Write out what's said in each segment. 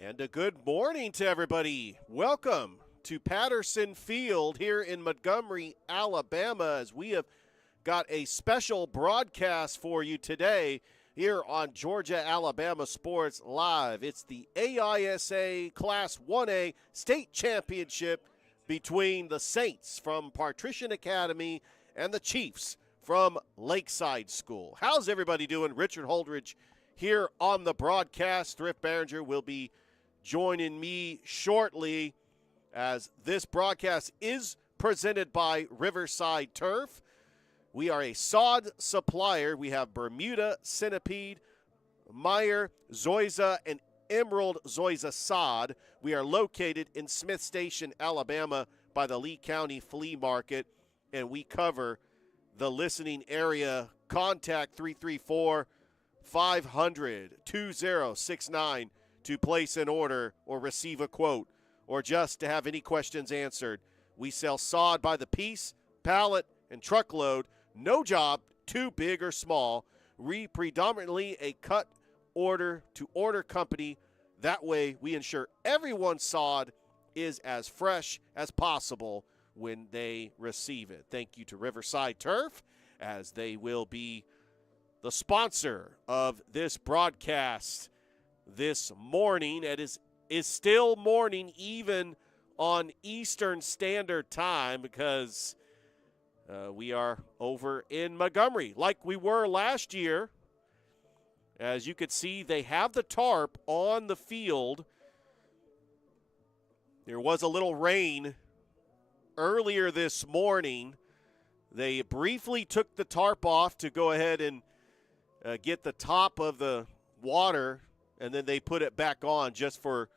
And a good morning to everybody. Welcome to Patterson Field here in Montgomery, Alabama, as we have got a special broadcast for you today here on Georgia-Alabama Sports Live. It's the AISA Class 1A State Championship between the Saints from Patrician Academy and the Chiefs from Lakeside School. How's everybody doing? Richard Holdridge here on the broadcast. Thrift Behringer will be joining me shortly, as this broadcast is presented by Riverside Turf. We are a sod supplier. We have Bermuda, Centipede, Meyer, Zoysia, and Emerald Zoysia sod. We are located in Smith Station, Alabama, by the Lee County Flea Market, and we cover the listening area. Contact 334-500-2069 to place an order or receive a quote, or just to have any questions answered. We sell sod by the piece, pallet, and truckload. No job too big or small. We predominantly a cut order to order company. That way we ensure everyone's sod is as fresh as possible when they receive it. Thank you to Riverside Turf, as they will be the sponsor of this broadcast this morning. It is still morning even on Eastern Standard Time, because we are over in Montgomery like we were last year. As you could see, they have the tarp on the field. There was a little rain earlier this morning. They briefly took the tarp off to go ahead and get the top of the water, and then they put it back on just for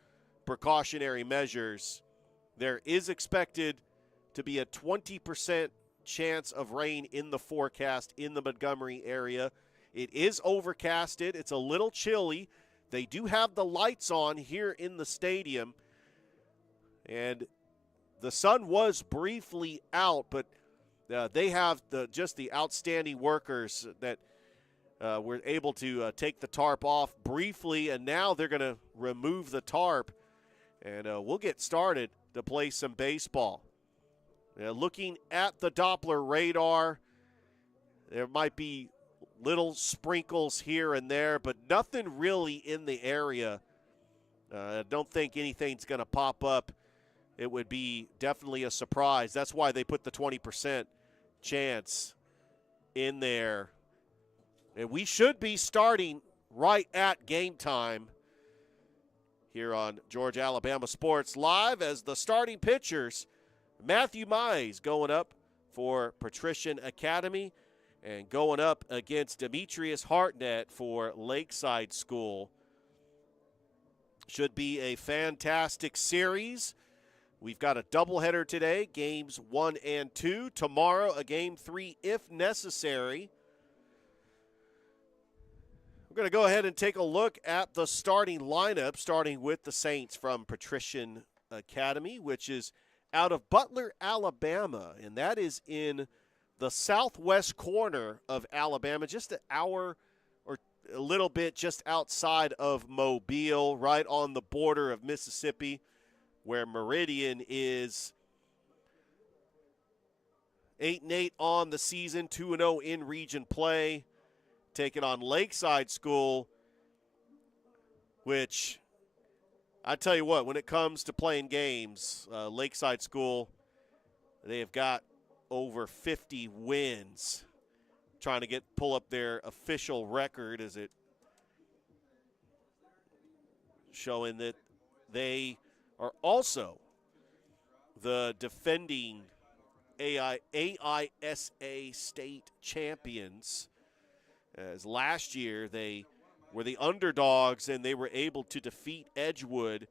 precautionary measures. There is expected to be a 20% chance of rain in the forecast in the Montgomery area. It is overcasted. It's a little chilly. They do have the lights on here in the stadium, and the sun was briefly out, but they have just the outstanding workers that were able to take the tarp off briefly, and now they're going to remove the tarp, and we'll get started to play some baseball. Looking at the Doppler radar, there might be little sprinkles here and there, but nothing really in the area. I don't think anything's going to pop up. It would be definitely a surprise. That's why they put the 20% chance in there. And we should be starting right at game time here on Georgia-Alabama Sports Live, as the starting pitchers, Matthew Mize going up for Patrician Academy and going up against Demetrius Hartnett for Lakeside School. Should be a fantastic series. We've got a doubleheader today, games 1 and 2. Tomorrow, a game 3 if necessary. We're going to go ahead and take a look at the starting lineup, starting with the Saints from Patrician Academy, which is out of Butler, Alabama, and that is in the southwest corner of Alabama, just an hour or a little bit just outside of Mobile, right on the border of Mississippi, where Meridian is 8-8 on the season, 2-0 in region play, taking on Lakeside School, which I tell you what, when it comes to playing games, Lakeside School, they have got over 50 wins, trying to pull up their official record, as it showing that they are also the defending AISA state champions. As last year they were the underdogs, and they were able to defeat Edgewood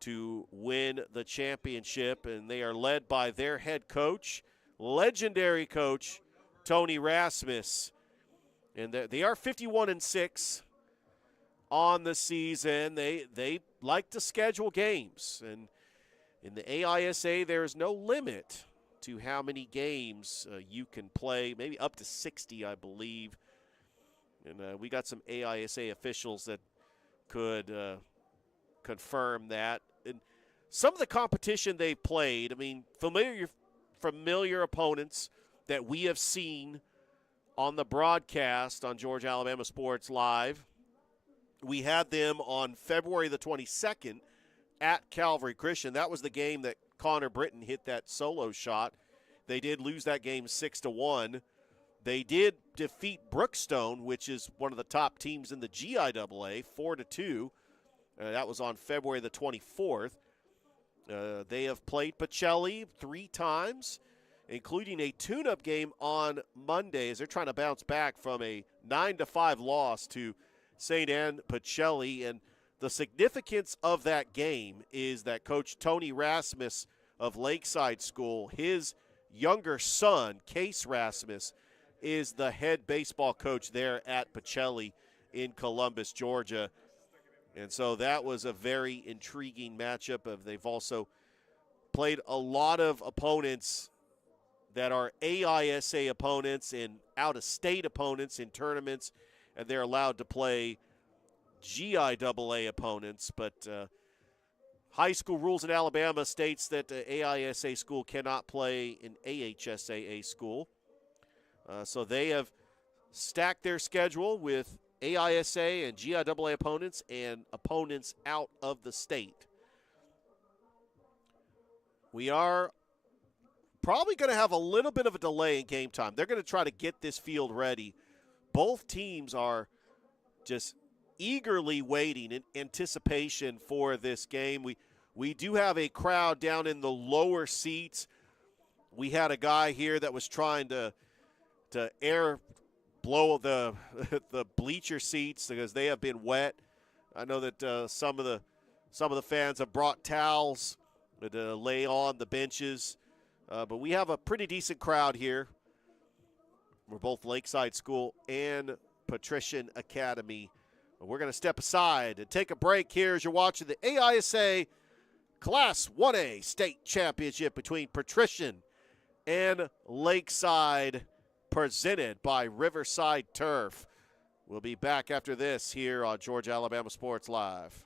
to win the championship, and they are led by their head coach, legendary coach Tony Rasmus, and they are 51-6 on the season. They like to schedule games, and in the AISA there is no limit to how many games you can play, maybe up to 60, I believe. And we got some AISA officials that could confirm that. And some of the competition they played, I mean, familiar opponents that we have seen on the broadcast on Georgia Alabama Sports Live. We had them on February the 22nd at Calvary Christian. That was the game that Connor Britton hit that solo shot. They did lose that game 6-1. They did defeat Brookstone, which is one of the top teams in the GIAA, 4-2. That was on February the 24th. They have played Pacelli 3 times, including a tune-up game on Monday as they're trying to bounce back from a 9-5 loss to St. Anne Pacelli. And the significance of that game is that Coach Tony Rasmus of Lakeside School, his younger son, Case Rasmus, is the head baseball coach there at Pacelli in Columbus, Georgia. And so that was a very intriguing matchup. They've also played a lot of opponents that are AISA opponents and out-of-state opponents in tournaments, and they're allowed to play GIAA opponents. But high school rules in Alabama states that AISA school cannot play an AHSAA school. So they have stacked their schedule with AISA and GIAA opponents and opponents out of the state. We are probably going to have a little bit of a delay in game time. They're going to try to get this field ready. Both teams are just eagerly waiting in anticipation for this game. We do have a crowd down in the lower seats. We had a guy here that was trying to air blow the the bleacher seats because they have been wet. I know that some of the fans have brought towels to lay on the benches, but we have a pretty decent crowd here. We're both Lakeside School and Patrician Academy. We're going to step aside and take a break here as you're watching the AISA Class 1A State Championship between Patrician and Lakeside, presented by Riverside Turf. We'll be back after this here on Georgia Alabama Sports Live.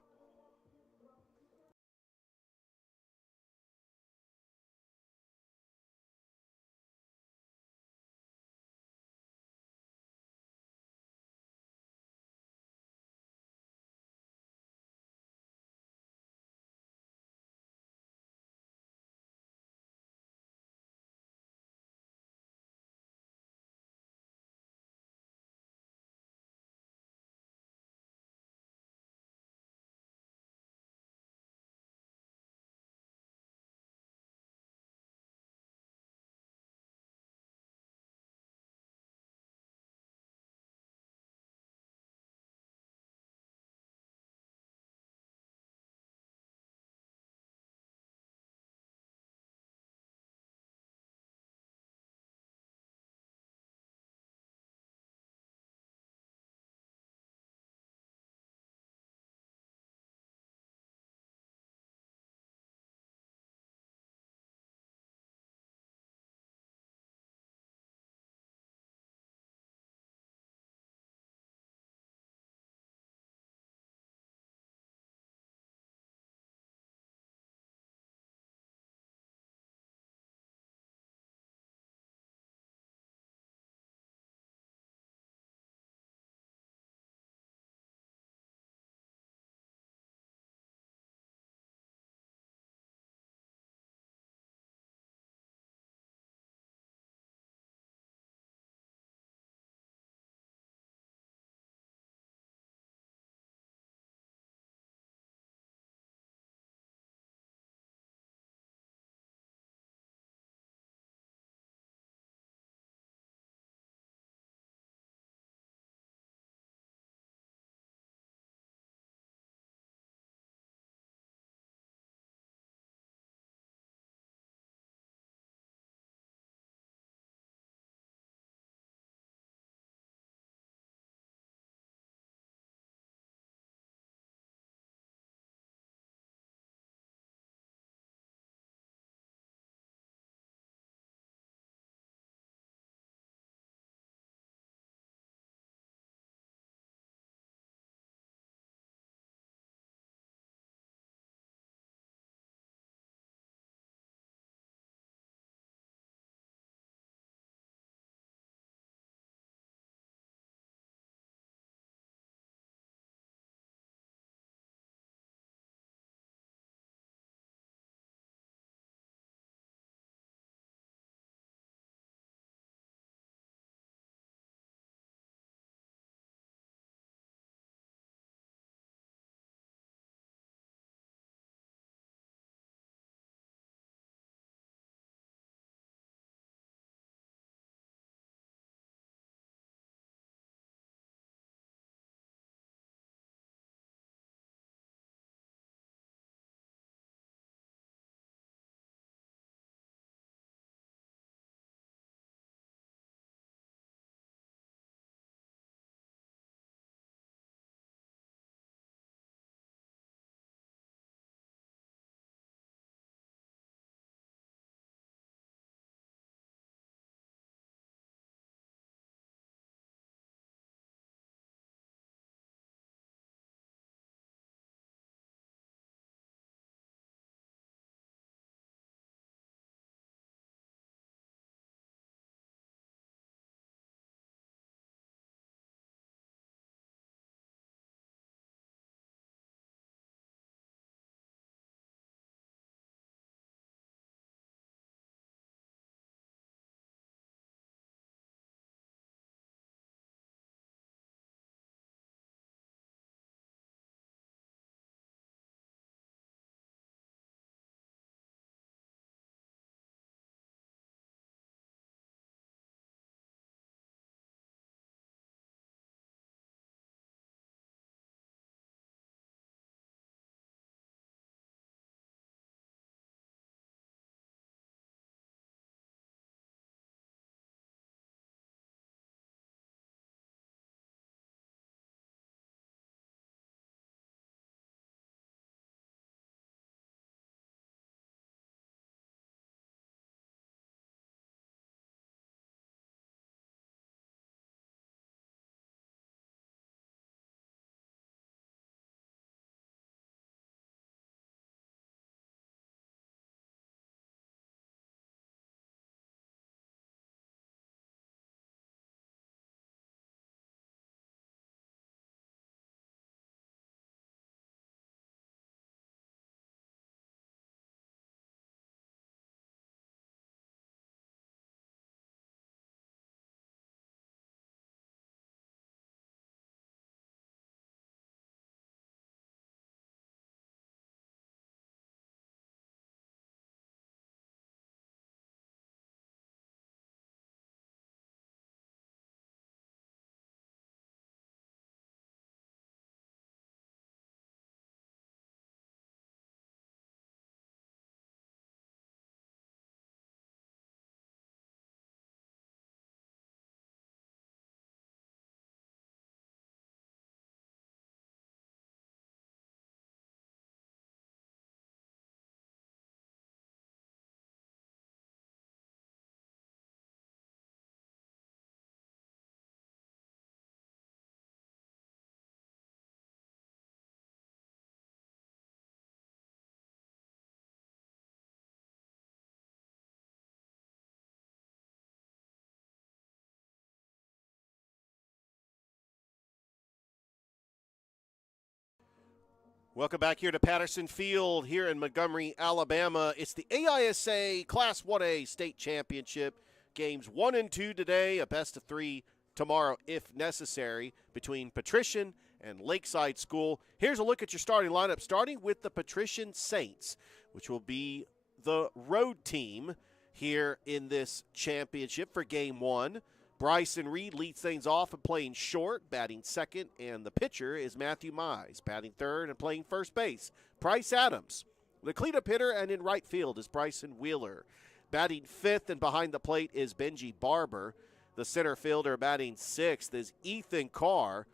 Welcome back here to Patterson Field here in Montgomery, Alabama. It's the AISA Class 1A State Championship. Games 1 and 2 today, a best of 3 tomorrow if necessary between Patrician and Lakeside School. Here's a look at your starting lineup, starting with the Patrician Saints, which will be the road team here in this championship for Game 1. Bryson Reed leads things off and playing short, batting second, and the pitcher is Matthew Mize, batting third and playing first base. Bryce Adams, the cleanup hitter, and in right field is Bryson Wheeler. Batting fifth and behind the plate is Benji Barber. The center fielder batting sixth is Ethan Carr.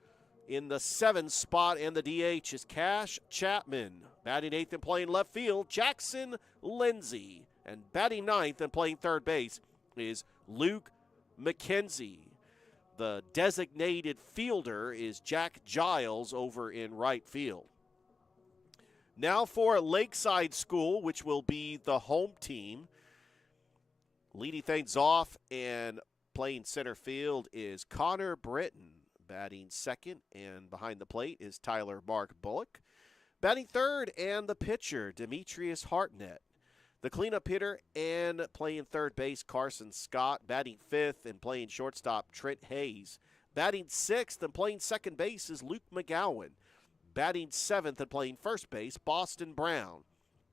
In the seventh spot and the DH is Cash Chapman. Batting eighth and playing left field, Jackson Lindsay. And batting ninth and playing third base is Luke McKenzie. The designated fielder is Jack Giles over in right field. Now for Lakeside School, which will be the home team. Leading things off and playing center field is Connor Britton. Batting second and behind the plate is Tyler Mark Bullock. Batting third and the pitcher, Demetrius Hartnett. The cleanup hitter and playing third base, Carson Scott. Batting fifth and playing shortstop, Trent Hayes. Batting sixth and playing second base is Luke McGowan. Batting seventh and playing first base, Boston Brown.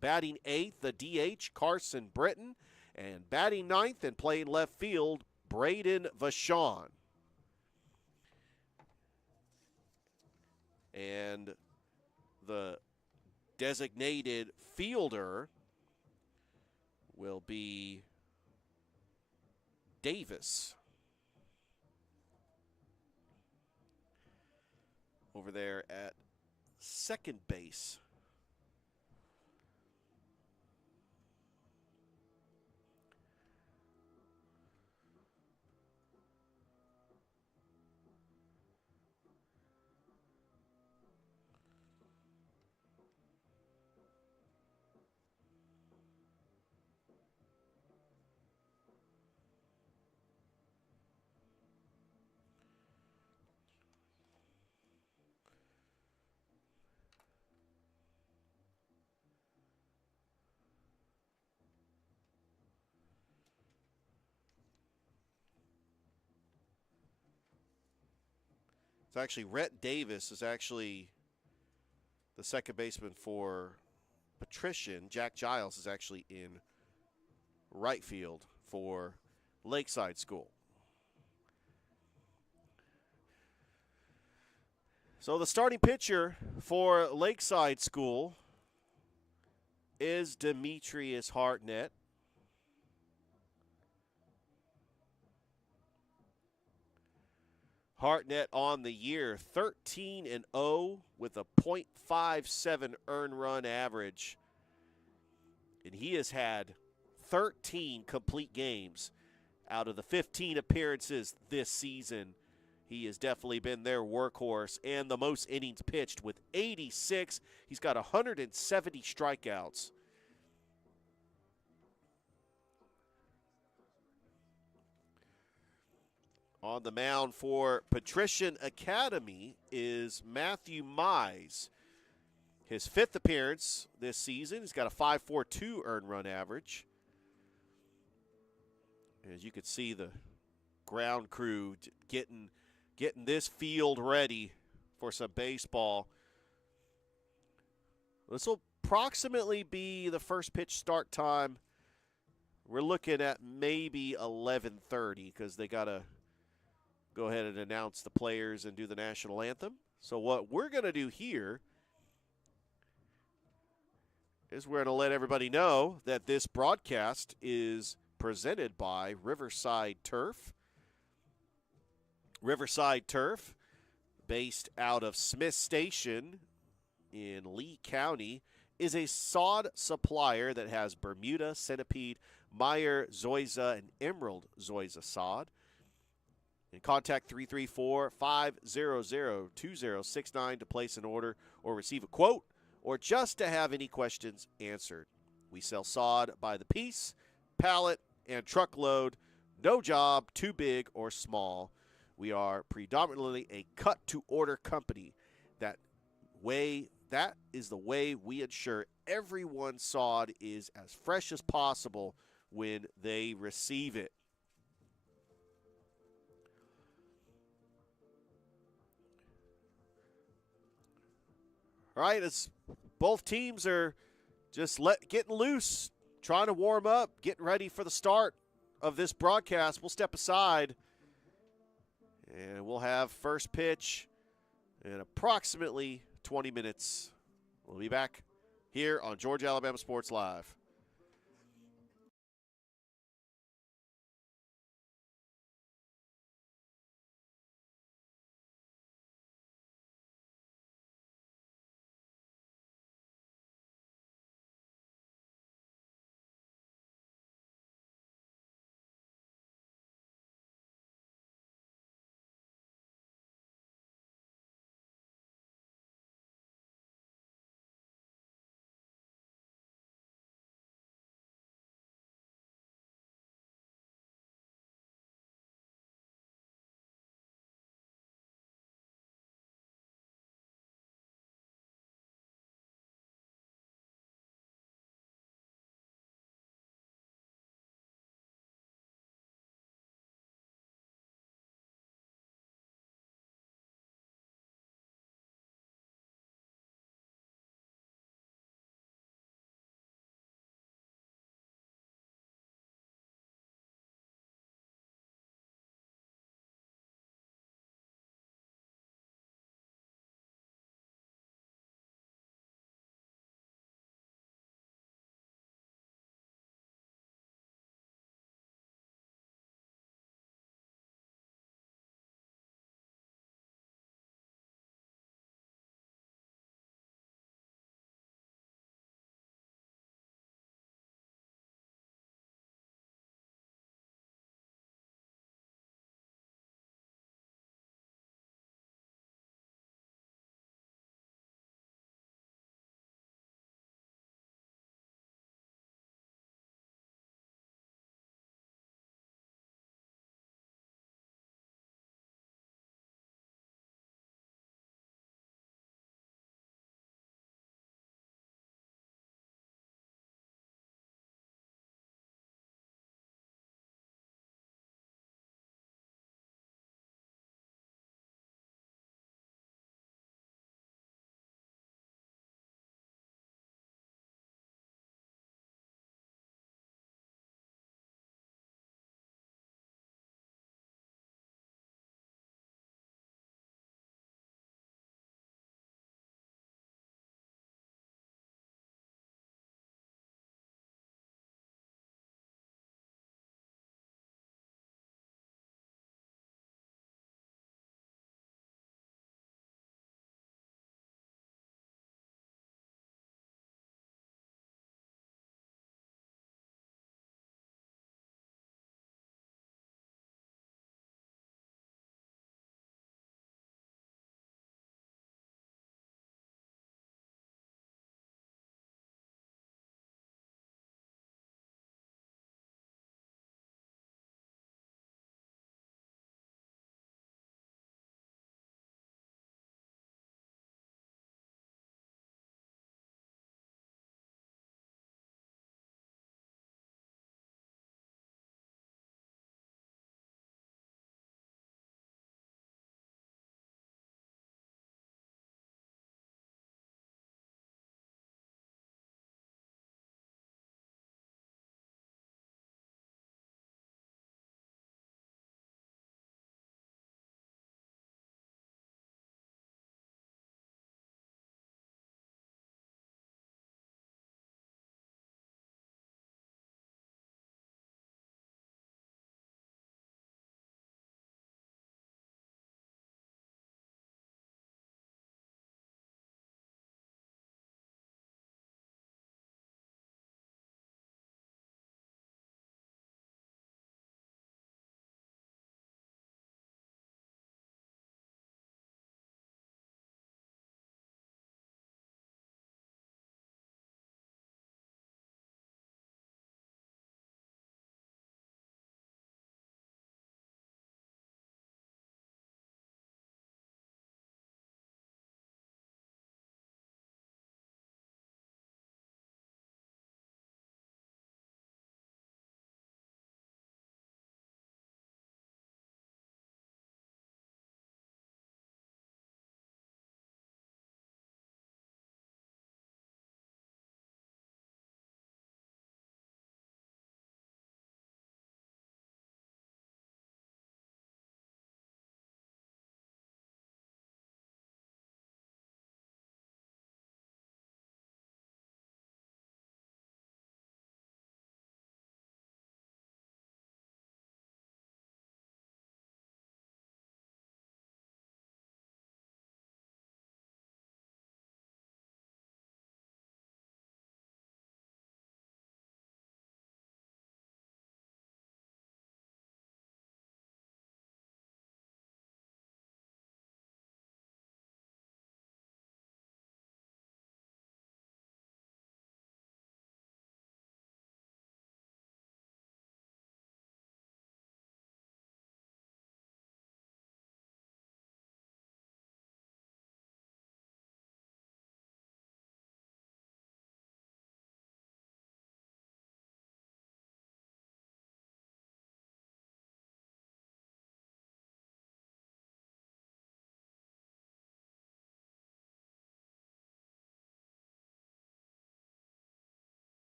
Batting eighth, the DH, Carson Britton. And batting ninth and playing left field, Braden Vachon. And the designated fielder will be Davis over there at second base. It's actually Rhett Davis is actually the second baseman for Patrician. Jack Giles is actually in right field for Lakeside School. So the starting pitcher for Lakeside School is Demetrius Hartnett. Hartnett on the year, 13-0 with a .57 earned run average. And he has had 13 complete games out of the 15 appearances this season. He has definitely been their workhorse and the most innings pitched with 86. He's got 170 strikeouts. On the mound for Patrician Academy is Matthew Mize. His fifth appearance this season. He's got a 5.42 earned run average. As you can see, the ground crew getting this field ready for some baseball. This will approximately be the first pitch start time. We're looking at maybe 11:30 because they got to go ahead and announce the players and do the national anthem. So what we're going to do here is we're going to let everybody know that this broadcast is presented by Riverside Turf. Riverside Turf, based out of Smith Station in Lee County, is a sod supplier that has Bermuda, Centipede, Meyer, Zoysia, and Emerald Zoysia sod. And contact 334-500-2069 to place an order or receive a quote or just to have any questions answered. We sell sod by the piece, pallet, and truckload. No job too big or small. We are predominantly a cut-to-order company. That way that is the way we ensure everyone's sod is as fresh as possible when they receive it. All right, as both teams are just getting loose, trying to warm up, getting ready for the start of this broadcast, we'll step aside and we'll have first pitch in approximately 20 minutes. We'll be back here on Georgia Alabama Sports Live.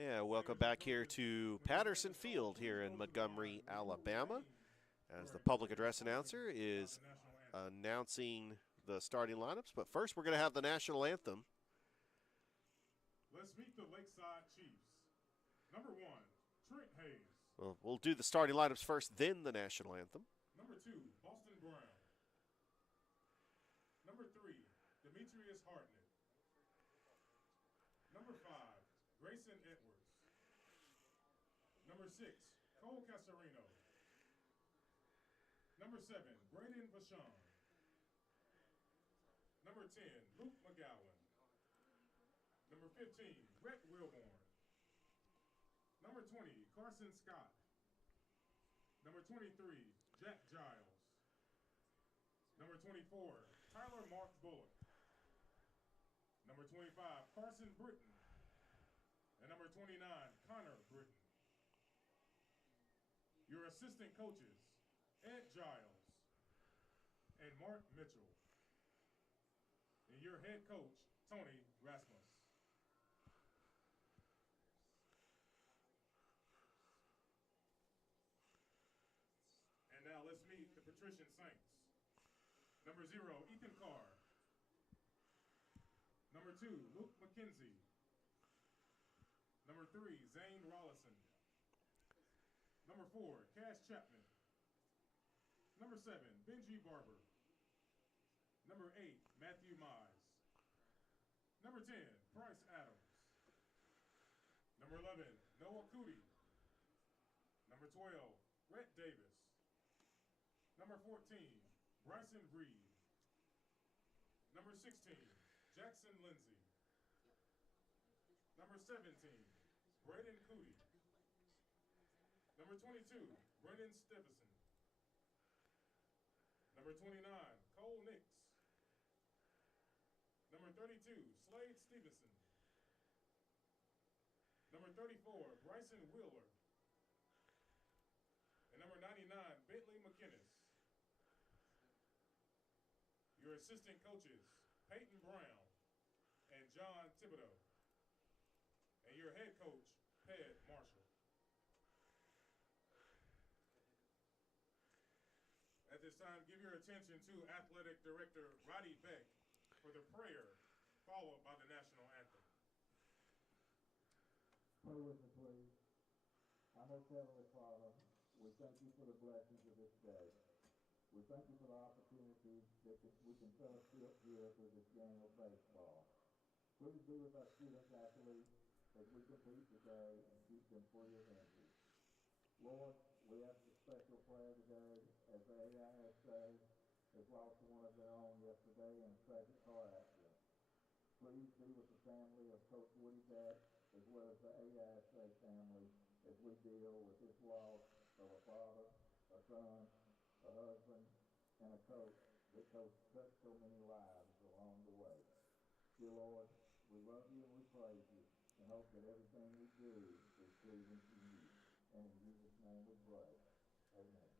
Yeah, welcome back here to Patterson Field here in Montgomery, Alabama, as the public address announcer is announcing the starting lineups. But first, we're going to have the national anthem. Let's meet the Lakeside Chiefs. Number 1, Trent Hayes. Well, we'll do the starting lineups first, then the national anthem. Number 2, Boston Brown. Number 3, Demetrius Hartnett. Number 5, Grayson Edwards. Number 6, Cole Casarino. Number 7, Braden Vachon. Number 10, Luke McGowan. Number 15, Brett Wilborn. Number 20, Carson Scott. Number 23, Jack Giles. Number 24, Tyler Mark Bullock. Number 25, Carson Britton. And number 29, Connor Britton. Your assistant coaches, Ed Giles and Mark Mitchell. And your head coach, Tony Rasmus. And now let's meet the Patrician Saints. Number 0, Ethan Carr. Number 2, Luke McKenzie. Number 3, Zane Rollison. Number 4, Cash Chapman. Number 7, Benji Barber. Number 8, Matthew Mize. Number 10, Bryce Adams. Number 11, Noah Cootie. Number 12, Rhett Davis. Number 14, Bryson Reed. Number 16, Jackson Lindsay. Number 17, Braden Cootie. Number 22, Brendan Stevenson. Number 29, Cole Nix. Number 32, Slade Stevenson. Number 34, Bryson Wheeler. And number 99, Bentley McInnes. Your assistant coaches, Peyton Brown and John Thibodeau. And your head coach, Ped Marshall. At this time, give your attention to Athletic Director Roddy Beck for the prayer, followed by the national anthem. Pray with me, please. Our most Heavenly Father, we thank you for the blessings of this day. We thank you for the opportunity that we can fellowship here through this game of baseball. Please be with our student athletes as we compete today and keep them free of injury. Lord, we ask a special prayer today as the AISA has lost one of their own yesterday in a tragic car accident. Please be with the family of Coach Woody Beck as well as the AISA family as we deal with this loss of a father, a son, a husband, and a coach that touched so many lives along the way. Dear Lord, we love you and we praise you and hope that everything we do is pleasing to you. And in Jesus' name we pray. Amen.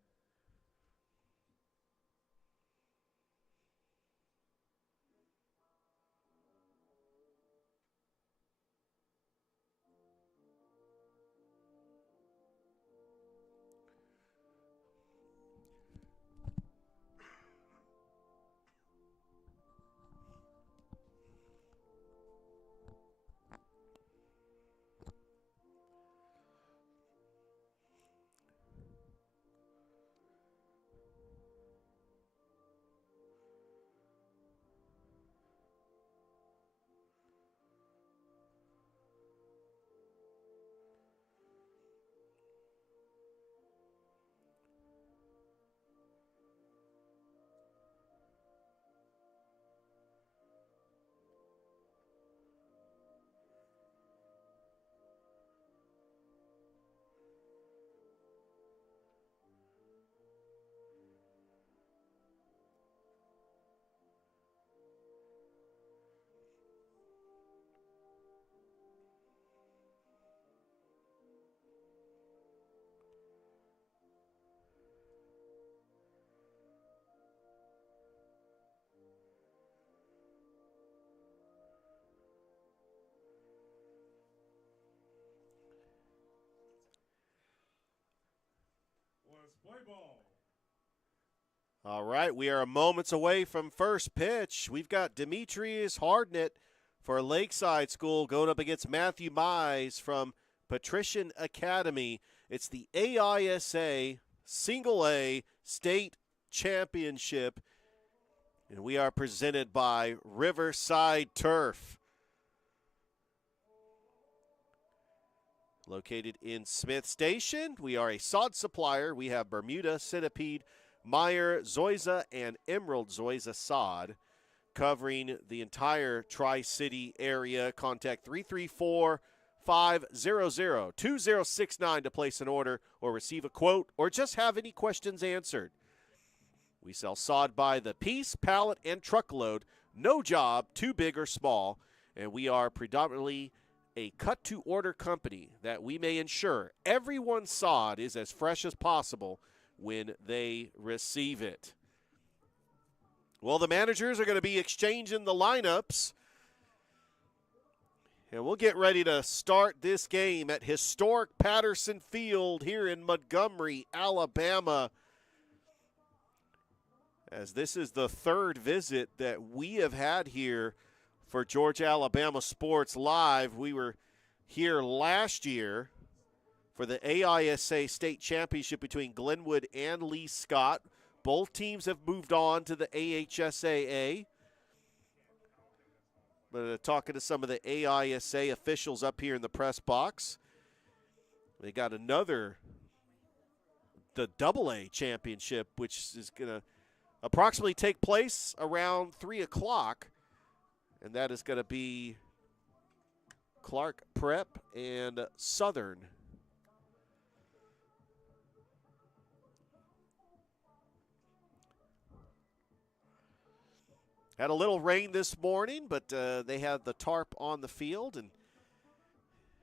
Play ball. All right, we are moments away from first pitch. We've got Demetrius Hardnett for Lakeside School going up against Matthew Mize from Patrician Academy. It's the AISA Single A State Championship, and we are presented by Riverside Turf. Located in Smith Station, we are a sod supplier. We have Bermuda, Centipede, Meyer, Zoysia, and Emerald Zoysia sod covering the entire Tri-City area. Contact 334-500-2069 to place an order or receive a quote or just have any questions answered. We sell sod by the piece, pallet, and truckload. No job too big or small, and we are predominantly a cut-to-order company that we may ensure everyone's sod is as fresh as possible when they receive it. Well, the managers are going to be exchanging the lineups, and we'll get ready to start this game at historic Patterson Field here in Montgomery, Alabama, as this is the third visit that we have had here for Georgia Alabama Sports Live. We were here last year for the AISA State Championship between Glenwood and Lee Scott. Both teams have moved on to the AHSAA. But talking to some of the AISA officials up here in the press box, they got the AA championship, which is going to approximately take place around 3 o'clock. And that is going to be Clark Prep and Southern. Had a little rain this morning, but they had the tarp on the field, and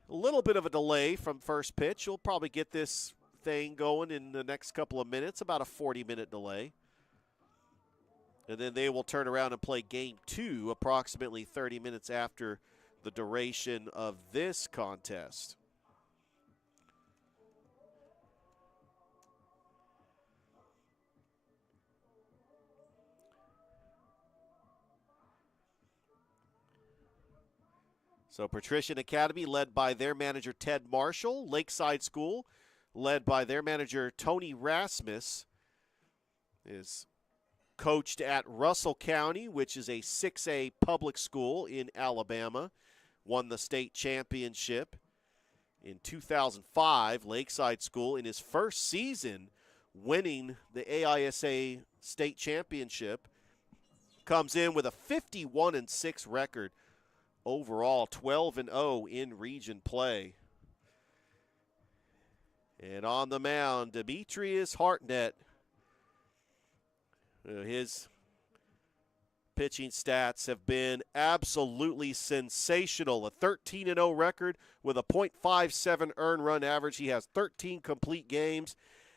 a little bit of a delay from first pitch. You'll probably get this thing going in the next couple of minutes, about a 40-minute delay. And then they will turn around and play game 2 approximately 30 minutes after the duration of this contest. So Patrician Academy led by their manager Ted Marshall. Lakeside School led by their manager Tony Rasmus is coached at Russell County, which is a 6A public school in Alabama. Won the state championship in 2005. Lakeside School in his first season winning the AISA state championship comes in with a 51-6 record. Overall, 12-0 in region play. And on the mound, Demetrius Hardnett. His pitching stats have been absolutely sensational. A 13-0 record with a .57 earned run average. He has 13 complete games,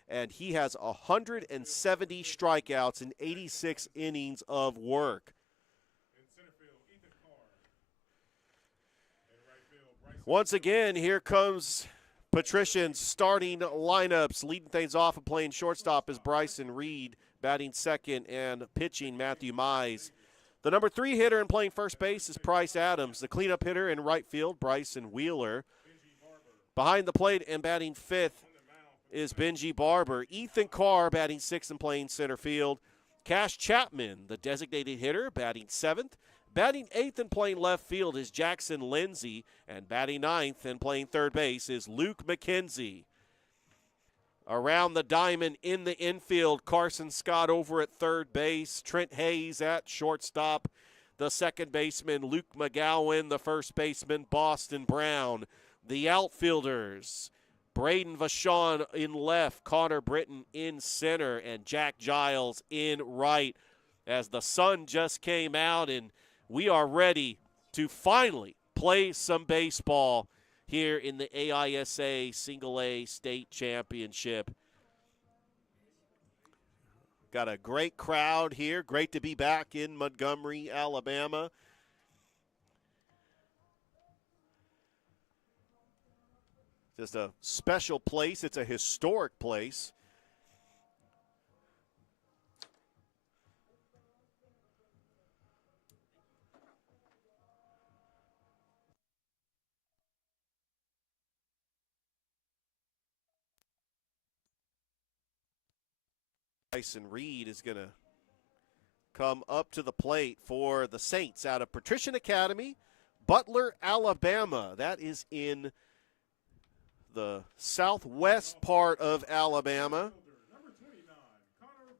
and he has 170 strikeouts in 86 innings of work. Once again, here comes Patrician's starting lineups. Leading things off and playing shortstop is Bryson Reed, batting second and pitching Matthew Mize. The number 3 hitter and playing first base is Price Adams. The cleanup hitter in right field, Bryson Wheeler. Behind the plate and batting fifth is Benji Barber. Ethan Carr batting sixth and playing center field. Cash Chapman, the designated hitter, batting seventh. Batting eighth and playing left field is Jackson Lindsay, and batting ninth and playing third base is Luke McKenzie. Around the diamond in the infield, Carson Scott over at third base, Trent Hayes at shortstop, the second baseman Luke McGowan, the first baseman Boston Brown. The outfielders, Braden Vachon in left, Connor Britton in center, and Jack Giles in right. As the sun just came out and we are ready to finally play some baseball here in the AISA Single A State Championship. Got a great crowd here. Great to be back in Montgomery, Alabama. Just a special place. It's a historic place. Tyson Reed is going to come up to the plate for the Saints out of Patrician Academy, Butler, Alabama. That is in the southwest part of Alabama. Number 29, Connor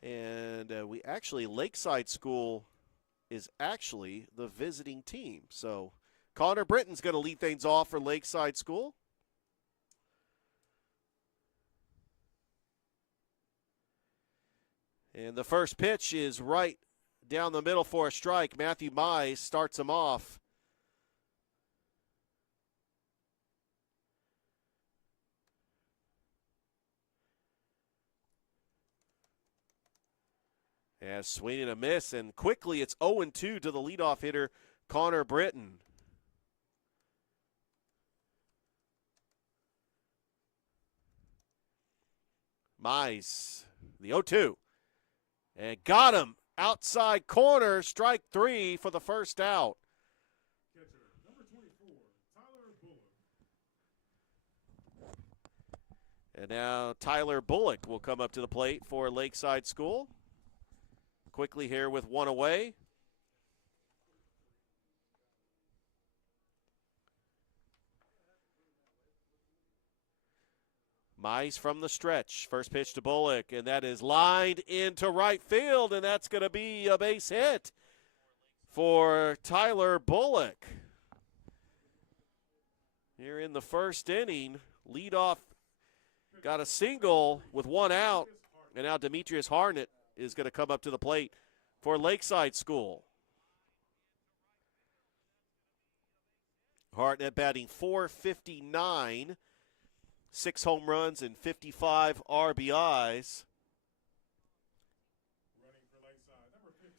Britton. And we actually, Lakeside School is actually the visiting team. So Connor Britton's going to lead things off for Lakeside School. And the first pitch is right down the middle for a strike. Matthew Mize starts him off. As swing and a miss, and quickly it's 0-2 to the leadoff hitter, Connor Britton. Mize, the 0-2. And got him outside corner, strike 3 for the first out. Catcher, number 24, Tyler Bullock. And now Tyler Bullock will come up to the plate for Lakeside School. Quickly here with one away. Mize from the stretch. First pitch to Bullock, and that is lined into right field, and that's going to be a base hit for Tyler Bullock. Here in the first inning, leadoff got a single with one out, and now Demetrius Harnett is going to come up to the plate for Lakeside School. Hartnett batting .459, 6 home runs and 55 RBIs. Running for Lakeside, number 15,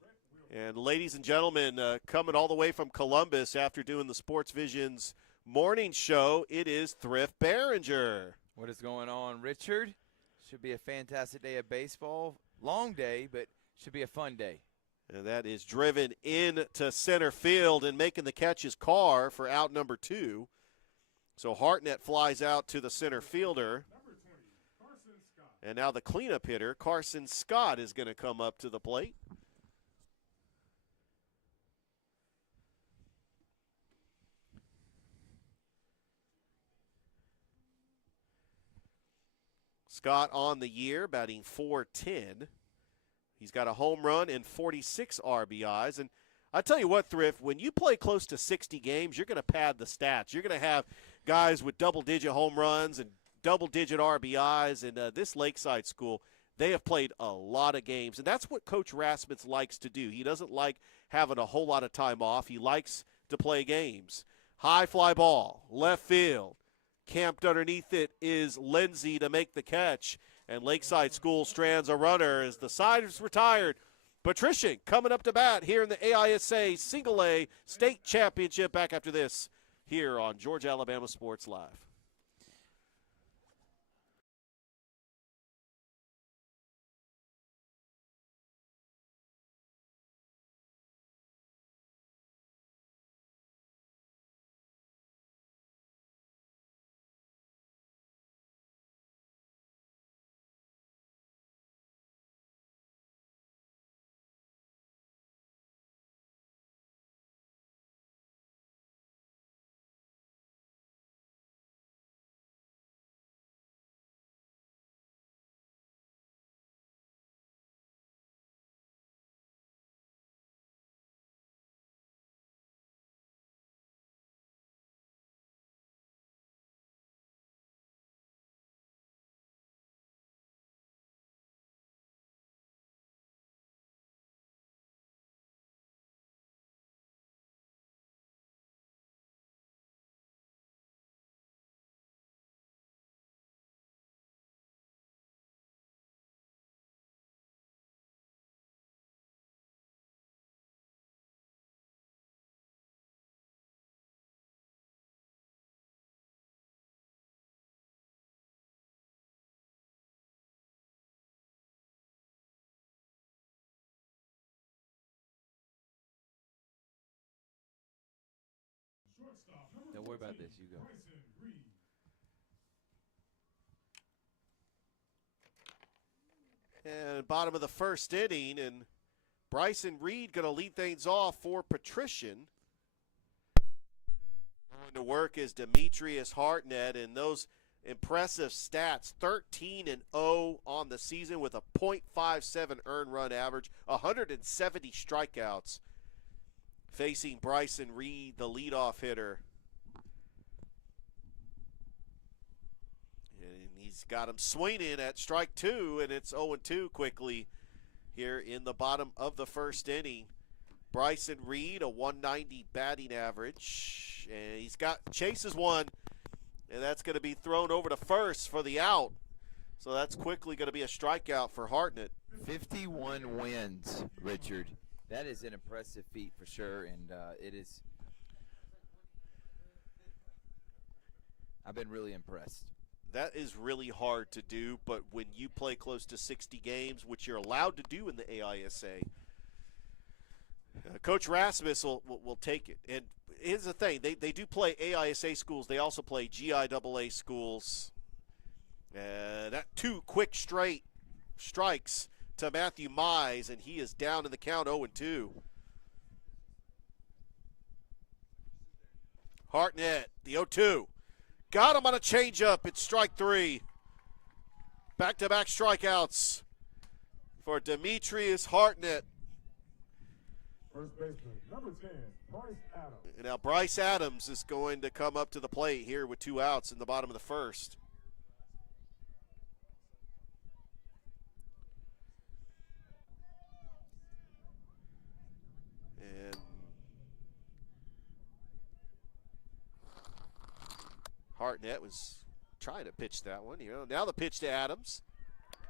Brett Wilson. And ladies and gentlemen, coming all the way from Columbus after doing the Sports Vision's morning show, it is Thrift Behringer. What is going on, Richard? Should be a fantastic day of baseball. Long day, but should be a fun day. And that is driven into center field, and making the catch is Carr for out number 2. So Hartnett flies out to the center fielder. Number 20, Carson Scott. And now the cleanup hitter, Carson Scott, is going to come up to the plate. Scott on the year, batting .410. He's got a home run and 46 RBIs. And I tell you what, Thrift, when you play close to 60 games, you're going to pad the stats. You're going to have guys with double-digit home runs and double-digit RBIs. And this Lakeside School, they have played a lot of games. And that's what Coach Rasmus likes to do. He doesn't like having a whole lot of time off. He likes to play games. High fly ball, left field. Camped underneath it is Lindsey to make the catch. And Lakeside School strands a runner as the side is retired. Patrician coming up to bat here in the AISA Single A State Championship. Back after this here on Georgia Alabama Sports Live. worry about this. You go. And bottom of the first inning, and Bryson Reed going to lead things off for Patrician. Going to work is Demetrius Hartnett, and those impressive stats, 13-0 on the season with a .57 earned run average, 170 strikeouts, facing Bryson Reed, the leadoff hitter. And he's got him swinging at strike two, and it's 0-2 quickly here in the bottom of the first inning. Bryson Reed, a 190 batting average, and he's got chases one, and that's going to be thrown over to first for the out. So that's quickly going to be a strikeout for Hartnett. 51 wins, Richard. That is an impressive feat for sure, and it is. I've been really impressed. That is really hard to do, but when you play close to 60 games, which you're allowed to do in the AISA, Coach Rasmus will take it. And here's the thing. They do play AISA schools. They also play GIAA schools. That two quick straight strikes to Matthew Mize, and he is down in the count 0-2. Hartnett, the 0-2. Got him on a changeup. It's strike three. Back-to-back strikeouts for Demetrius Hartnett. First baseman, number 10, Bryce Adams. And now Bryce Adams is going to come up to the plate here with 2 outs in the bottom of the first. And Hartnett was trying to pitch that one. Now the pitch to Adams.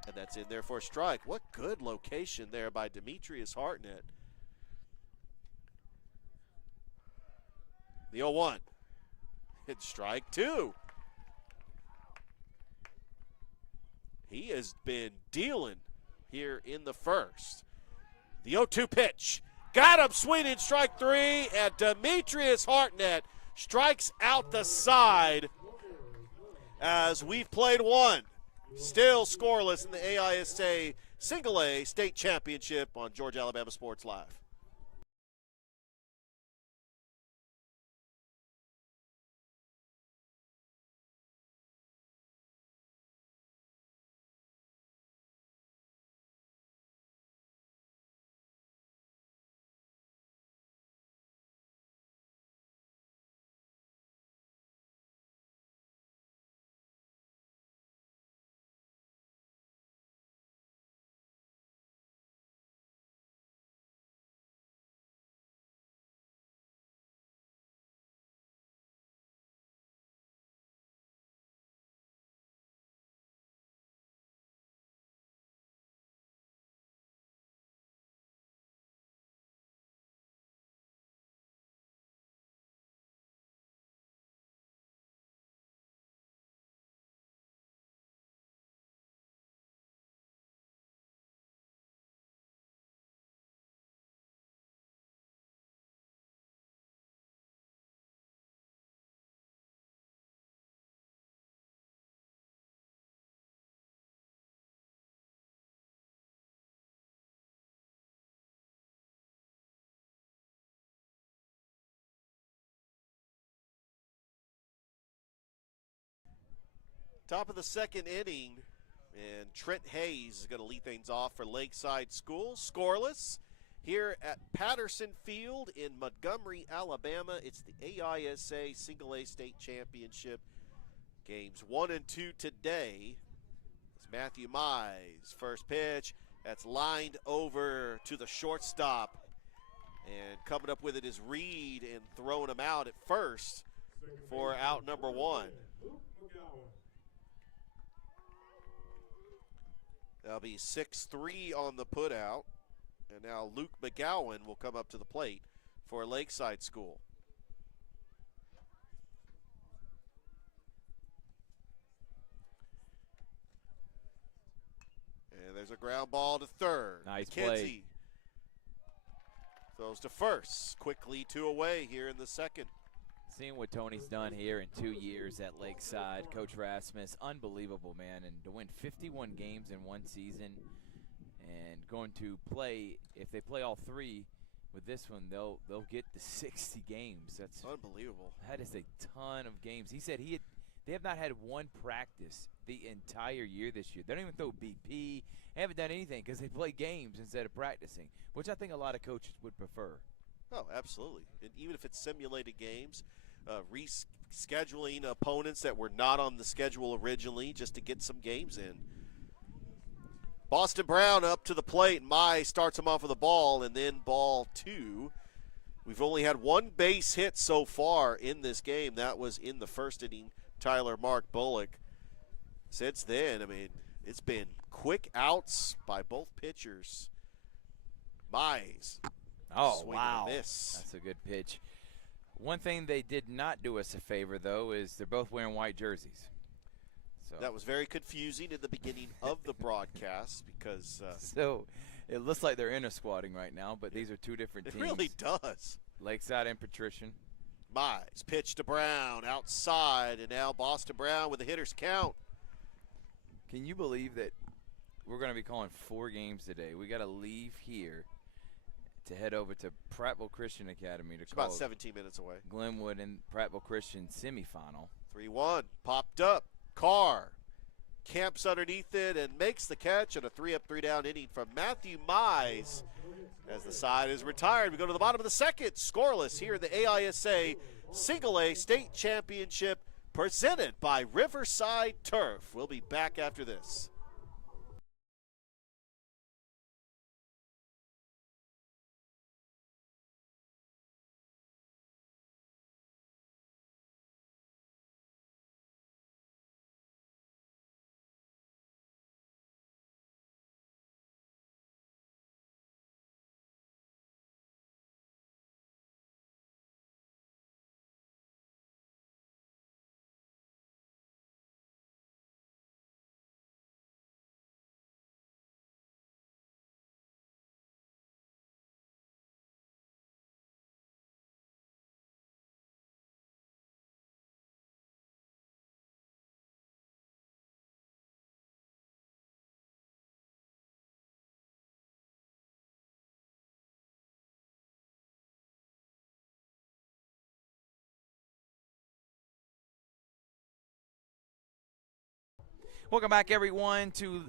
And that's in there for a strike. What good location there by Demetrius Hartnett. The 0-1. It's strike two. He has been dealing here in the first. The 0-2 pitch. Got him swinging, strike three, and Demetrius Hartnett strikes out the side as we've played one. Still scoreless in the AISA Single A State Championship on Georgia Alabama Sports Live. Top of the second inning, and Trent Hayes is going to lead things off for Lakeside School. Scoreless here at Patterson Field in Montgomery, Alabama. It's the AISA Single A State Championship. Games 1 and 2 today. It's Matthew Mize. First pitch. That's lined over to the shortstop. And coming up with it is Reed and throwing him out at first for out number one. That'll be 6-3 on the putout. And now Luke McGowan will come up to the plate for Lakeside School. And there's a ground ball to third. Nice McKenzie play. throws to first. Quickly 2 away here in the second. Seeing what Tony's done here in 2 years at Lakeside, Coach Rasmus, unbelievable, man. And to win 51 games in one season and going to play, if they play all 3 with this one, they'll get to 60 games. That's unbelievable. That is a ton of games. He said they have not had one practice the entire year this year. They don't even throw BP. They haven't done anything because they play games instead of practicing, which I think a lot of coaches would prefer. Oh, absolutely. And even if it's simulated games, rescheduling opponents that were not on the schedule originally just to get some games in. Boston Brown up to the plate. Mai starts him off with a ball, and then ball 2. We've only had 1 base hit so far in this game. That was in the first inning, Tyler Mark Bullock. Since then, I mean, it's been quick outs by both pitchers. Mize. Oh, Swing wow. and a miss. That's a good pitch. One thing they did not do us a favor, though, is they're both wearing white jerseys. So That was very confusing in the beginning of the broadcast because so it looks like they're inter-squatting right now, but these are 2 different it teams. really does. Lakeside and Patrician. Mize pitch to Brown outside, and now Boston Brown with the hitter's count. Can you believe that we're going to be calling 4 games today? We got to leave here to head over to Prattville Christian Academy to It's call about 17 minutes away. Glenwood and Prattville Christian semifinal. 3-1, popped up. Carr camps underneath it and makes the catch on a 3-up, 3-down inning from Matthew Mize. As the side is retired, we go to the bottom of the second. Scoreless here in the AISA Single A State Championship presented by Riverside Turf. We'll be back after this. Welcome back, everyone, to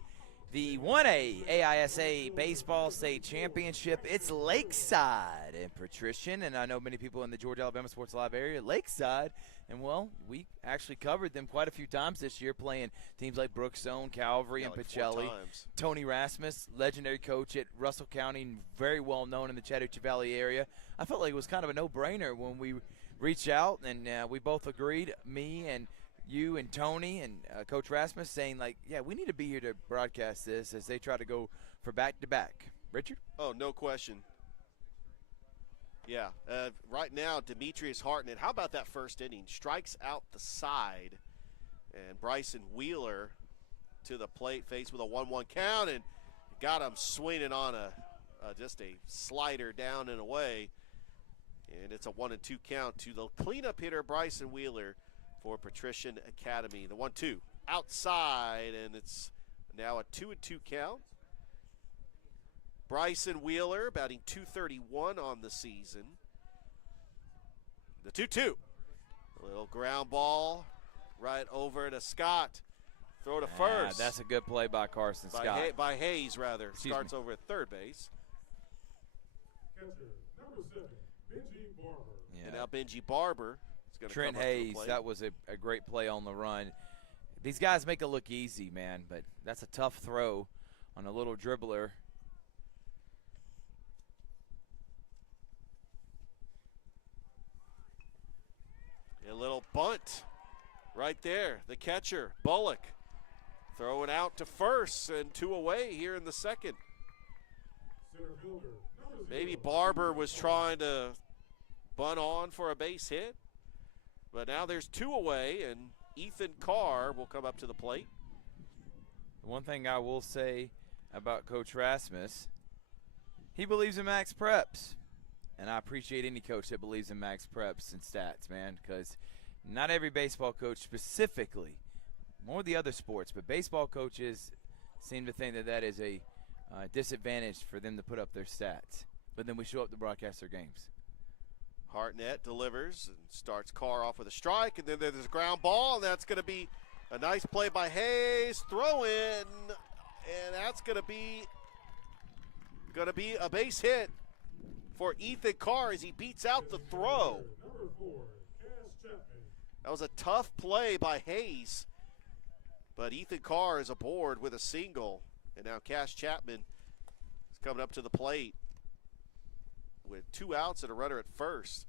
the 1A AISA Baseball State Championship. It's Lakeside and Patrician, and I know many people in the Georgia Alabama Sports Live area, Lakeside, and, well, we actually covered them quite a few times this year, playing teams like Brookstone, Calvary, and Like Pacelli. 4 times. Tony Rasmus, legendary coach at Russell County, very well known in the Chattahoochee Valley area. I felt like it was kind of a no-brainer when we reached out, and we both agreed, me and you and Tony and Coach Rasmus, saying, like, yeah, we need to be here to broadcast this as they try to go for back-to-back. Richard? Oh, no question. Yeah, right now, Demetrius Hartnett, how about that first inning? Strikes out the side, and Bryson Wheeler to the plate, faced with a 1-1 count, and got him swinging on just a slider down and away, and it's a 1-2 count to the cleanup hitter, Bryson Wheeler, for Patrician Academy. The 1-2 outside, and it's now a 2-2 count. Bryson Wheeler batting .231 on the season. The 2-2. A little ground ball right over to Scott. Throw to first. That's a good play by Carson Scott. By Hayes, rather. Excuse Starts me. over at third base. Catcher, number 7, Benji Barber. Yeah. And now Benji Barber is going to Trent come up to the Hayes, plate. that was a great play on the run. These guys make it look easy, man, but that's a tough throw on a little dribbler. A little bunt right there. The catcher, Bullock, throwing out to first and 2 away here in the second. Center fielder, number 0. Maybe Barber was trying to bunt on for a base hit, but now there's 2 away, and Ethan Carr will come up to the plate. One thing I will say about Coach Rasmus, he believes in max preps. And I appreciate any coach that believes in max preps and stats, man, because not every baseball coach specifically, more the other sports, but baseball coaches seem to think that that is a disadvantage for them to put up their stats. But then we show up to broadcast their games. Hartnett delivers and starts Carr off with a strike, and then there's a ground ball, and that's going to be a nice play by Hayes. Throw in, and that's going to be a base hit for Ethan Carr as he beats out the throw. Number 4, Cash Chapman. That was a tough play by Hayes, but Ethan Carr is aboard with a single, and now Cash Chapman is coming up to the plate with 2 outs and a runner at first.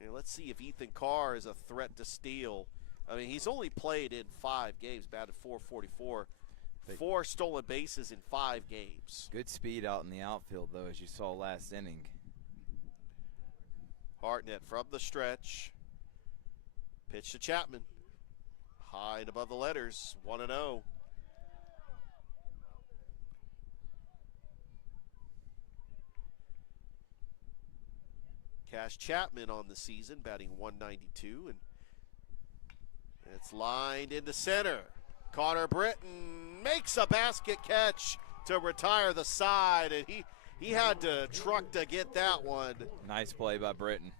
And let's see if Ethan Carr is a threat to steal. I mean, he's only played in 5 games, batted .444, 4 stolen bases in 5 games. Good speed out in the outfield, though, as you saw last inning. Hartnett from the stretch. Pitch to Chapman. High and above the letters, 1-0. Cash Chapman on the season, batting .192, and it's lined into center. Connor Britton makes a basket catch to retire the side, and he had to truck to get that one. Nice play by Britton.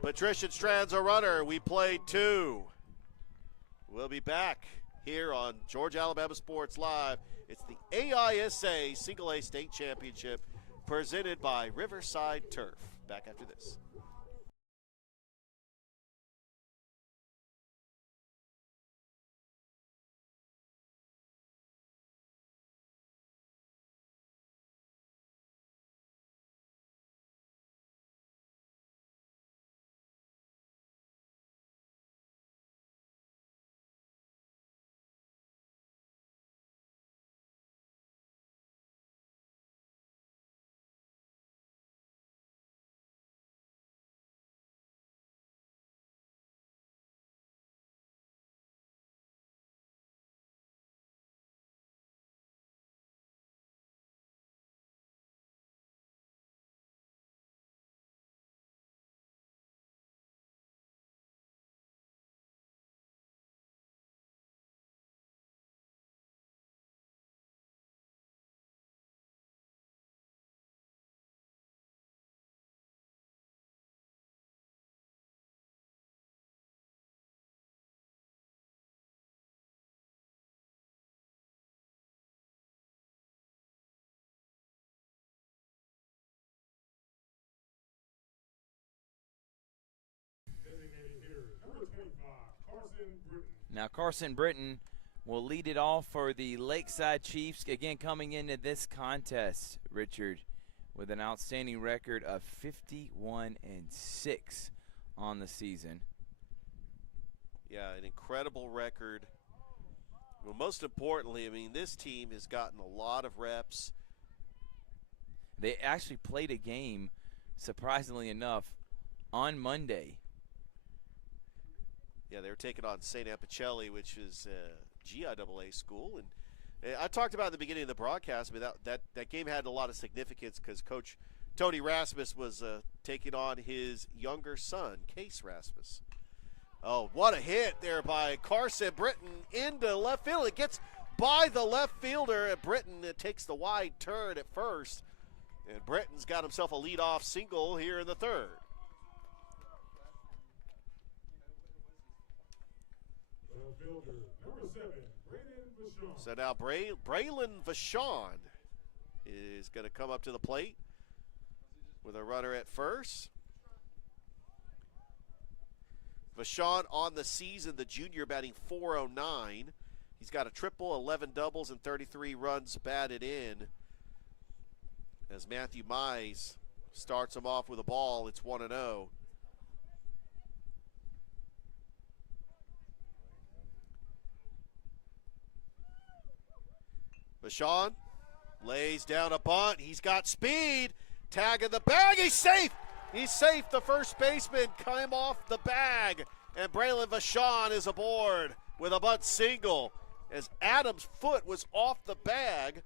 Patrician strands a runner. We played 2. We'll be back here on Georgia Alabama Sports Live. It's the AISA Single A State Championship presented by Riverside Turf. Back after this. Designated hitter, number 25, Carson Britton. Now Carson Britton will lead it off for the Lakeside Chiefs, again coming into this contest, Richard, with an outstanding record of 51-6 on the season. Yeah, an incredible record. Well, most importantly, I mean, this team has gotten a lot of reps. They actually played a game, surprisingly enough, on Monday. Yeah, they were taking on St. Appicelli, which is a GIAA school. And I talked about at the beginning of the broadcast, I mean, that game had a lot of significance because Coach Tony Rasmus was taking on his younger son, Case Rasmus. Oh, what a hit there by Carson Britton into left field. It gets by the left fielder, and Britton takes the wide turn at first. And Britton's got himself a leadoff single here in the third. Fielder, number 7, Braden Vachon. So now Braylon Vachon is going to come up to the plate with a runner at first. Vachon on the season, the junior, batting .409. He's got a triple, 11 doubles, and 33 runs batted in. As Matthew Mize starts him off with a ball, it's 1-0. Vachon lays down a bunt. He's got speed. Tag in the bag. He's safe. He's safe. The first baseman came off the bag. And Braylon Vachon is aboard with a bunt single. As Adams' foot was off the bag,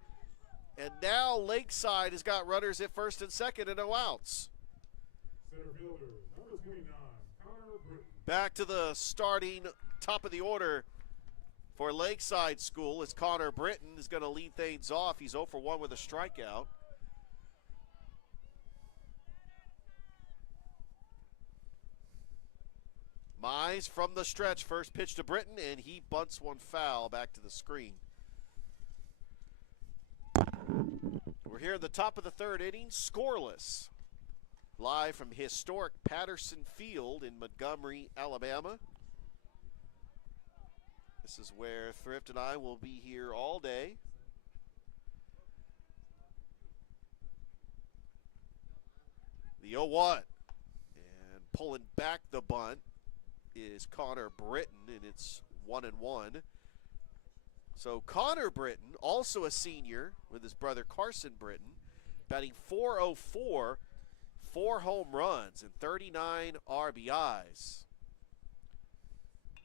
And now Lakeside has got runners at first and second and no outs. Center fielder, number 29, Connor Britton. Back to the starting top of the order for Lakeside School as Connor Britton is going to lead things off. He's 0 for 1 with a strikeout. Mize from the stretch, first pitch to Britton, and he bunts one foul back to the screen. We're here at the top of the third inning, scoreless. Live from historic Patterson Field in Montgomery, Alabama. This is where Thrift and I will be here all day. The 0-1. And pulling back the bunt is Connor Britton, and it's 1-1. So Connor Britton, also a senior with his brother Carson Britton, batting .404, 4 home runs and 39 RBIs.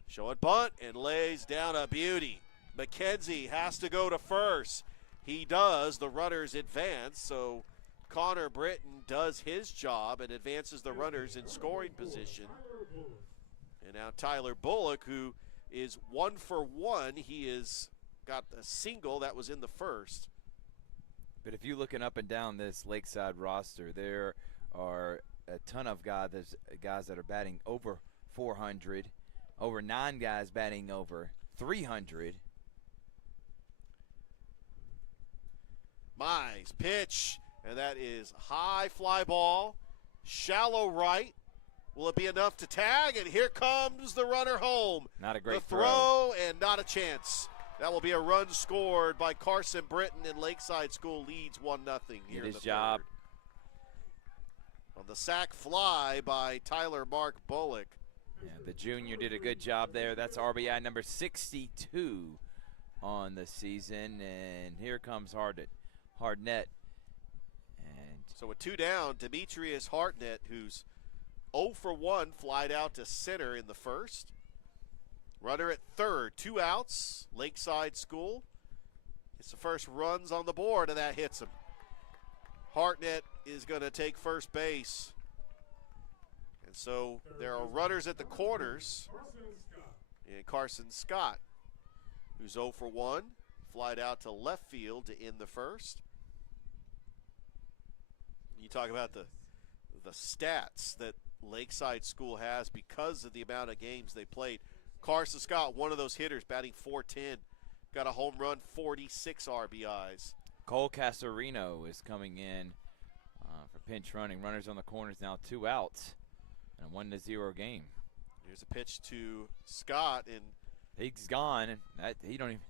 Showing bunt and lays down a beauty. McKenzie has to go to first. He does. The runners advance, so Connor Britton does his job and advances the runners in scoring position. And now Tyler Bullock, who is 1 for 1. He has got a single that was in the first. But if you're looking up and down this Lakeside roster, there are a ton of guys that are batting over 400, over 9 guys batting over 300. Mize pitch, and that is high fly ball, shallow right. Will it be enough to tag? And here comes the runner home. Not a great throw and not a chance. That will be a run scored by Carson Britton, and Lakeside School leads 1-0 here in the job. third. On the sac fly by Tyler Mark Bullock. Yeah, the junior did a good job there. That's RBI number 62 on the season, and here comes Hardnet. And so with 2 down, Demetrius Hartnett, who's 0 for 1, flied out to center in the first. Runner at third, 2 outs. Lakeside School. It's the first runs on the board, and that hits him. Hartnett is going to take first base. And so there are runners at the corners. And Carson Scott, who's 0 for 1, flied out to left field to end the first. You talk about the stats that Lakeside School has because of the amount of games they played. Carson Scott, one of those hitters, batting .410, got a home run, 46 RBIs. Cole Casarino is coming in for pinch running. Runners on the corners now, 2 outs, and a 1-0 game. Here's a pitch to Scott, and he's gone. And he don't even.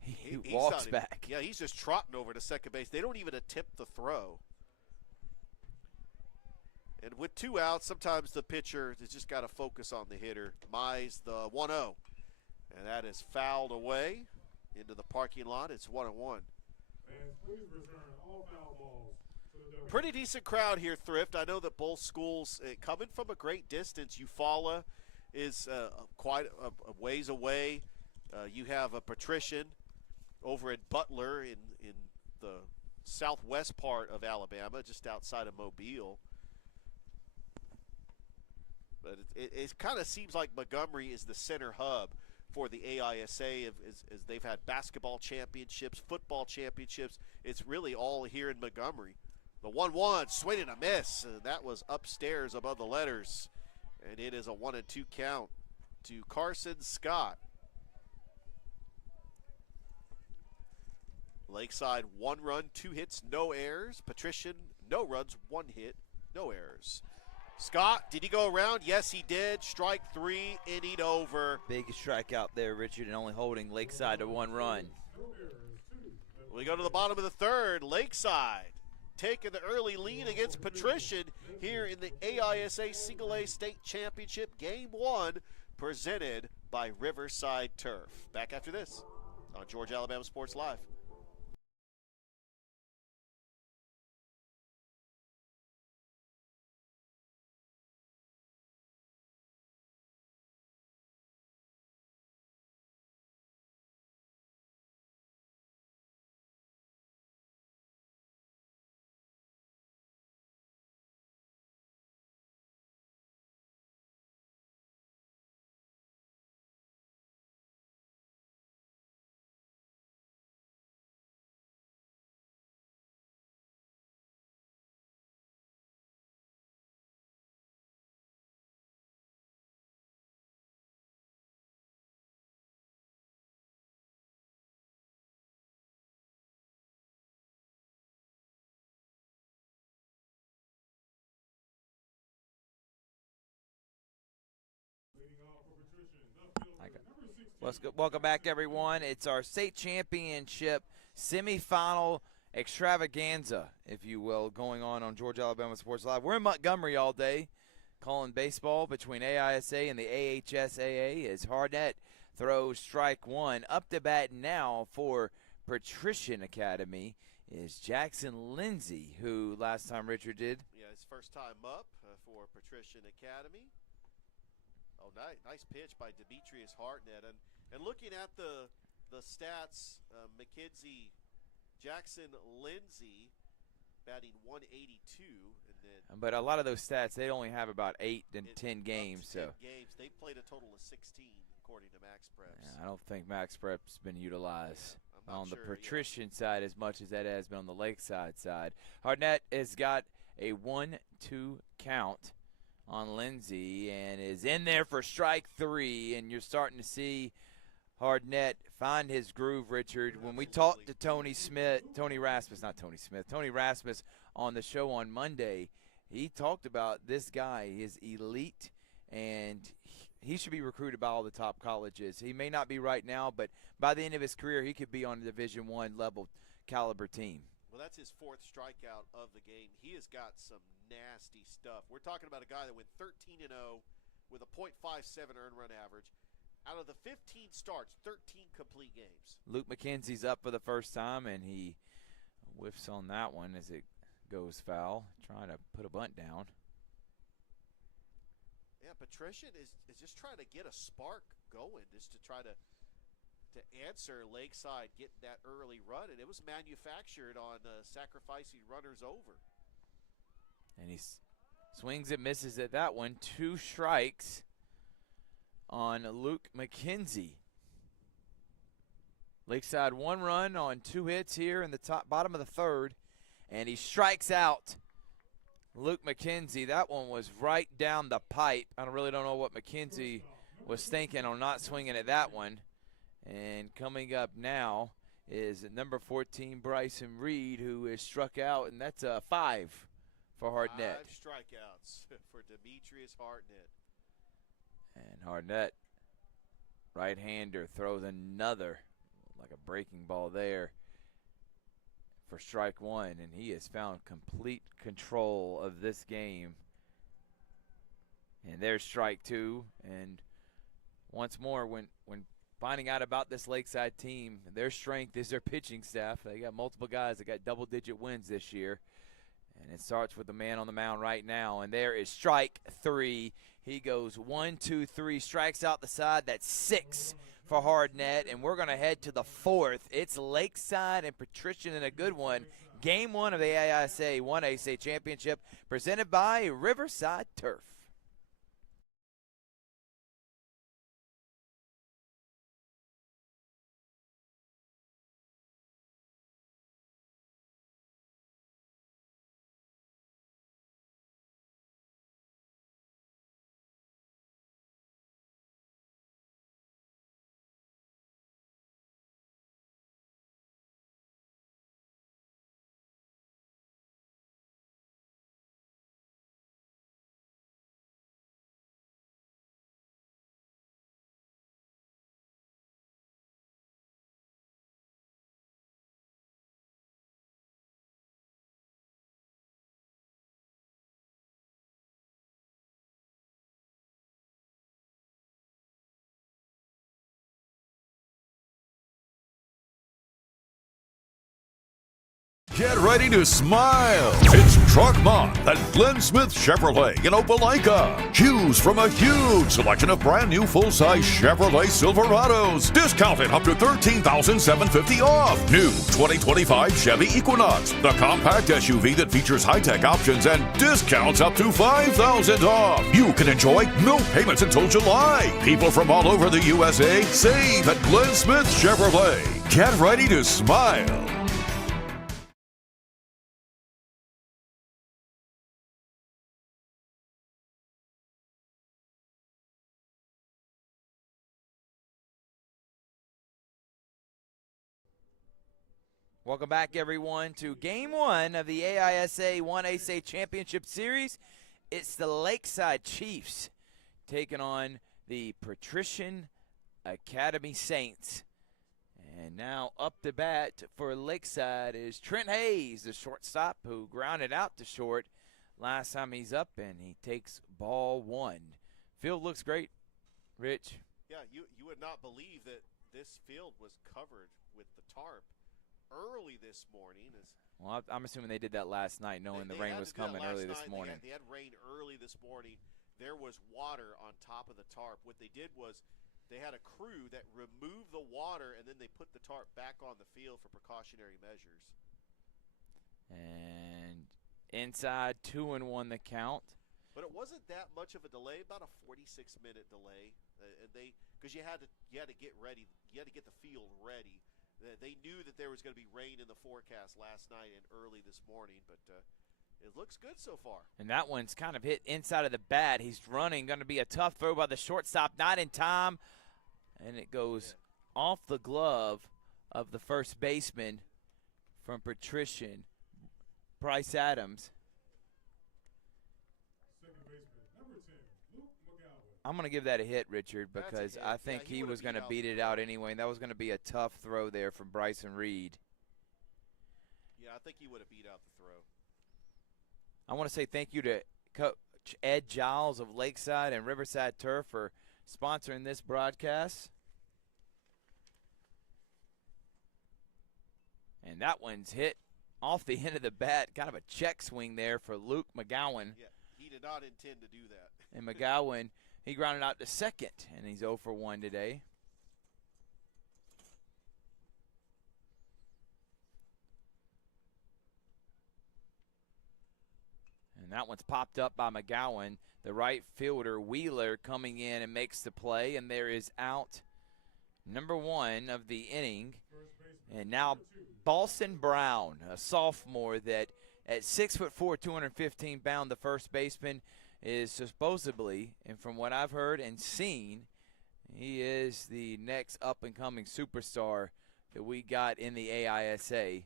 He walks back. Yeah, he's just trotting over to second base. They don't even attempt the throw. And with 2 outs, sometimes the pitcher has just got to focus on the hitter. Mize the 1-0. And that is fouled away into the parking lot. It's 1-1. Fans, please return all foul balls to the dirt. Pretty decent crowd here, Thrift. I know that both schools, coming from a great distance, Eufaula is quite a ways away. You have a Patrician over at Butler in the southwest part of Alabama, just outside of Mobile. But it kind of seems like Montgomery is the center hub for the AISA as they've had basketball championships, football championships. It's really all here in Montgomery. The 1-1, swing and a miss. That was upstairs above the letters. And it is a 1-2 count to Carson Scott. Lakeside, 1 run, 2 hits, no errors. Patrician, no runs, 1 hit, no errors. Scott, did he go around? Yes, he did. Strike 3, inning over. Big strikeout there, Richard, and only holding Lakeside to 1 run. We go to the bottom of the third. Lakeside taking the early lead against Patrician here in the AISA Single A State Championship Game 1, presented by Riverside Turf. Back after this on Georgia Alabama Sports Live. Welcome back, everyone. It's our state championship semifinal extravaganza, if you will, going on Georgia Alabama Sports Live. We're in Montgomery all day, calling baseball between AISA and the AHSAA as Harnett throws strike one. Up to bat now for Patrician Academy is Jackson Lindsay, who last time Richard did. Yeah, his first time up for Patrician Academy. Oh, nice pitch by Demetrius Hartnett. And looking at the stats, McKenzie, Jackson Lindsay batting 182. But a lot of those stats, they only have about 8 and 10 games. 10 games. They played a total of 16, according to Max Preps. Yeah, I don't think Max Prep's been utilized on the sure, Patrician side as much as that has been on the Lakeside side. Harnett has got a 1-2 count on Lindsay and is in there for strike three, and you're starting to see Harnett find his groove, Richard. When we talked to Tony Rasmus on the show on Monday, he talked about this guy is elite, and he should be recruited by all the top colleges. He may not be right now, but by the end of his career, he could be on a Division I level caliber team. Well, that's his 4th strikeout of the game. He has got some nasty stuff. We're talking about a guy that went 13-0 with a .57 earned run average. Out of the 15 starts, 13 complete games. Luke McKenzie's up for the first time, and he whiffs on that one as it goes foul, trying to put a bunt down. Yeah, Patrician is just trying to get a spark going, just to try to answer Lakeside getting that early run, and it was manufactured on sacrificing runners over. And he swings it, misses at that one. 2 strikes on Luke McKenzie. Lakeside 1 run on 2 hits here in the bottom of the 3rd, and he strikes out Luke McKenzie. That one was right down the pipe. I really don't know what McKenzie was thinking on not swinging at that one. And coming up now is number 14, Bryson Reed, who is struck out, and that's a 5 for Harnett. 5 strikeouts for Demetrius Hartnett. And Harnett, right-hander, throws another, like a breaking ball there, for strike one, and he has found complete control of this game. And there's strike 2, and once more, when finding out about this Lakeside team, their strength is their pitching staff. They got multiple guys that got double-digit wins this year. And it starts with the man on the mound right now. And there is strike 3. He goes 1, 2, 3, strikes out the side. That's 6 for Harnett. And we're going to head to the 4th. It's Lakeside and Patrician in a good one. Game 1 of the AISA 1A State Championship presented by Riverside Turf. Get ready to smile. It's Truck Month at Glenn Smith Chevrolet in Opelika. Choose from a huge selection of brand new full-size Chevrolet Silverados. Discounted up to $13,750 off. New 2025 Chevy Equinox, the compact SUV that features high-tech options and discounts up to $5,000 off. You can enjoy no payments until July. People from all over the USA save at Glenn Smith Chevrolet. Get ready to smile. Welcome back, everyone, to Game 1 of the AISA 1A State Championship Series. It's the Lakeside Chiefs taking on the Patrician Academy Saints. And now up to bat for Lakeside is Trent Hayes, the shortstop, who grounded out to short last time he's up, and he takes ball 1. Field looks great, Rich. Yeah, you would not believe that this field was covered with the tarp early this morning. Well, I'm assuming they did that last night, knowing the rain was coming early this morning. They had rain early this morning. There was water on top of the tarp. What they did was they had a crew that removed the water, and then they put the tarp back on the field for precautionary measures. And inside, 2-1 the count. But it wasn't that much of a delay, about a 46-minute delay, and because you had to get ready, you had to get the field ready. They knew that there was going to be rain in the forecast last night and early this morning, but it looks good so far. And that one's kind of hit inside of the bat. He's running, going to be a tough throw by the shortstop, not in time, and it goes off the glove of the first baseman from Patrician, Bryce Adams. Second baseman, number 10, Luke McGowan. I'm going to give that a hit, Richard, because I think he was going to beat it out anyway, and that was going to be a tough throw there from Bryson Reed. Yeah, I think he would have beat out the throw. I want to say thank you to Coach Ed Giles of Lakeside and Riverside Turf for sponsoring this broadcast. And that one's hit off the end of the bat. Kind of a check swing there for Luke McGowan. Yeah, he did not intend to do that. And McGowan, he grounded out to second, and he's 0 for 1 today. And that one's popped up by McGowan. The right fielder, Wheeler, coming in and makes the play, and there is out number 1 of the inning. And now Boston Brown, a sophomore that at 6'4", 215 pounds, the first baseman, is supposedly, and from what I've heard and seen, he is the next up-and-coming superstar that we got in the AISA.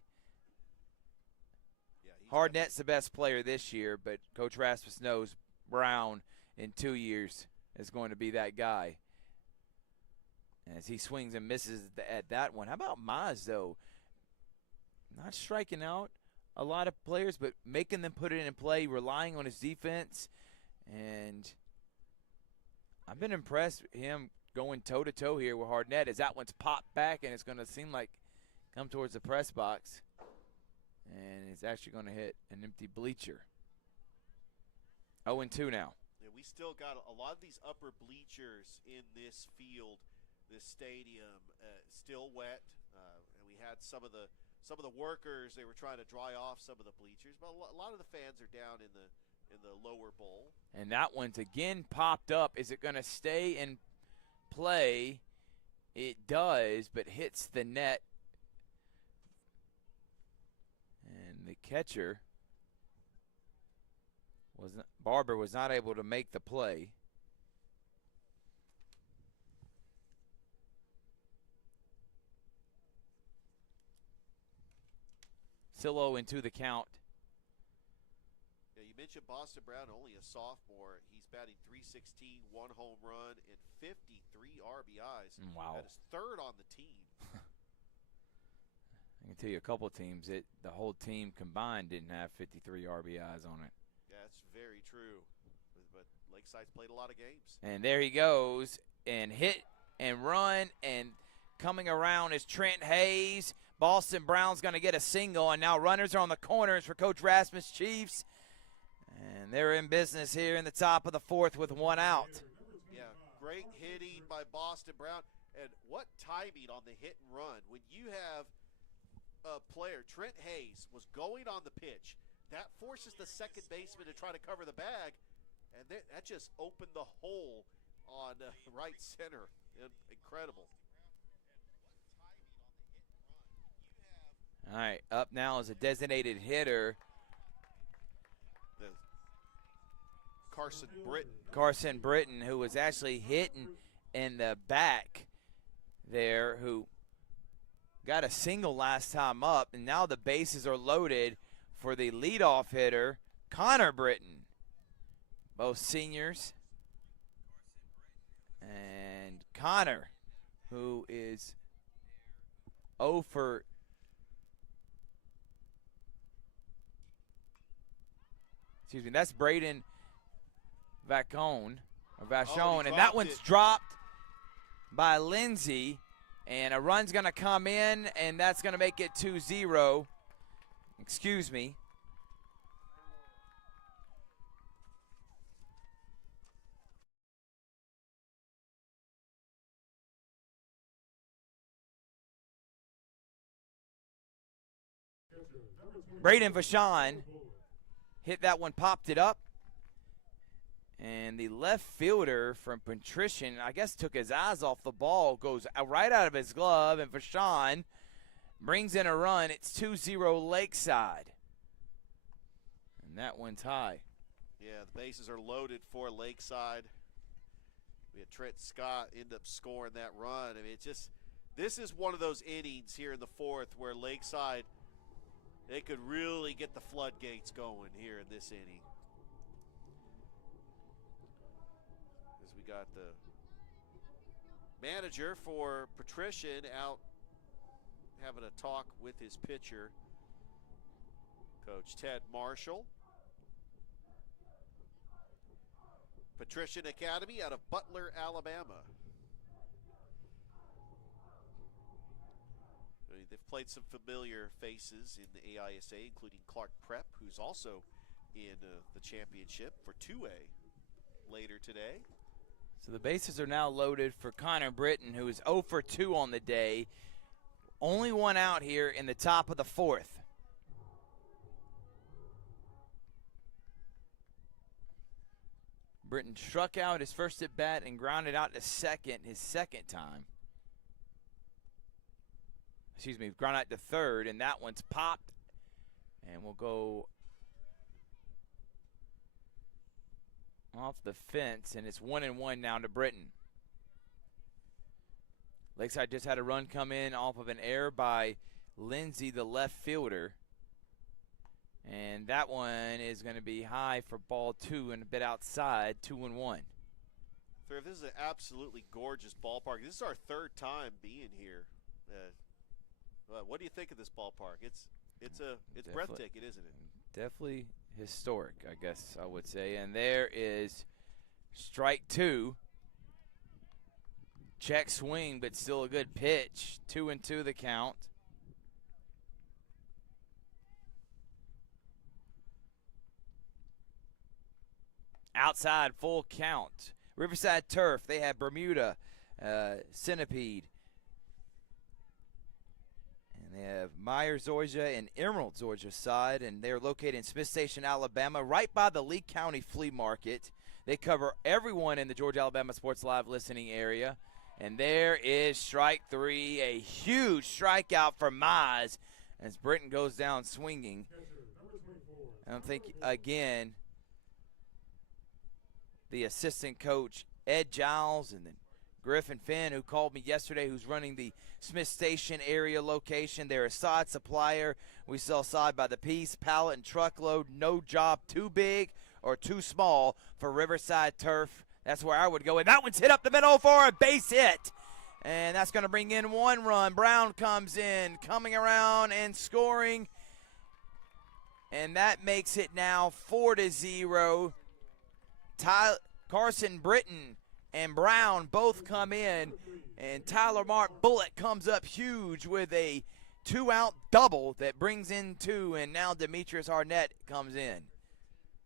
Hardnett's the best player this year, but Coach Rasmus knows Brown in 2 years is going to be that guy. As he swings and misses at that one. How about Maz, though? Not striking out a lot of players, but making them put it in play, relying on his defense. And I've been impressed with him going toe-to-toe here with Hardnett as that one's popped back, and it's going to seem like come towards the press box. And it's actually going to hit an empty bleacher. 0-2 now. Yeah, we still got a lot of these upper bleachers in this field, this stadium, still wet. And we had some of the workers, they were trying to dry off some of the bleachers, but a lot of the fans are down in the lower bowl. And that one's again popped up. Is it going to stay in play? It does, but hits the net. And the catcher Barber was not able to make the play. Still 0-2 the count. Yeah, you mentioned Boston Brown, only a sophomore. He's batting .316, 1 home run, and 53 RBIs. Wow. That is third on the team. I can tell you a couple teams, the whole team combined didn't have 53 RBIs on it. Yeah, that's very true. But Lakeside's played a lot of games. And there he goes, and hit and run, and coming around is Trent Hayes. Boston Brown's going to get a single, and now runners are on the corners for Coach Rasmus Chiefs. And they're in business here in the top of the 4th with 1 out. Yeah, great hitting by Boston Brown. And what timing on the hit and run. When you have a player, Trent Hayes, was going on the pitch, that forces the second baseman to try to cover the bag, and that just opened the hole on right center. Incredible. All right, up now is a designated hitter. Carson Britton, who was actually hitting in the back there, who got a single last time up, and now the bases are loaded for the leadoff hitter, Connor Britton. Both seniors. And Connor, who is 0 for excuse me, that's Braden Vachon, and that one's dropped by Lindsay, and a run's going to come in, and that's going to make it 2-0. Excuse me. Braden Vachon hit that one, popped it up. And the left fielder from Patrician, I guess, took his eyes off the ball, goes right out of his glove, and Vachon brings in a run. It's 2-0 Lakeside. And that one's high. Yeah, the bases are loaded for Lakeside. We had Trent Scott end up scoring that run. I mean, it's just, this is one of those innings here in the fourth where Lakeside, they could really get the floodgates going here in this inning. As we got the manager for Patrician out having a talk with his pitcher, Coach Ted Marshall. Patrician Academy out of Butler, Alabama. They've played some familiar faces in the AISA, including Clark Prep, who's also in the championship for 2A later today. So the bases are now loaded for Connor Britton, who is 0 for 2 on the day. Only one out here in the top of the fourth. Britton struck out his first at bat and grounded out to second his second time. Excuse me, ground out to third, and that one's popped. And we'll go off the fence, and it's 1-1 now to Britton. Lakeside just had a run come in off of an error by Lindsay, the left fielder. And that one is going to be high for ball 2 and a bit outside, 2-1. This is an absolutely gorgeous ballpark. This is our third time being here. What do you think of this ballpark? It's breathtaking, isn't it? Definitely historic, I guess I would say. And there is strike 2. Check swing, but still a good pitch. 2-2 the count. Outside, full count. Riverside Turf, they have Bermuda, Centipede. And they have Myers, Georgia, and Emerald, Georgia side. And they're located in Smith Station, Alabama, right by the Lee County Flea Market. They cover everyone in the Georgia Alabama Sports Live listening area. And there is strike 3, a huge strikeout for Mize as Britton goes down swinging. I don't think, again, the assistant coach, Ed Giles, and then Griffin Finn, who called me yesterday, who's running the Smith Station area location. They're a sod supplier. We sell sod by the piece, pallet, and truckload. No job too big or too small for Riverside Turf. That's where I would go. And that one's hit up the middle for a base hit. And that's going to bring in 1 run. Brown comes in, coming around and scoring. And that makes it now 4-0. Carson Britton and Brown both come in. And Tyler Mark Bullock comes up huge with a 2-out double that brings in 2. And now Demetrius Arnett comes in.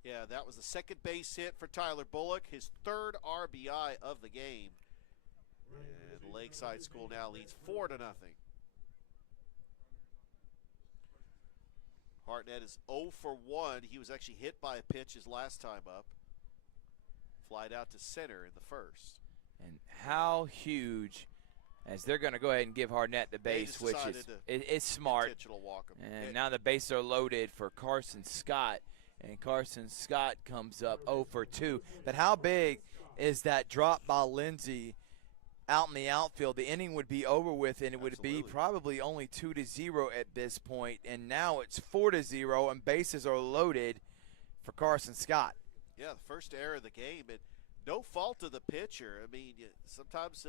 Yeah, that was the second base hit for Tyler Bullock, his 3rd RBI of the game. And Lakeside School now leads 4-0. Hartnett is 0 for 1. He was actually hit by a pitch his last time up. Flied out to center in the first. And how huge, as they're going to go ahead and give Hartnett the base, which is it's smart. Intentional walk him. And now the bases are loaded for Carson Scott. And Carson Scott comes up 0 for 2. But how big is that drop by Lindsay out in the outfield? The inning would be over with, and it would be probably only 2-0 at this point. And now it's 4-0, and bases are loaded for Carson Scott. Yeah, the first error of the game. And no fault of the pitcher. I mean, sometimes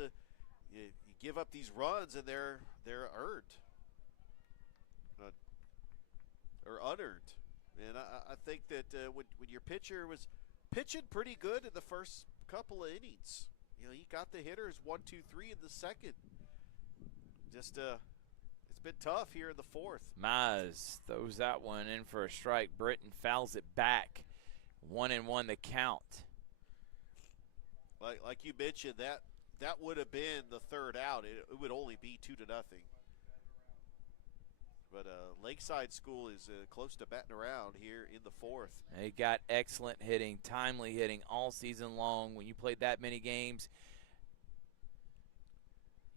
you give up these runs and they're earned or unearned. And I think that when your pitcher was pitching pretty good in the first couple of innings, he got the hitters 1, 2, 3 in the second. Just it's been tough here in the fourth. Mize throws that one in for a strike. Britton fouls it back. 1-1 the count. Like you mentioned, that would have been the third out. It would only be 2-0. But Lakeside School is close to batting around here in the fourth. They got excellent hitting, timely hitting all season long. When you play that many games,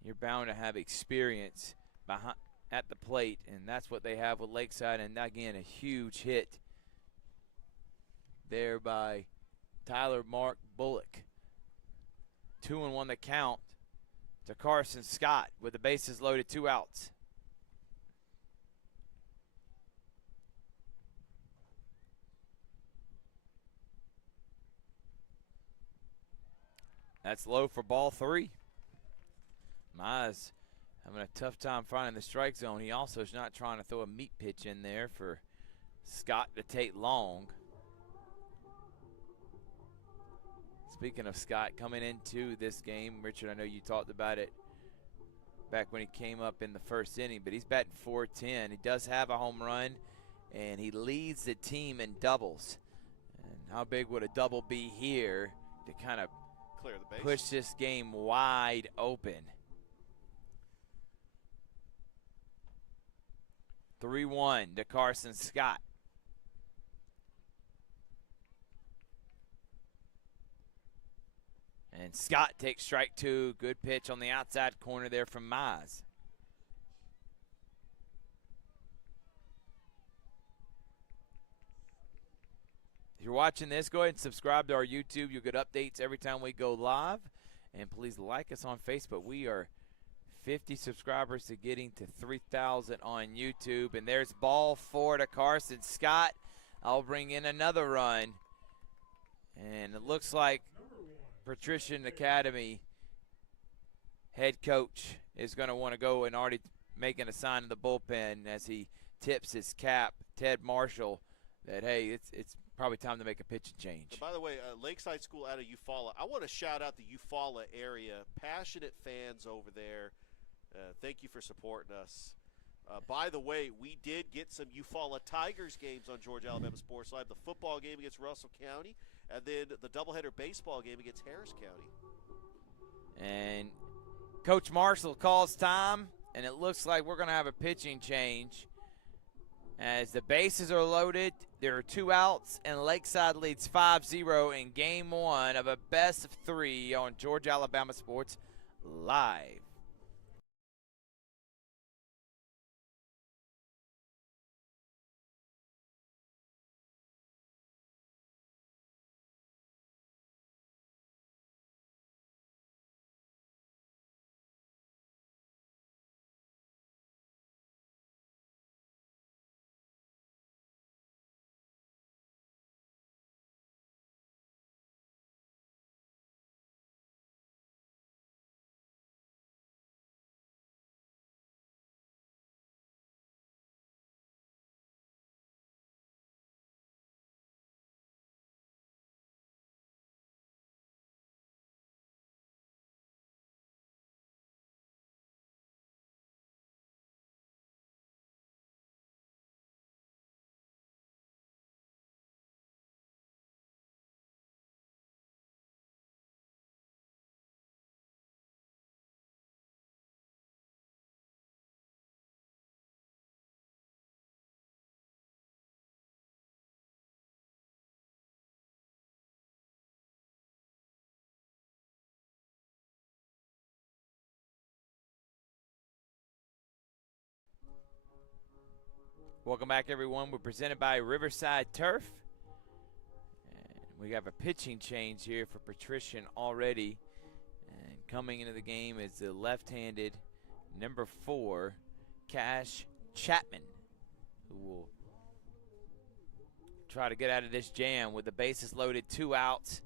you're bound to have experience at the plate, and that's what they have with Lakeside. And again, a huge hit there by Tyler Mark Bullock. 2-1 the count to Carson Scott with the bases loaded, 2 outs. That's low for ball 3. Mize having a tough time finding the strike zone. He also is not trying to throw a meat pitch in there for Scott to take long. Speaking of Scott coming into this game, Richard, I know you talked about it back when he came up in the first inning, but he's batting .410. He does have a home run, and he leads the team in doubles. And how big would a double be here to kind of clear the base, push this game wide open? 3-1 to Carson Scott. And Scott takes strike 2. Good pitch on the outside corner there from Mize. If you're watching this, go ahead and subscribe to our YouTube. You'll get updates every time we go live. And please like us on Facebook. We are 50 subscribers to getting to 3,000 on YouTube. And there's ball 4 to Carson Scott. I'll bring in another run. And it looks like Patrician Academy head coach is going to want to go and already making a sign in the bullpen as he tips his cap, Ted Marshall, that, hey, it's probably time to make a pitching change. And by the way, Lakeside School out of Eufaula. I want to shout out the Eufaula area. Passionate fans over there. Thank you for supporting us. By the way, we did get some Eufaula Tigers games on Georgia Alabama Sports Live. The football game against Russell County, and then the doubleheader baseball game against Harris County. And Coach Marshall calls time, and it looks like we're going to have a pitching change. As the bases are loaded, there are 2 outs, and Lakeside leads 5-0 in Game 1 of a best of 3 on Georgia Alabama Sports Live. Welcome back, everyone. We're presented by Riverside Turf. And we have a pitching change here for Patrician already. And coming into the game is the left-handed number 4, Cash Chapman, who will try to get out of this jam with the bases loaded, 2 outs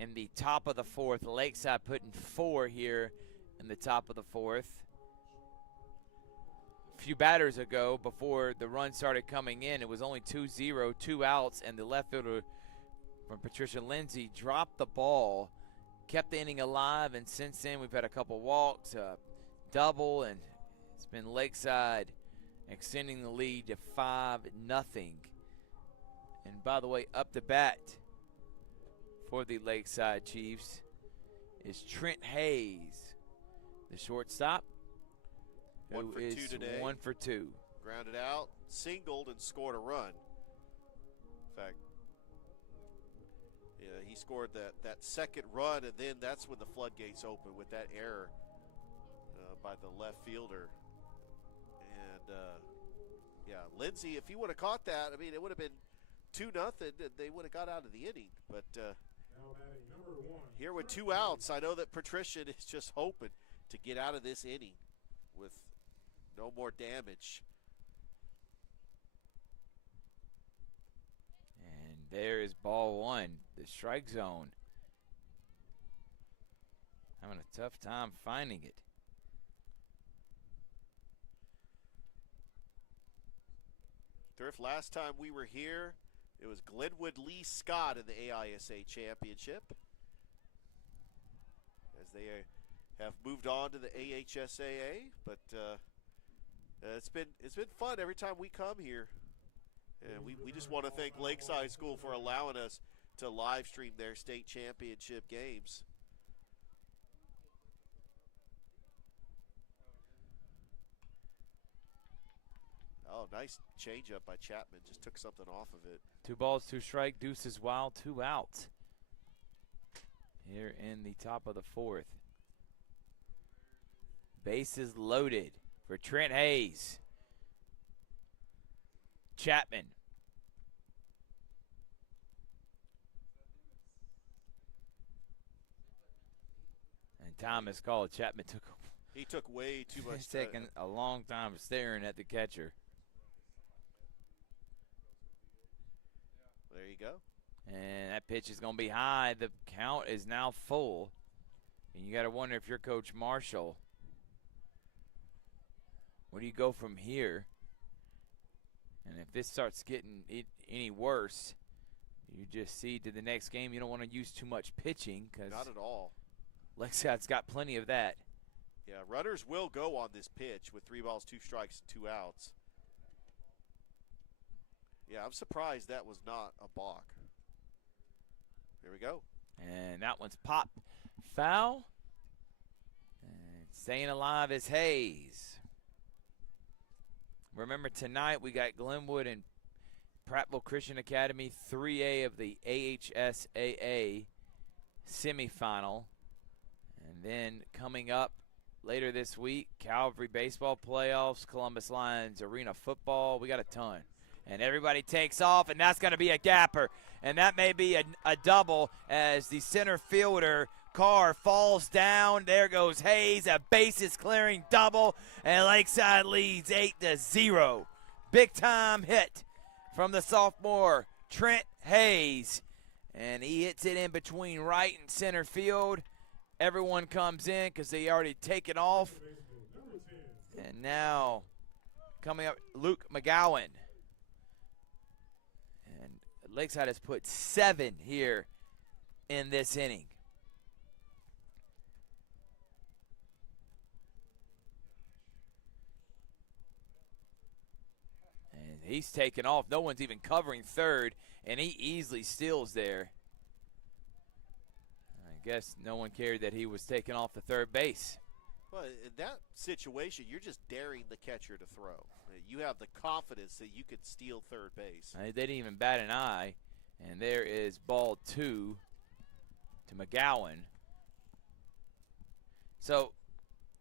in the top of the fourth. Lakeside putting 4 here in the top of the fourth. A few batters ago, before the run started coming in, it was only 2-0, 2 outs, and the left fielder from Patrician, Lindsay, dropped the ball, kept the inning alive, and since then we've had a couple walks, double, and it's been Lakeside extending the lead to 5-0. And by the way, up to bat for the Lakeside Chiefs is Trent Hayes, the shortstop, who is 1 for 2. Grounded out, singled, and scored a run. In fact, yeah, he scored that second run, and then that's when the floodgates opened with that error by the left fielder. And, yeah, Lindsay, if he would have caught that, I mean, it would have been 2-0, and they would have got out of the inning. But here with 2 outs, I know that Patrician is just hoping to get out of this inning with no more damage. And there is ball 1, the strike zone. Having a tough time finding it. Thrift, last time we were here, it was Glenwood Lee Scott in the AISA championship, as they have moved on to the AHSAA. But it's been fun every time we come here, and we just want to thank Lakeside School for allowing us to live stream their state championship games. Oh, nice changeup by Chapman. Just took something off of it. 2 balls, 2 strike, deuces wild, 2 out. Here in the top of the fourth. Bases loaded for Trent Hayes. Chapman. And time is called. Chapman He took way too much He's time. taking a long time staring at the catcher. There you go. And that pitch is going to be high. The count is now full. And you got to wonder if you're Coach Marshall, where do you go from here? And if this starts getting any worse, you just see to the next game. You don't want to use too much pitching, because not at all. Lakeside's got plenty of that. Yeah, runners will go on this pitch with 3 balls, 2 strikes, 2 outs. Yeah, I'm surprised that was not a balk. Here we go. And that one's popped foul. And staying alive is Hayes. Remember, tonight we got Glenwood and Prattville Christian Academy 3A of the AHSAA semifinal. And then coming up later this week, Calvary baseball playoffs, Columbus Lions arena football. We got a ton. And everybody takes off, and that's going to be a gapper. And that may be a double as the center fielder, Carr, falls down. There goes Hayes, a bases clearing double, and Lakeside leads 8-0. Big time hit from the sophomore, Trent Hayes. And he hits it in between right and center field. Everyone comes in because they already taken off. And now coming up, Luke McGowan. Lakeside has put 7 here in this inning. And he's taken off. No one's even covering third, and he easily steals there. I guess no one cared that he was taken off the third base. Well, in that situation, you're just daring the catcher to throw. You have the confidence that you could steal third base. They didn't even bat an eye. And there is ball 2 to McGowan. So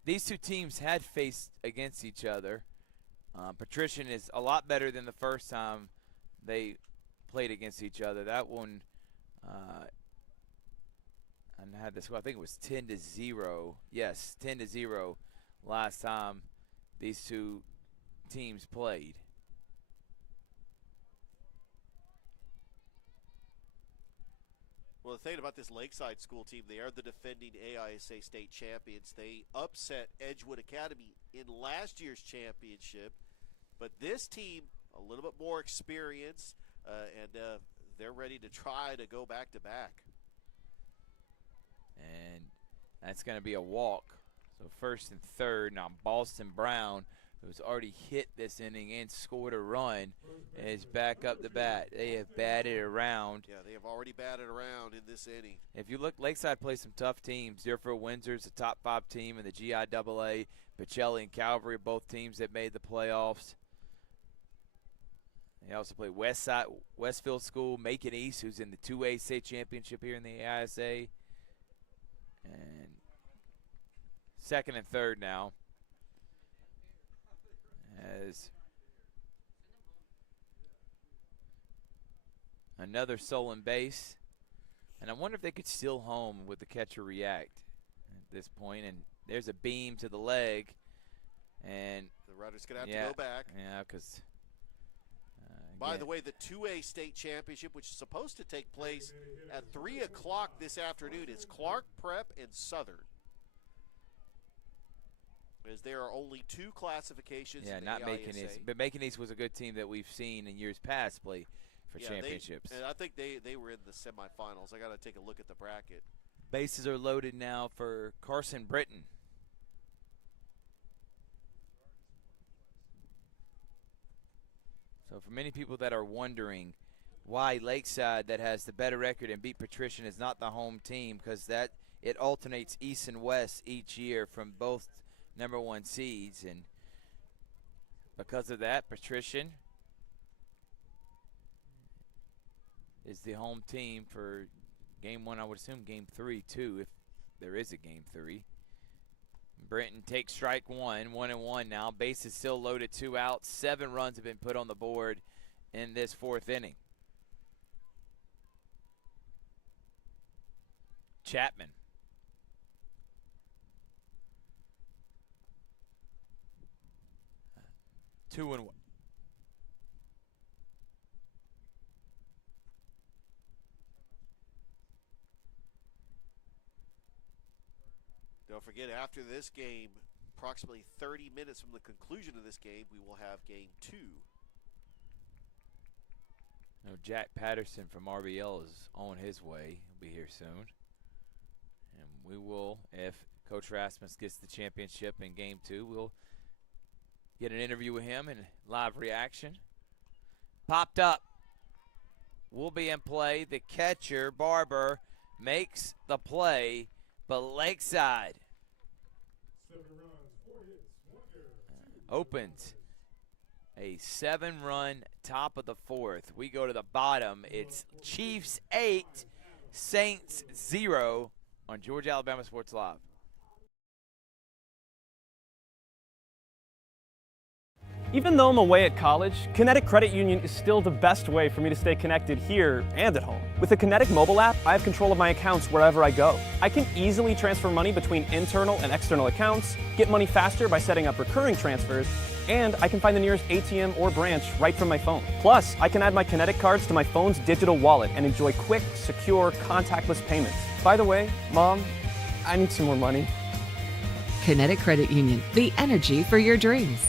these two teams had faced against each other. Patrician is a lot better than the first time they played against each other. That one, I had this. I think it was 10-0. Yes, 10-0 last time these two teams played. Well, the thing about this Lakeside school team, they are the defending AISA state champions. They upset Edgewood Academy in last year's championship. But this team, a little bit more experience, and they're ready to try to go back-to-back. And that's going to be a walk. So first and third. Now Boston Brown, who's already hit this inning and scored a run, is back up to bat. They have batted around. Yeah, they have already batted around in this inning. If you look, Lakeside plays some tough teams. Deerfield Windsor's a top 5 team in the GIAA. Pacelli and Calvary are both teams that made the playoffs. They also play Westfield School, Macon East, who's in the 2A state championship here in the AISA. And second and third now. As another stolen base. And I wonder if they could steal home with the catcher react at this point. And there's a beam to the leg. And the runner's going to have to go back. Yeah, because by the way, the 2A state championship, which is supposed to take place at 3 o'clock this afternoon, is Clark Prep and Southern. As there are only 2 classifications in the not AISA. Macon East. But Macon East was a good team that we've seen in years past play for championships. And I think they were in the semifinals. I got to take a look at the bracket. Bases are loaded now for Carson Britton. So for many people that are wondering why Lakeside, that has the better record and beat Patrician, is not the home team, because that it alternates east and west each year from both #1 seeds, and because of that, Patrician is the home team for game 1. I would assume game 3 too, if there is a game 3. Britton takes strike 1, 1-1 now. Base is still loaded, 2 outs. 7 runs have been put on the board in this 4th inning. Chapman. Two and one. Don't forget, after this game, approximately 30 minutes from the conclusion of this game, we will have game 2. No, Jack Patterson from RBL is on his way. He'll be here soon. And we will, if Coach Rasmus gets the championship in game 2, we'll get an interview with him and live reaction. Popped up. Will be in play. The catcher, Barber, makes the play, but Lakeside opens a 7-run top of the 4th. We go to the bottom. It's Chiefs 8, Saints 0 on Georgia Alabama Sports Live. Even though I'm away at college, Kinetic Credit Union is still the best way for me to stay connected here and at home. With the Kinetic mobile app, I have control of my accounts wherever I go. I can easily transfer money between internal and external accounts, get money faster by setting up recurring transfers, and I can find the nearest ATM or branch right from my phone. Plus, I can add my Kinetic cards to my phone's digital wallet and enjoy quick, secure, contactless payments. By the way, Mom, I need some more money. Kinetic Credit Union, the energy for your dreams.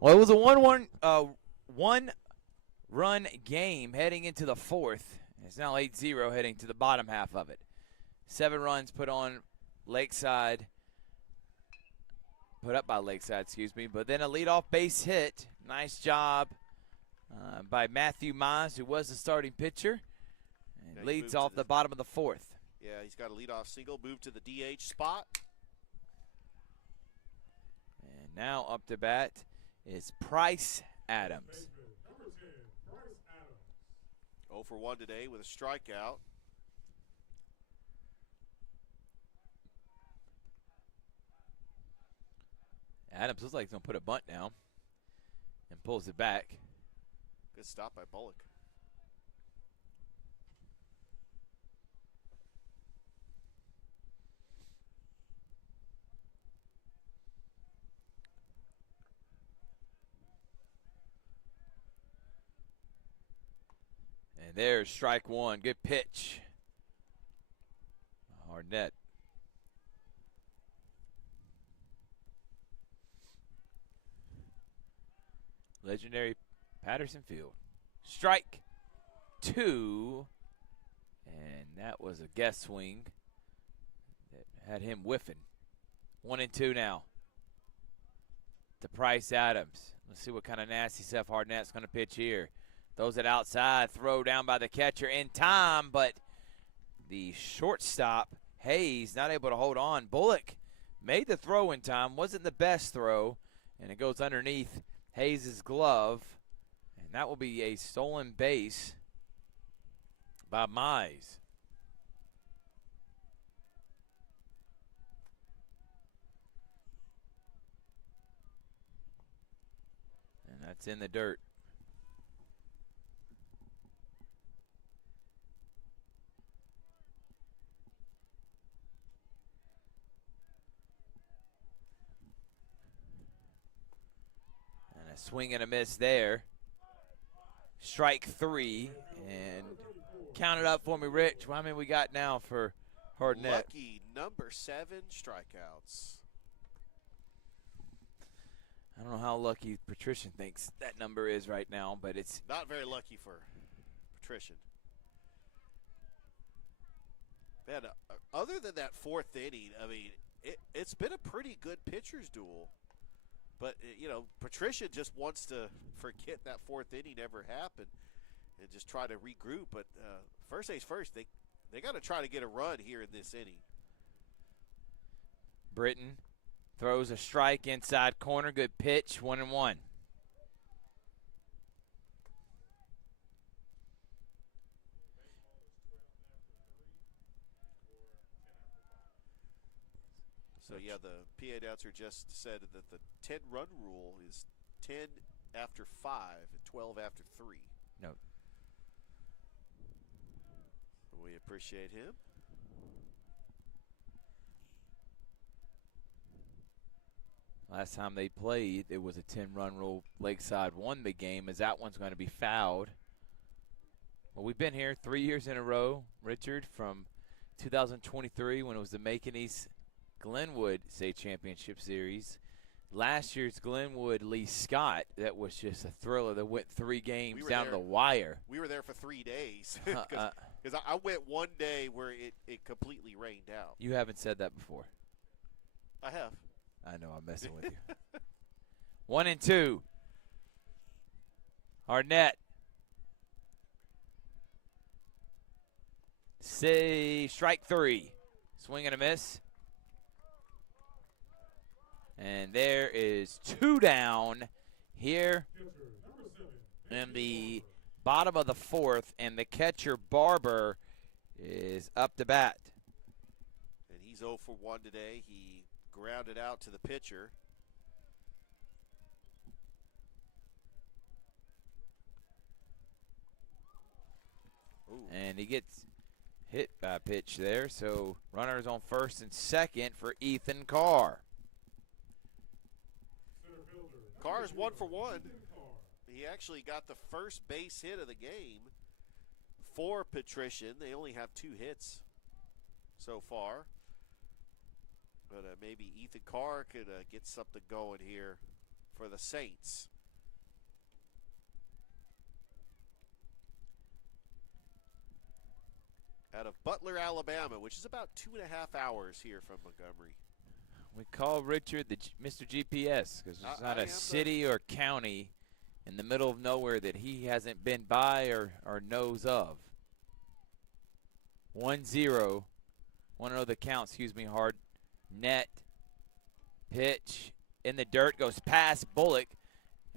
Well, it was a one-run game heading into the 4th. It's now 8-0 heading to the bottom half of it. 7 runs put up by Lakeside, excuse me. But then a leadoff base hit. Nice job by Matthew Mize, who was the starting pitcher. And Yeah, he leads moved to off the bottom of the 4th. Yeah, he's got a leadoff single, moved to the DH spot. And now up to bat is Price Adams. Baseman, number 10, Bryce Adams. 0 for 1 today with a strikeout. Adams looks like he's going to put a bunt down and pulls it back. Good stop by Bullock. And there's strike one. Good pitch. Harnett. Legendary Patterson Field. Strike 2. And that was a guess swing that had him whiffing. 1-2 now. To Price Adams. Let's see what kind of nasty stuff Harnett's going to pitch here. Throws it outside, throw down by the catcher in time, but the shortstop, Hayes, not able to hold on. Bullock made the throw in time, wasn't the best throw, and it goes underneath Hayes' glove, and that will be a stolen base by Mize. And that's in the dirt. Swing and a miss there. Strike 3. And count it up for me, Rich. How many we got now for Harnett? Lucky number 7 strikeouts. I don't know how lucky Patrician thinks that number is right now, but it's not very lucky for Patrician. Man, other than that 4th inning, I mean, it's been a pretty good pitcher's duel. But, you know, Patrician just wants to forget that 4th inning ever happened and just try to regroup. But first things first, they got to try to get a run here in this inning. Britton throws a strike inside corner. Good pitch, 1-1. So, yeah, the PA announcer just said that the 10-run rule is 10 after 5 and 12 after 3. No. We appreciate him. Last time they played, it was a 10-run rule. Lakeside won the game, as that one's going to be fouled. Well, we've been here 3 years in a row, Richard, from 2023 when it was the Macon East Glenwood State Championship Series. Last year's Glenwood Lee Scott, that was just a thriller that went 3 games down the wire. We were there for 3 days because I went one day where it completely rained out. You haven't said that before. I have. I know, I'm messing with you. 1-2. Harnett. Strike 3. Swing and a miss. And there is 2 down here in the bottom of the 4th, and the catcher Barber is up to bat. And he's 0 for 1 today. He grounded out to the pitcher. Ooh. And he gets hit by a pitch there, so runners on first and second for Ethan Carr. Carr's 1 for 1. He actually got the first base hit of the game for Patrician. They only have 2 hits so far. But maybe Ethan Carr could get something going here for the Saints. Out of Butler, Alabama, which is about 2.5 hours here from Montgomery. We call Richard Mr. GPS because there's not a city or county in the middle of nowhere that he hasn't been by or knows of. 1-0. 1-0 the count, excuse me, hard. Net. Pitch in the dirt, goes past Bullock.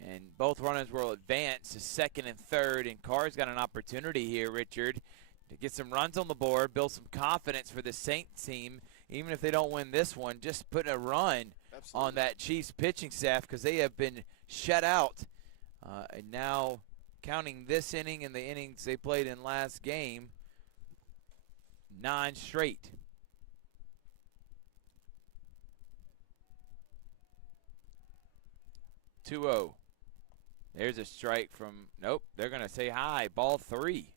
And both runners will advance to second and third. And Carr's got an opportunity here, Richard, to get some runs on the board, build some confidence for the Saints team. Even if they don't win this one, just put a run on that Chiefs pitching staff because they have been shut out. And now counting this inning and the innings they played in last game, 9 straight. Two-0. There's a strike from, nope, they're going to say hi, ball 3.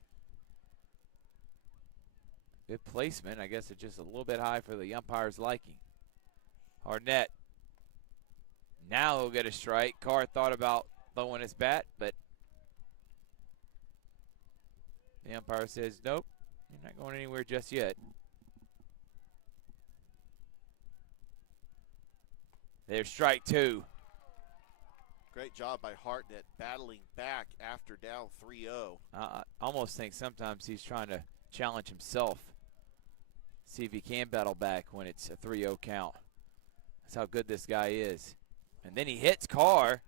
Good placement. I guess it's just a little bit high for the umpire's liking. Hard net. Now he'll get a strike. Carr thought about throwing his bat, but the umpire says, nope, you're not going anywhere just yet. There's strike 2. Great job by Hartnett battling back after down 3-0. I almost think sometimes he's trying to challenge himself. See if he can battle back when it's a 3-0 count. That's how good this guy is. And then he hits Carr.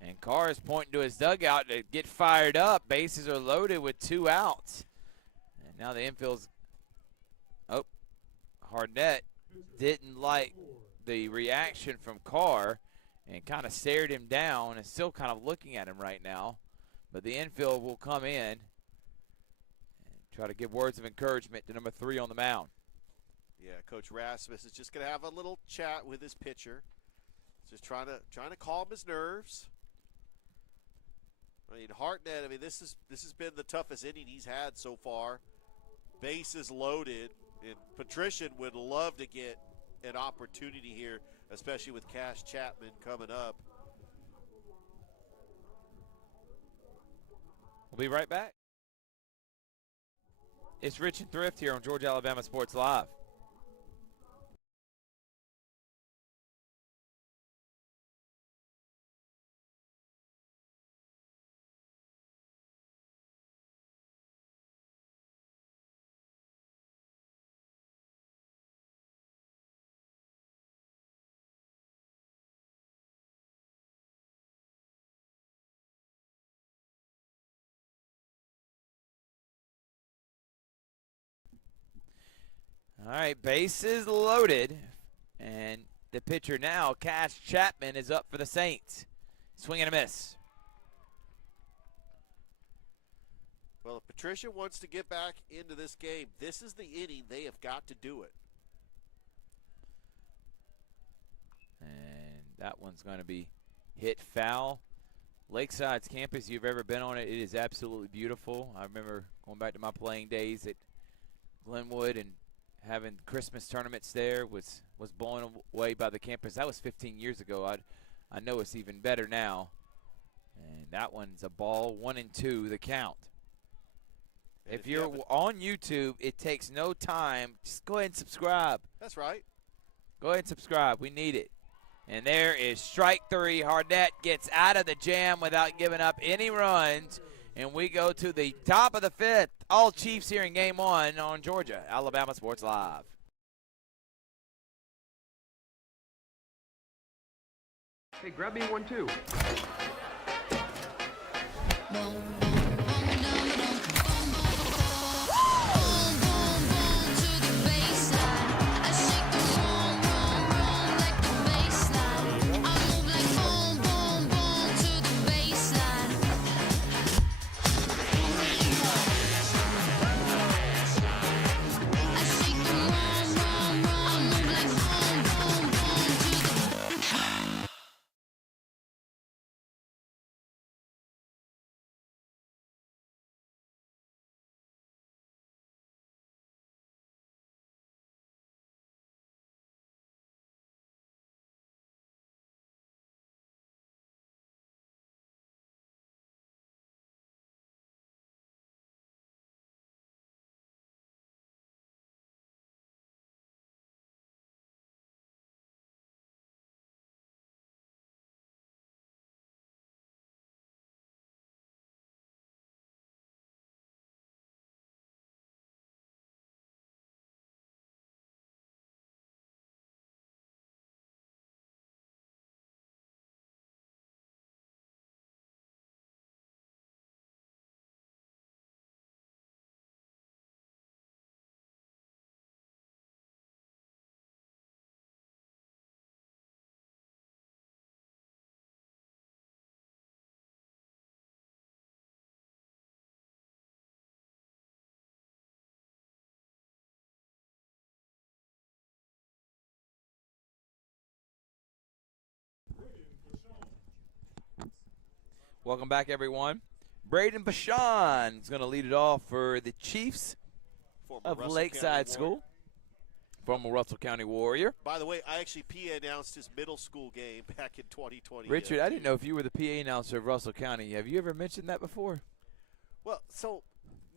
And Carr is pointing to his dugout to get fired up. Bases are loaded with 2 outs. And now the infield's, oh, Hartnett didn't like the reaction from Carr and kind of stared him down and still kind of looking at him right now. But the infield will come in and try to give words of encouragement to number 3 on the mound. Yeah, Coach Rasmus is just going to have a little chat with his pitcher. Just trying to calm his nerves. I mean, Hartnett, I mean, this has been the toughest inning he's had so far. Bases loaded, and Patrician would love to get an opportunity here, especially with Cash Chapman coming up. We'll be right back. It's Rich and Thrift here on Georgia Alabama Sports Live. All right, bases loaded. And the pitcher now, Cash Chapman, is up for the Saints. Swing and a miss. Well, if Patricia wants to get back into this game, this is the inning. They have got to do it. And that one's going to be hit foul. Lakeside's campus, if you've ever been on it, it is absolutely beautiful. I remember going back to my playing days at Glenwood and having Christmas tournaments there, was blown away by the campus. That was 15 years ago. I know it's even better now. And that one's a ball, 1-2 the count. If you're on YouTube, it takes no time. Just go ahead and subscribe. That's right. Go ahead and subscribe. We need it. And there is strike 3. Hartnett gets out of the jam without giving up any runs. And we go to the top of the 5th. All Chiefs here in Game 1 on Georgia Alabama Sports Live. Hey, grab me one too. Welcome back, everyone. Braden Bashan is going to lead it off for the Chiefs of Lakeside School. Former Russell County Warrior. By the way, I actually PA announced his middle school game back in 2020. Richard, I didn't know if you were the PA announcer of Russell County. Have you ever mentioned that before? Well, so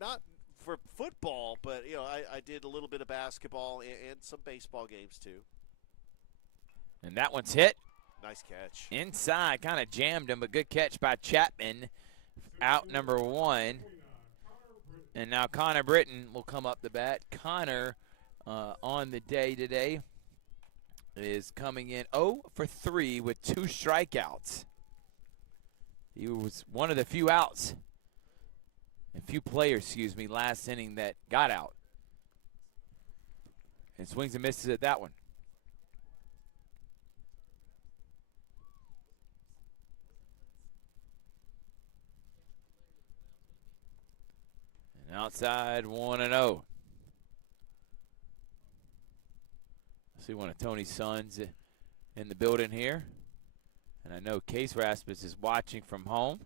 not for football, but I did a little bit of basketball and some baseball games too. And that one's hit. Nice catch. Inside, kind of jammed him, but good catch by Chapman. Out number 1. And now Connor Britton will come up the bat. Connor, on the day today, is coming in 0 for 3 with 2 strikeouts. He was one of the few outs, and few players, last inning that got out. And swings and misses at that one. And outside 1-0. See one of Tony's sons in the building here. And I know Case Rasmus is watching from home.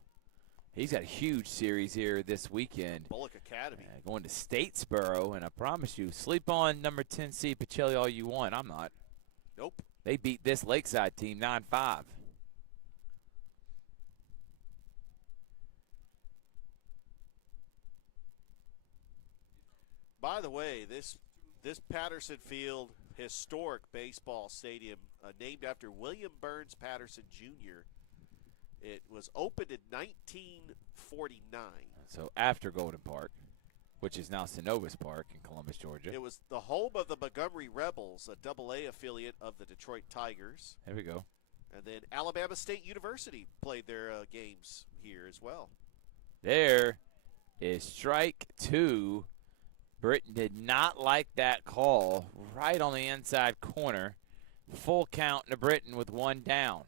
He's got a huge series here this weekend. Bullock Academy. Going to Statesboro, and I promise you, sleep on number 10 seed Pacelli all you want. I'm not. Nope. They beat this Lakeside team 9-5. By the way, this Patterson Field historic baseball stadium, named after William Burns Patterson Jr. It was opened in 1949. So after Golden Park, which is now Synovus Park in Columbus, Georgia. It was the home of the Montgomery Rebels, a AA affiliate of the Detroit Tigers. There we go. And then Alabama State University played their games here as well. There is strike 2. Britton did not like that call right on the inside corner. Full count to Britton with 1 down.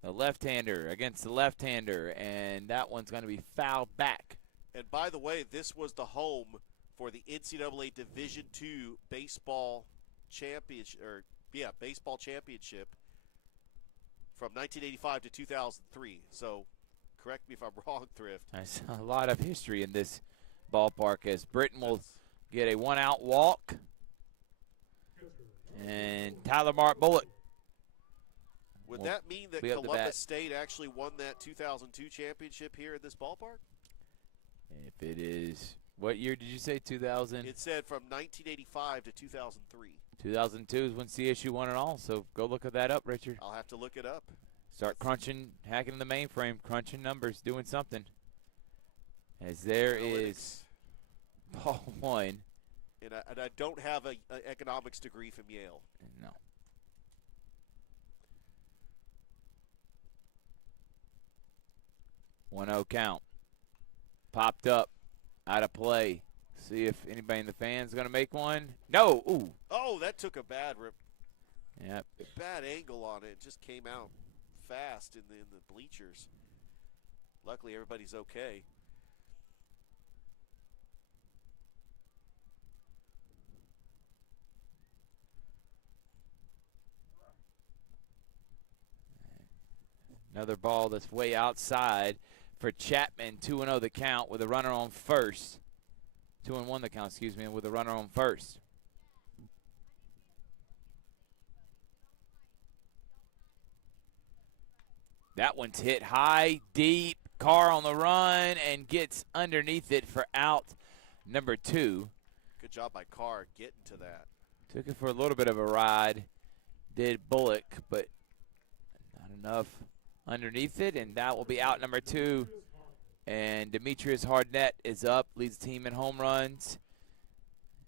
The left-hander against the left-hander, and that one's going to be fouled back. And by the way, this was the home for the NCAA Division II baseball championship, baseball championship from 1985 to 2003. So, correct me if I'm wrong, Thrift. There's a lot of history in this ballpark as Britton will get a 1-out walk. And Tyler Mark Bullock. Would that mean that Columbus State actually won that 2002 championship here in this ballpark? If it is, what year did you say, 2000? It said from 1985 to 2003. 2002 is when CSU won it all, so go look at that up, Richard. I'll have to look it up. Start crunching, hacking in the mainframe, crunching numbers, doing something. As there is ball 1. And I don't have an economics degree from Yale. No. One-0 count. Popped up. Out of play. See if anybody in the fans is going to make one. No. Ooh. Oh, that took a bad rip. Yep. Bad angle on it. It just came out fast in the bleachers. Luckily, everybody's okay. Another ball that's way outside for Chapman. 2-0 the count with a runner on first. 2-1 the count, with a runner on first. That one's hit high, deep. Carr on the run and gets underneath it for out number 2. Good job by Carr getting to that. Took it for a little bit of a ride. Did Bullock, but not enough underneath it, and that will be out number 2. And Demetrius Hardnett is up, leads the team in home runs.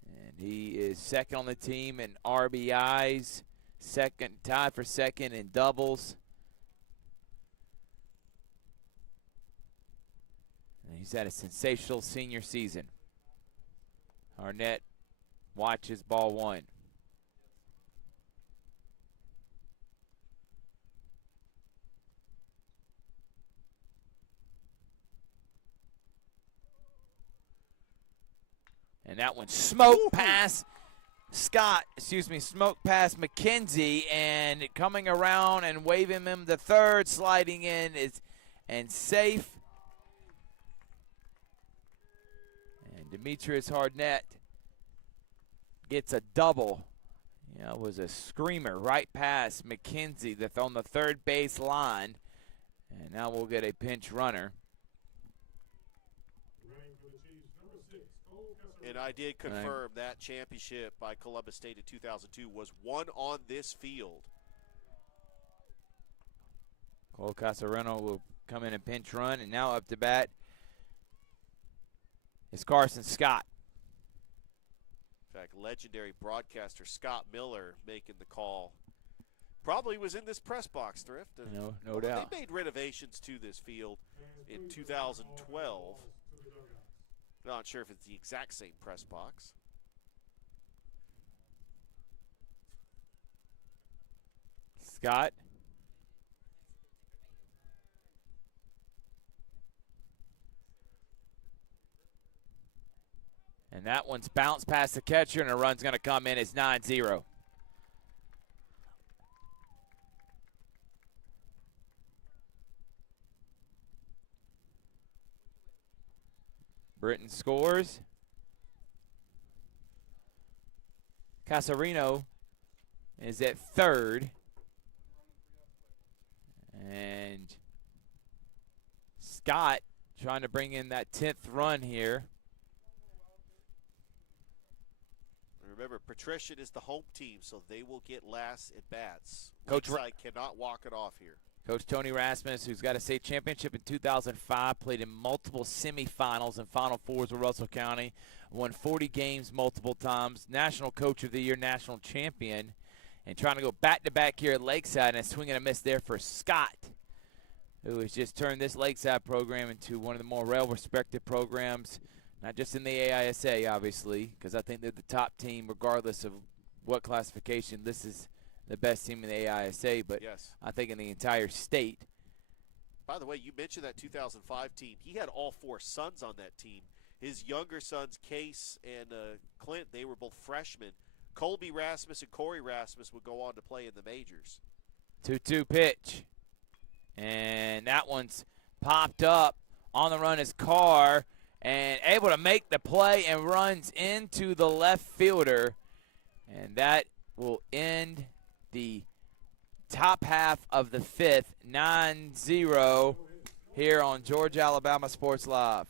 And he is second on the team in RBIs, tied for second in doubles. And he's had a sensational senior season. Hardnett watches ball 1. And that one smoked past smoked past McKenzie, and coming around and waving him the third, sliding in is and safe. And Demetrius Hardnett gets a double. It was a screamer right past McKenzie that's on the third base line. And now we'll get a pinch runner. And I did confirm that championship by Columbus State in 2002 was won on this field. Cole Casareno will come in and pinch run, and now up to bat is Carson Scott. In fact, legendary broadcaster Scott Miller making the call. Probably was in this press box, Thrift. No doubt. They made renovations to this field in 2012. Not sure if it's the exact same press box. Scott. And that one's bounced past the catcher, and a run's going to come in. It's 9-0. Britton scores. Casarino is at third. And Scott trying to bring in that 10th run here. Remember, Patrician is the home team, so they will get last at bats. Coach Lakeside cannot walk it off here. Coach Tony Rasmus, who's got a state championship in 2005, played in multiple semifinals and Final Fours with Russell County, won 40 games multiple times, National Coach of the Year, National Champion, and trying to go back-to-back here at Lakeside, and a swing and a miss there for Scott, who has just turned this Lakeside program into one of the more well-respected programs, not just in the AISA, obviously, because I think they're the top team regardless of what classification. This is the best team in the AISA, but yes, I think in the entire state. By the way, you mentioned that 2005 team. He had all four sons on that team. His younger sons, Case and Clint, they were both freshmen. Colby Rasmus and Corey Rasmus would go on to play in the majors. 2-2 pitch. And that one's popped up. On the run is Carr, and able to make the play and runs into the left fielder. And that will end the top half of the fifth, 9-0 here on Georgia Alabama Sports Live.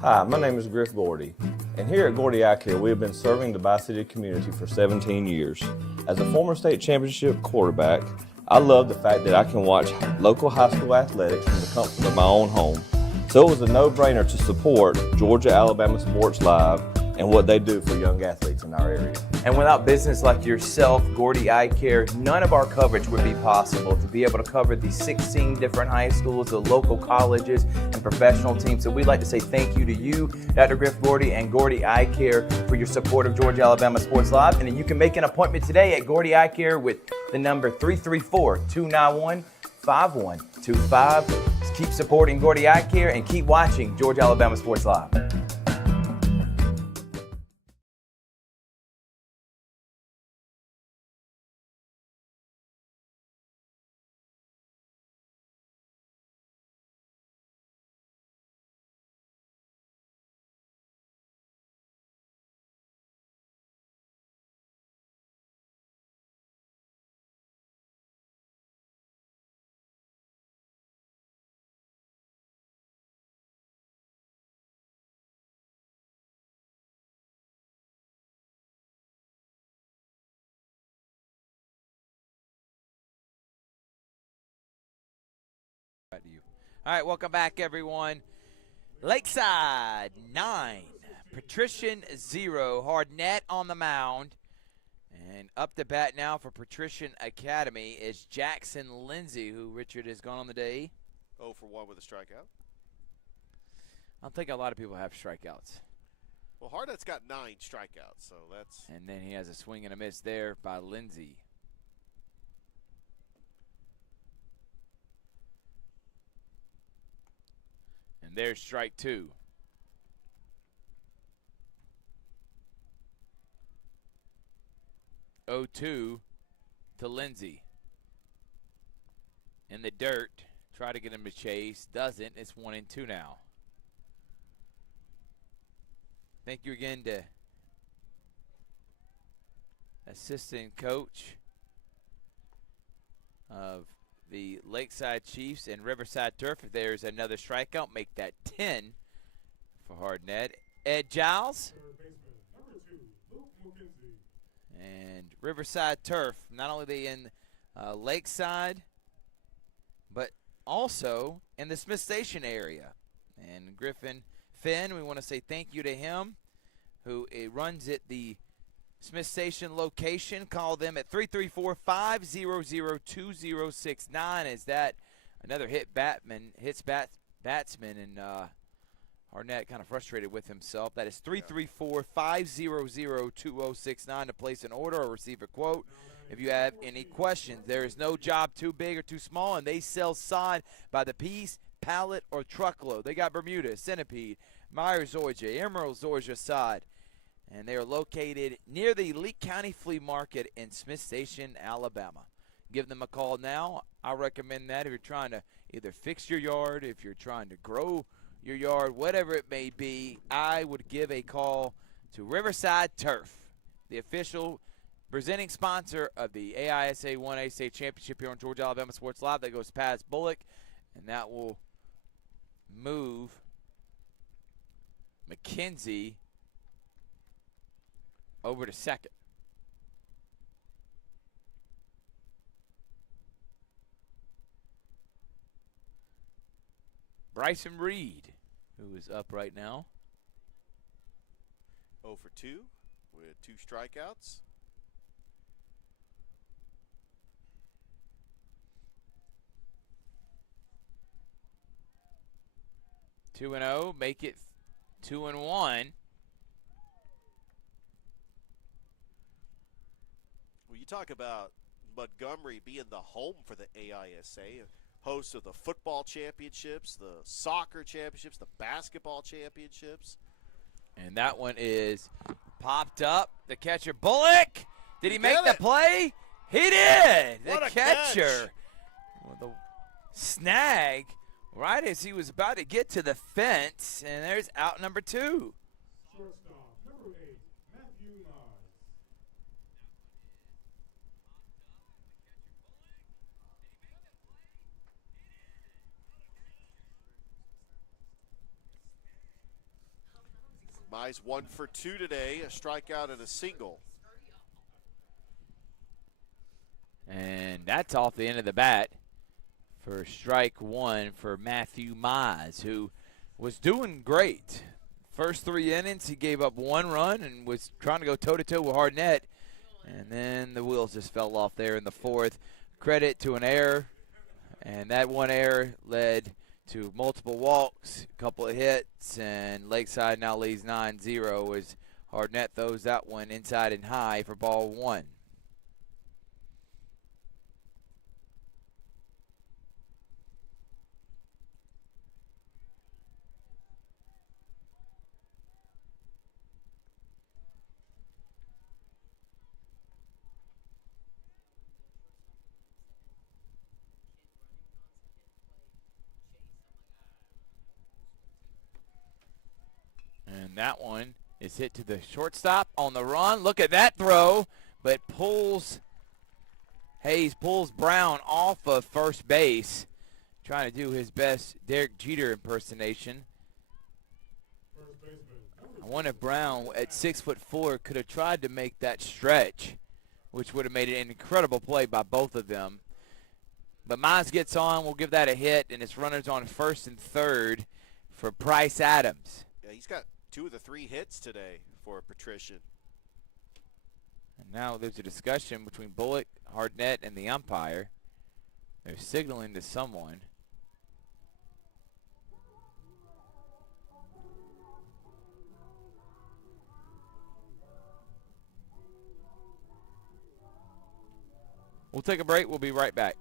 Hi, my name is Griff Gordy, and here at Gordy Eye Care, we have been serving the Bi-City community for 17 years. As a former state championship quarterback, I love the fact that I can watch local high school athletics from the comfort of my own home. So it was a no-brainer to support Georgia Alabama Sports Live and what they do for young athletes in our area. And without business like yourself, Gordy Eye Care, none of our coverage would be possible to be able to cover the 16 different high schools, the local colleges, and professional teams. So we'd like to say thank you to you, Dr. Griff Gordy, and Gordy Eye Care for your support of Georgia Alabama Sports Live. And then you can make an appointment today at Gordy Eye Care with the number 334-291-5125. Keep supporting Gordy Eye Care and keep watching Georgia Alabama Sports Live. To you. All right, welcome back, everyone. Lakeside 9, Patrician 0. Hardnett on the mound. And up to bat now for Patrician Academy is Jackson Lindsay, who Richard has gone on the day. 0 for 1 with a strikeout. I don't think a lot of people have strikeouts. Well, Hardnett's got 9 strikeouts, so that's... And then he has a swing and a miss there by Lindsay. And there's strike 2. 0-2 to Lindsey. In the dirt. Try to get him to chase. Doesn't. It's 1-2 now. Thank you again to assistant coach of the Lakeside Chiefs and Riverside Turf. If there's another strikeout, make that 10 for Hardnett. Ed Giles. Third baseman, number 2, Luke McKenzie. And Riverside Turf, not only they in Lakeside, but also in the Smith Station area. And Griffin Finn, we want to say thank you to him, who runs at the Smith Station location. Call them at 334-500-2069. Is that another batsman, and Hardnett kind of frustrated with himself. That is 334-500-2069 to place an order or receive a quote. If you have any questions, there is no job too big or too small, and they sell sod by the piece, pallet, or truckload. They got Bermuda, Centipede, Myers Zorja, Emerald Zorja sod, and they are located near the Lee County Flea Market in Smith Station, Alabama. Give them a call now. I recommend that if you're trying to either fix your yard, if you're trying to grow your yard, whatever it may be, I would give a call to Riverside Turf, the official presenting sponsor of the AISA 1A State Championship here on Georgia Alabama Sports Live. That goes past Bullock, and that will move McKenzie over to second. Bryson Reed, who is up right now. 0 for 2 with 2 strikeouts. Two and 0, make it 2-1. Well, you talk about Montgomery being the home for the AISA, host of the football championships, the soccer championships, the basketball championships. And that one is popped up. The catcher, Bullock. Did he make the play? He did. What the a catcher with the snag right as he was about to get to the fence. And there's out number 2. Shortstop, number 8, Matthew Mize. Mize 1 for 2 today, a strikeout and a single. And that's off the end of the bat for strike 1 for Matthew Mize, who was doing great. First 3 innings, he gave up 1 run and was trying to go toe-to-toe with Hardnett. And then the wheels just fell off there in the 4th. Credit to an error, and that one error led to multiple walks, a couple of hits, and Lakeside now leads 9-0 as Hardnett throws that one inside and high for ball 1. And that one is hit to the shortstop on the run. Look at that throw, but Hayes pulls Brown off of first base, trying to do his best Derek Jeter impersonation. I wonder if Brown at 6'4" could have tried to make that stretch, which would have made an incredible play by both of them. But Mize gets on. We'll give that a hit, and it's runners on first and third for Bryce Adams. Yeah, he's got 2 of the 3 hits today for Patrician. And now there's a discussion between Bullock, Hardnett, and the umpire. They're signaling to someone. We'll take a break. We'll be right back.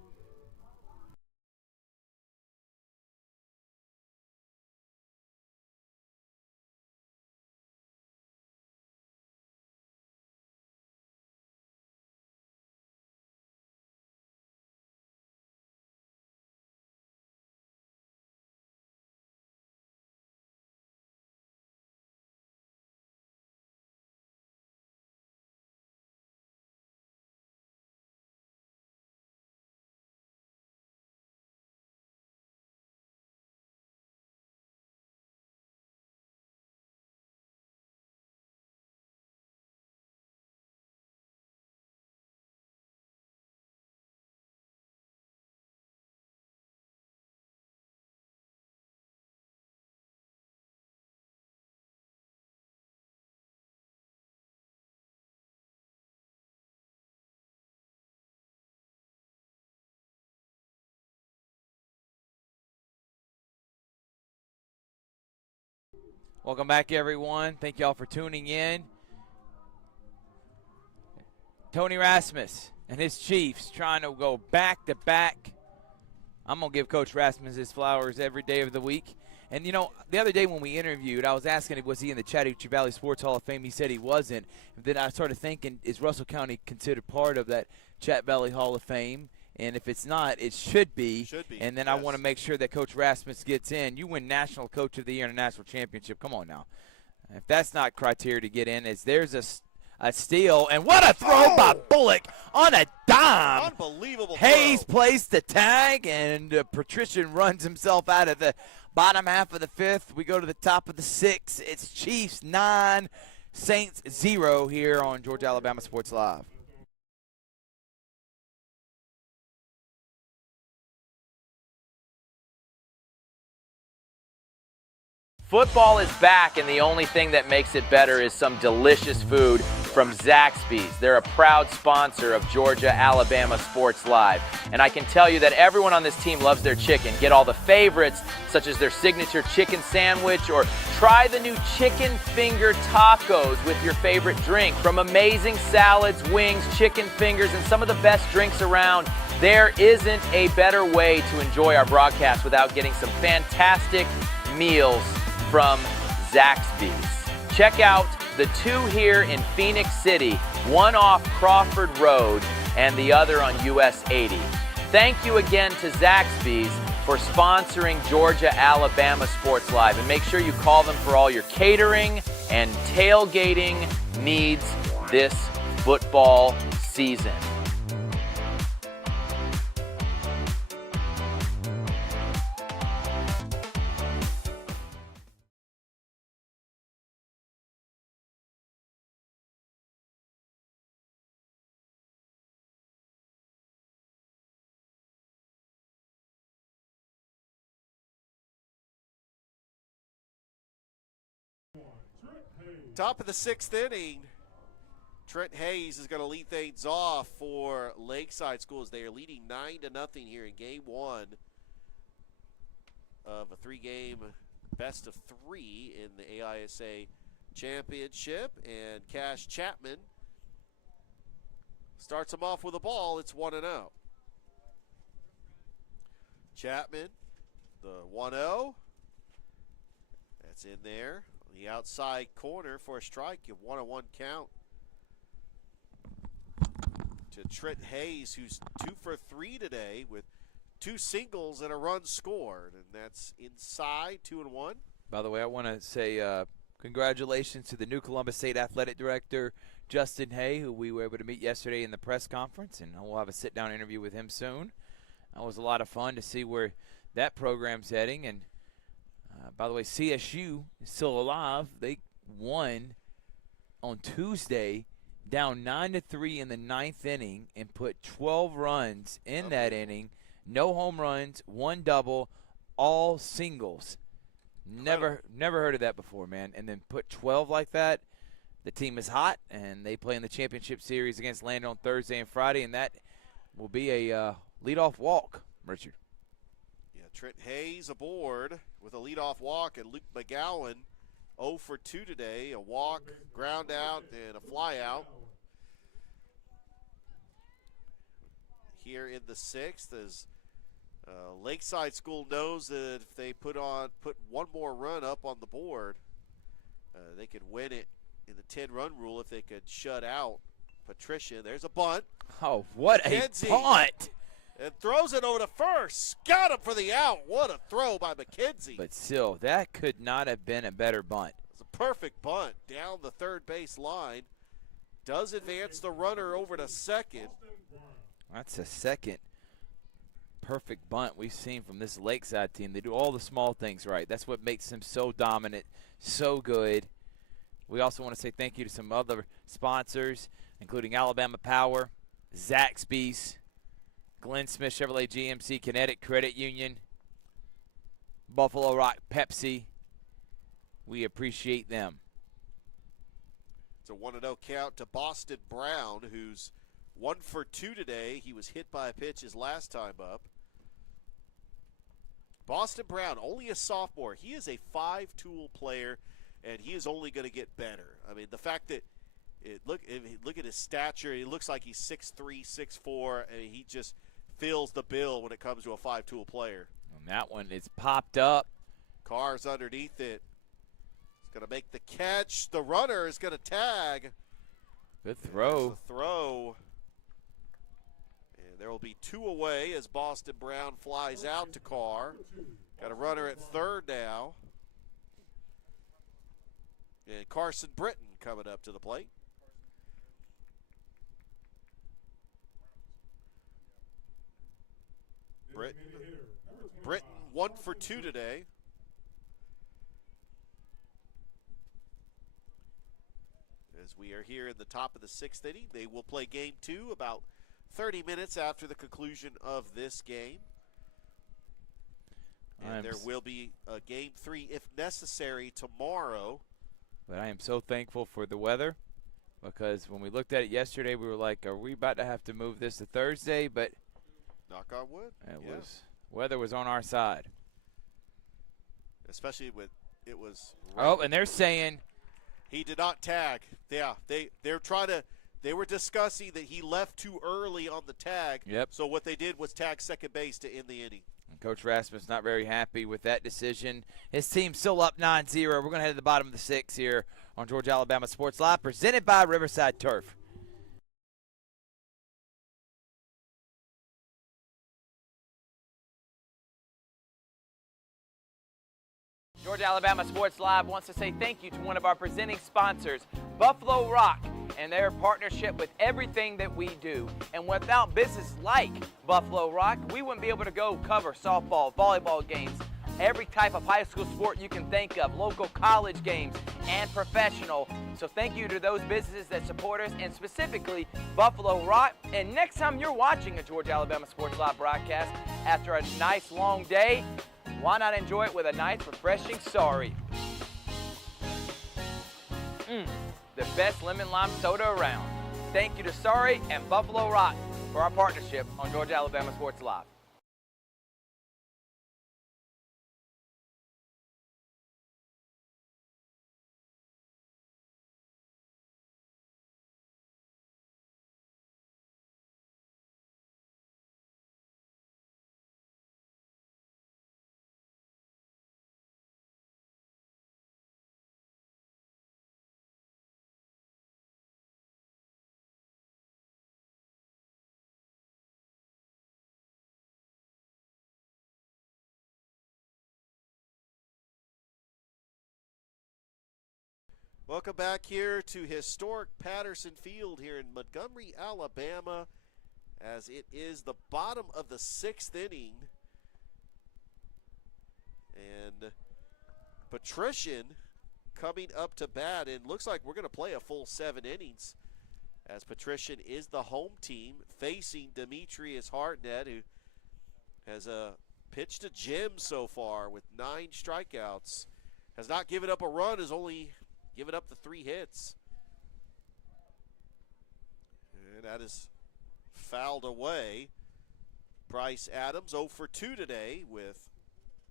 Welcome back, everyone. Thank y'all for tuning in. Tony Rasmus and his Chiefs trying to go back-to-back. I'm going to give Coach Rasmus his flowers every day of the week. And, you know, the other day when we interviewed, I was asking him, was he in the Chattahoochee Valley Sports Hall of Fame? He said he wasn't. And then I started thinking, is Russell County considered part of that Chat Valley Hall of Fame? And if it's not, it should be. And then I want to make sure that Coach Rasmus gets in. You win National Coach of the Year and a National Championship. Come on now. If that's not criteria to get in, there's a steal. And what a throw by Bullock on a dime. Unbelievable Hayes throw. plays the tag, and Patrician runs himself out of the bottom half of the fifth. We go to the top of the sixth. It's Chiefs 9, Saints 0 here on Georgia Alabama Sports Live. Football is back, and the only thing that makes it better is some delicious food from Zaxby's. They're a proud sponsor of Georgia Alabama Sports Live. And I can tell you that everyone on this team loves their chicken. Get all the favorites, such as their signature chicken sandwich, or try the new chicken finger tacos with your favorite drink. From amazing salads, wings, chicken fingers, and some of the best drinks around, there isn't a better way to enjoy our broadcast without getting some fantastic meals from Zaxby's. Check out the two here in Phoenix City, one off Crawford Road and the other on US 80. Thank you again to Zaxby's for sponsoring Georgia Alabama Sports Live, and make sure you call them for all your catering and tailgating needs this football season. Top of the sixth inning, Trent Hayes is going to lead things off for Lakeside Schools. They are leading 9-0 here in game one of a three-game best of three in the AISA championship. And Cash Chapman starts them off with a ball. It's 1-0. Chapman, the 1-0. That's in there. The outside corner for a strike. You have 1-1 count to Trent Hayes, who's 2 for 3 today with 2 singles and a run scored, and that's inside 2-1. By the way, I want to say congratulations to the new Columbus State Athletic Director, Justin Hay, who we were able to meet yesterday in the press conference, and we'll have a sit-down interview with him soon. That was a lot of fun to see where that program's heading. And by the way, CSU is still alive. They won on Tuesday, down 9-3 in the 9th inning, and put 12 runs in that inning. No home runs, 1 double, all singles. Never heard of that before, man. And then put 12 like that. The team is hot, and they play in the championship series against Landon on Thursday and Friday, and that will be a leadoff walk, Richard. Yeah, Trent Hayes aboard with a leadoff walk, and Luke McGowan 0 for 2 today. A walk, ground out, and a fly out. Here in the 6th, as Lakeside School knows that if they put one more run up on the board, they could win it in the 10-run rule if they could shut out Patrician. There's a bunt. Oh, what McKenzie. A bunt! And throws it over to first. Got him for the out. What a throw by McKenzie. But still, that could not have been a better bunt. It's a perfect bunt down the third base line. Does advance the runner over to second. That's a second perfect bunt we've seen from this Lakeside team. They do all the small things right. That's what makes them so dominant, so good. We also want to say thank you to some other sponsors, including Alabama Power, Zaxby's, Glenn Smith Chevrolet GMC, Kinetic Credit Union, Buffalo Rock Pepsi. We appreciate them. It's a 1-0 count to Boston Brown, who's 1 for 2 today. He was hit by a pitch his last time up. Boston Brown, only a sophomore. He is a 5-tool player, and he is only going to get better. I mean, the fact that look at his stature. He looks like he's 6'3", 6'4", and he just fills the bill when it comes to a 5-tool player. And that one is popped up. Carr's underneath it. He's going to make the catch. The runner is going to tag. Good throw. The throw. And there will be 2 away as Boston Brown flies out to Carr. Got a runner at third now. And Carson Britton coming up to the plate. Britton 1 for 2 today. As we are here in the top of the 6th inning, they will play game 2 about 30 minutes after the conclusion of this game. And there will be a game 3, if necessary, tomorrow. But I am so thankful for the weather, because when we looked at it yesterday, we were like, are we about to have to move this to Thursday? But knock on wood. Weather was on our side. Especially with it was. Oh, and they're saying he did not tag. Yeah, they were discussing that he left too early on the tag. Yep. So what they did was tag second base to end the inning. And Coach Rasmus not very happy with that decision. His team's still up 9-0. We're going to head to the bottom of the 6th here on Georgia Alabama Sports Live, presented by Riverside Turf. Georgia Alabama Sports Live wants to say thank you to one of our presenting sponsors, Buffalo Rock, and their partnership with everything that we do. And without business like Buffalo Rock, we wouldn't be able to go cover softball, volleyball games, every type of high school sport you can think of, local college games, and professional. So thank you to those businesses that support us, and specifically Buffalo Rock. And next time you're watching a Georgia Alabama Sports Live broadcast after a nice long day, why not enjoy it with a nice, refreshing Sorry? The best lemon lime soda around. Thank you to Sorry and Buffalo Rock for our partnership on Georgia Alabama Sports Live. Welcome back here to historic Patterson Field here in Montgomery, Alabama, as it is the bottom of the 6th inning. And Patrician coming up to bat, and looks like we're going to play a full 7 innings, as Patrician is the home team facing Demetrius Hartnett, who has pitched a gem so far with 9 strikeouts, has not given up a run, has only given up the 3 hits. And that is fouled away. Bryce Adams 0 for 2 today with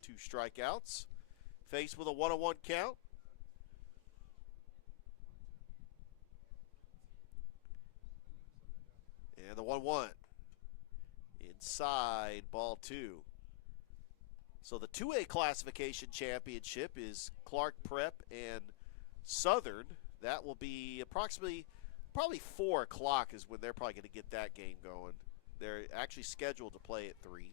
2 strikeouts. Faced with a 1-1 count. And the 1-1. Inside, ball 2. So the 2A classification championship is Clark Prep and Southern. That will be probably 4 o'clock is when they're probably going to get that game going. They're actually scheduled to play at 3.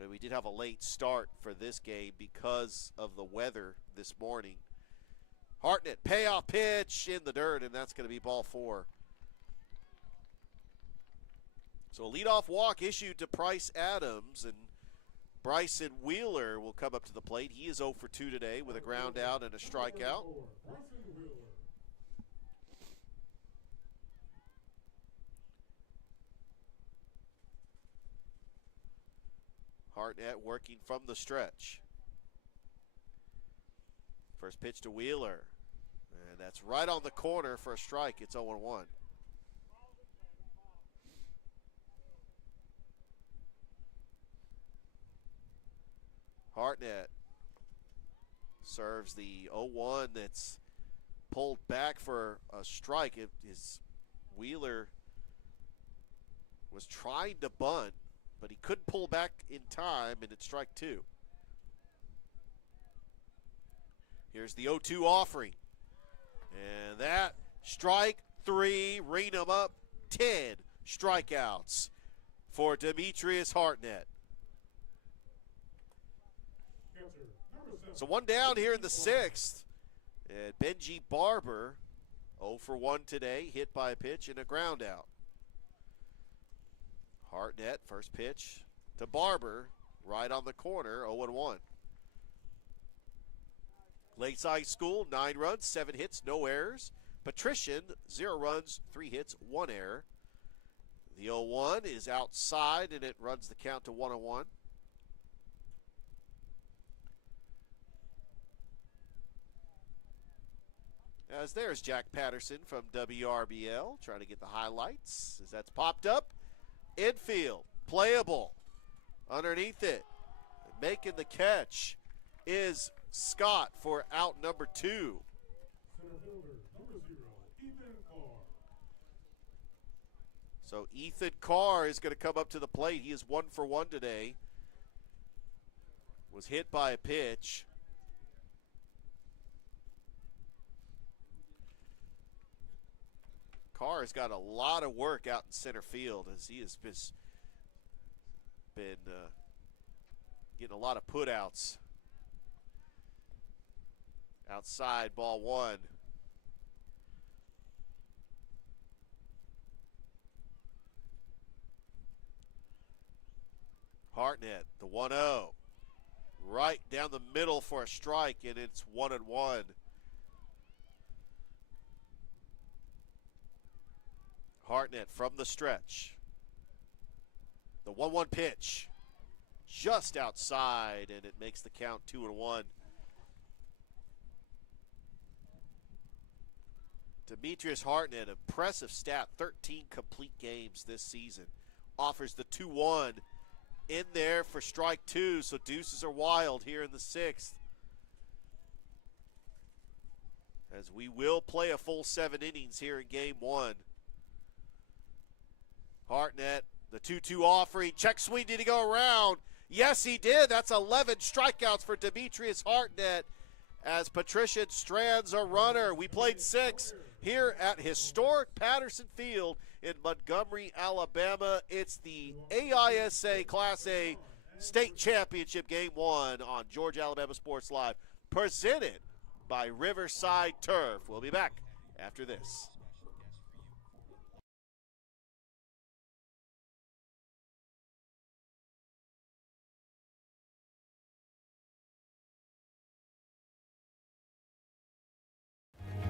And we did have a late start for this game because of the weather this morning. Hartnett, payoff pitch in the dirt, and that's going to be ball 4. So a leadoff walk issued to Bryce Adams, and Bryson Wheeler will come up to the plate. He is 0 for 2 today with a ground out and a strikeout. Hartnett working from the stretch. First pitch to Wheeler, and that's right on the corner for a strike. It's 0-1. Hartnett serves the 0-1 that's pulled back for a strike. His Wheeler was trying to bunt, but he couldn't pull back in time, and it's strike 2. Here's the 0-2 offering. And that strike 3, ring him up, 10 strikeouts for Demetrius Hartnett. So one down here in the 6th. And Benji Barber, 0 for 1 today, hit by a pitch and a ground out. Hartnett, first pitch to Barber, right on the corner, 0-1. Lakeside School, 9 runs, 7 hits, no errors. Patrician, 0 runs, 3 hits, 1 error. The 0-1 is outside, and it runs the count to 1-1. As there's Jack Patterson from WRBL, trying to get the highlights as that's popped up. Infield, playable. Underneath it, making the catch is Scott for out number 2. Center fielder, number 0, Ethan Carr. So Ethan Carr is going to come up to the plate. He is 1 for 1 today. Was hit by a pitch. Carr has got a lot of work out in center field as he has been getting a lot of putouts. Outside, ball 1. Hartnett, the 1-0. Right down the middle for a strike, and it's 1-1. Hartnett from the stretch. The 1-1 pitch. Just outside, and it makes the count 2-1. Demetrius Hartnett, impressive stat, 13 complete games this season. Offers the 2-1 in there for strike 2, so deuces are wild here in the 6th. As we will play a full 7 innings here in game 1. Hartnett, the 2-2 offering, check swing, did he go around? Yes, he did. That's 11 strikeouts for Demetrius Hartnett as Patrician strands a runner. We played 6 here at historic Patterson Field in Montgomery, Alabama. It's the AISA Class A State Championship Game 1 on Georgia Alabama Sports Live, presented by Riverside Turf. We'll be back after this.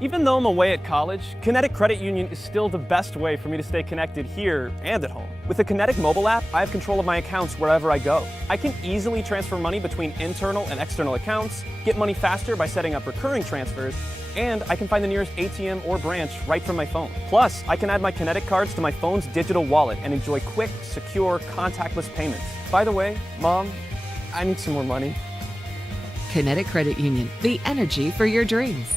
Even though I'm away at college, Kinetic Credit Union is still the best way for me to stay connected here and at home. With the Kinetic mobile app, I have control of my accounts wherever I go. I can easily transfer money between internal and external accounts, get money faster by setting up recurring transfers, and I can find the nearest ATM or branch right from my phone. Plus, I can add my Kinetic cards to my phone's digital wallet and enjoy quick, secure, contactless payments. By the way, Mom, I need some more money. Kinetic Credit Union, the energy for your dreams.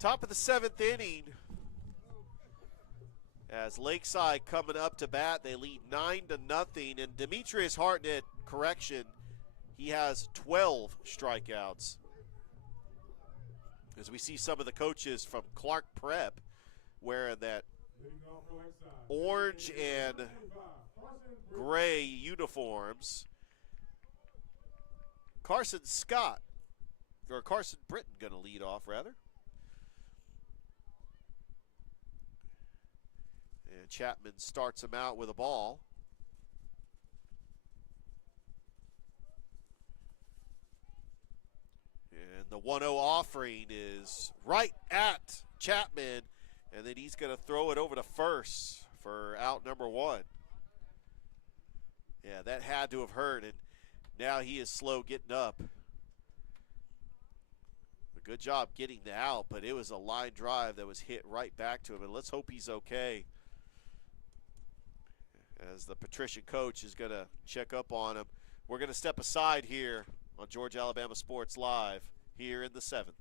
Top of the 7th inning as Lakeside coming up to bat. They lead 9-0, and Demetrius Hartnett, correction, he has 12 strikeouts. As we see some of the coaches from Clark Prep wearing that orange and gray uniforms. Carson Britton going to lead off, rather. And Chapman starts him out with a ball. And the 1-0 offering is right at Chapman, and then he's going to throw it over to first for out number 1. Yeah, that had to have hurt, and now he is slow getting up. A good job getting the out, but it was a line drive that was hit right back to him, and let's hope he's okay, as the Patrician coach is going to check up on him. We're going to step aside here on Georgia Alabama Sports Live here in the 7th.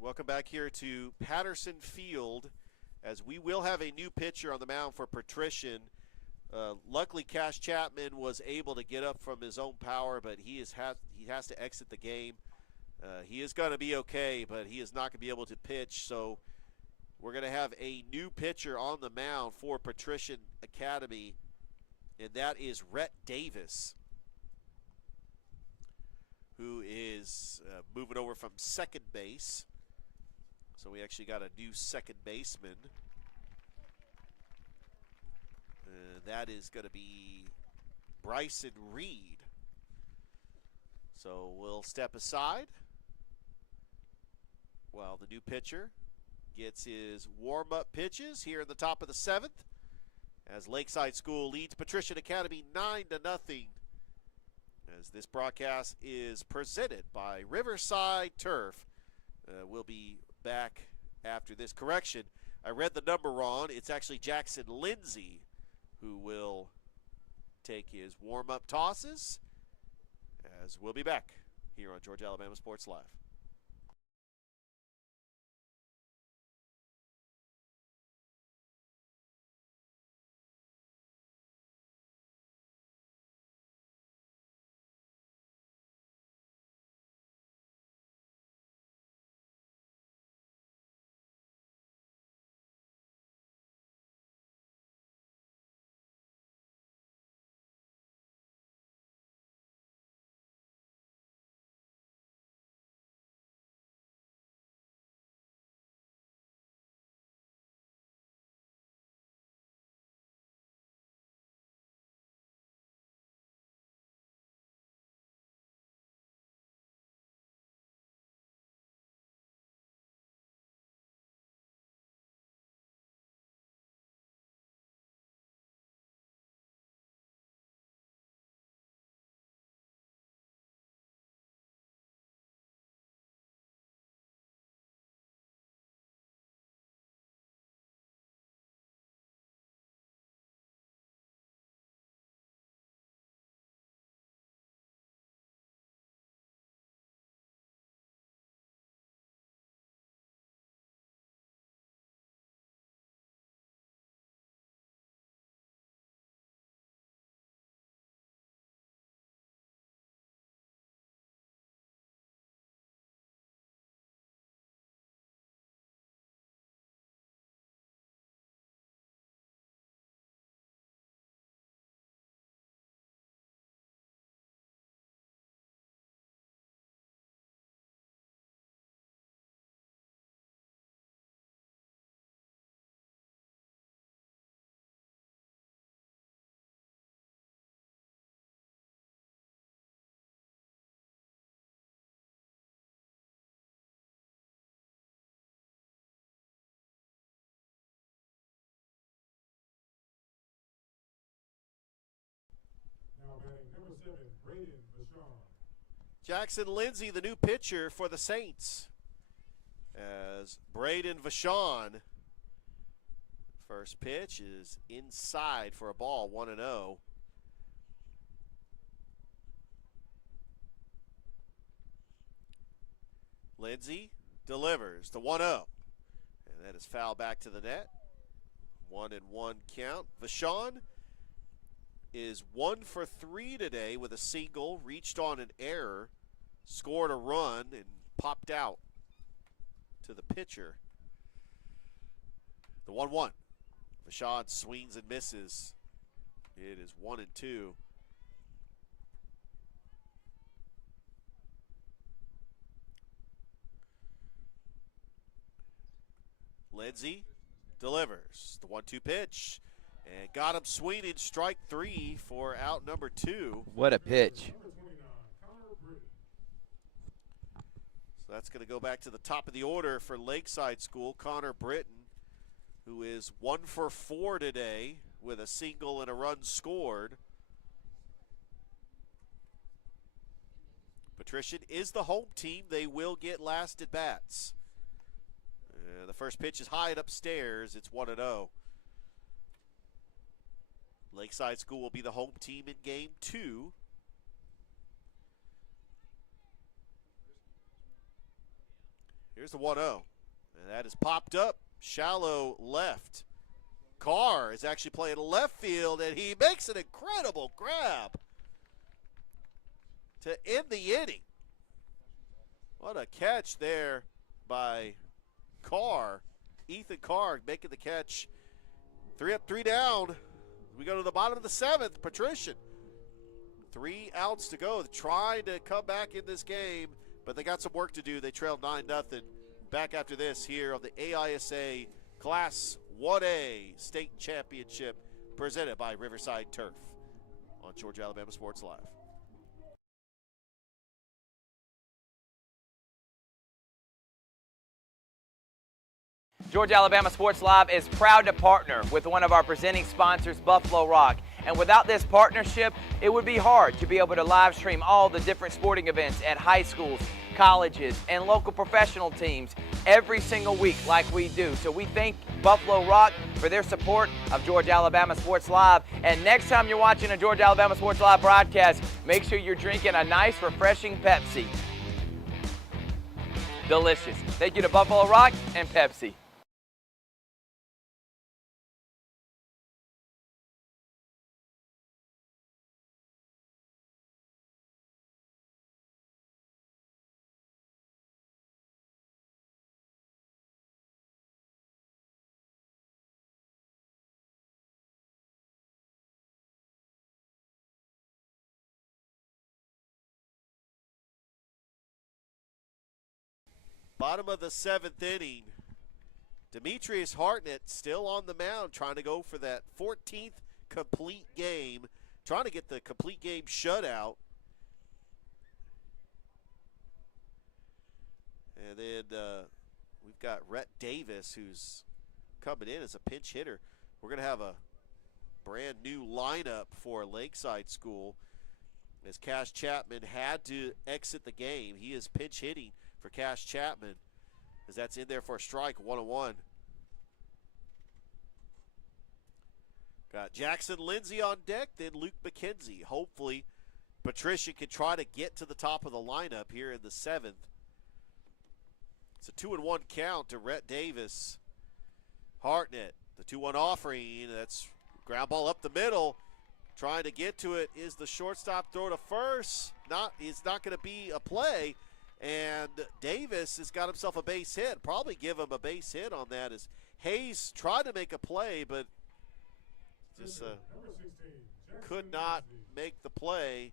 Welcome back here to Patterson Field, as we will have a new pitcher on the mound for Patrician. Luckily, Cash Chapman was able to get up from his own power, but he has to exit the game. He is going to be okay, but he is not going to be able to pitch. So we're going to have a new pitcher on the mound for Patrician Academy, and that is Rhett Davis, who is moving over from second base. So we actually got a new second baseman. That is going to be Bryson Reed. So we'll step aside while the new pitcher gets his warm-up pitches here in the top of the 7th, as Lakeside School leads Patrician Academy 9-0. As this broadcast is presented by Riverside Turf. We'll be back after this correction. I read the number wrong. It's actually Jackson Lindsay who will take his warm-up tosses, as we'll be back here on Georgia Alabama Sports Live. Now batting number 7, Braden Vashon. Jackson Lindsay, the new pitcher for the Saints, as Braden Vashon. First pitch is inside for a ball, 1-0. Lindsay delivers the 1-0, and that is foul back to the net. 1-1 count. Vashon is 1 for 3 today with a single, reached on an error, scored a run, and popped out to the pitcher. The 1-1. Vashon swings and misses. It is 1-2. Lindsay delivers the 1-2 pitch and got him swinging, strike 3 for out number 2. What a pitch. So that's going to go back to the top of the order for Lakeside School. Connor Britton, who is 1 for 4 today with a single and a run scored. Patrician is the home team. They will get last at bats. The first pitch is high and upstairs. It's 1-0. Lakeside School will be the home team in game 2. Here's the 1-0. And that is popped up. Shallow left. Carr is actually playing left field, and he makes an incredible grab to end the inning. What a catch there by Carr. Ethan Carr making the catch. 3 up, 3 down. We go to the bottom of the 7th. Patrician. 3 outs to go. Trying to come back in this game, but they got some work to do. They trailed 9-0. Back after this here on the AISA Class 1A State Championship presented by Riverside Turf on Georgia Alabama Sports Live. Georgia Alabama Sports Live is proud to partner with one of our presenting sponsors, Buffalo Rock. And without this partnership, it would be hard to be able to live stream all the different sporting events at high schools, colleges, and local professional teams, every single week like we do. So we thank Buffalo Rock for their support of Georgia Alabama Sports Live. And next time you're watching a Georgia Alabama Sports Live broadcast, make sure you're drinking a nice, refreshing Pepsi. Delicious. Thank you to Buffalo Rock and Pepsi. Bottom of the 7th inning. Demetrius Hartnett still on the mound trying to go for that 14th complete game, trying to get the complete game shutout. And then we've got Rhett Davis, who's coming in as a pinch hitter. We're going to have a brand new lineup for Lakeside School, as Cash Chapman had to exit the game. He is pinch hitting for Cash Chapman, as that's in there for a strike, 1-1. Got Jackson Lindsay on deck, then Luke McKenzie. Hopefully, Patrician can try to get to the top of the lineup here in the 7th. It's a 2-1 count to Rhett Davis. Hartnett, the 2-1 offering. That's ground ball up the middle. Trying to get to it is the shortstop throw to first. It's not going to be a play. And Davis has got himself a base hit. Probably give him a base hit on that, as Hayes tried to make a play, but just could not make the play.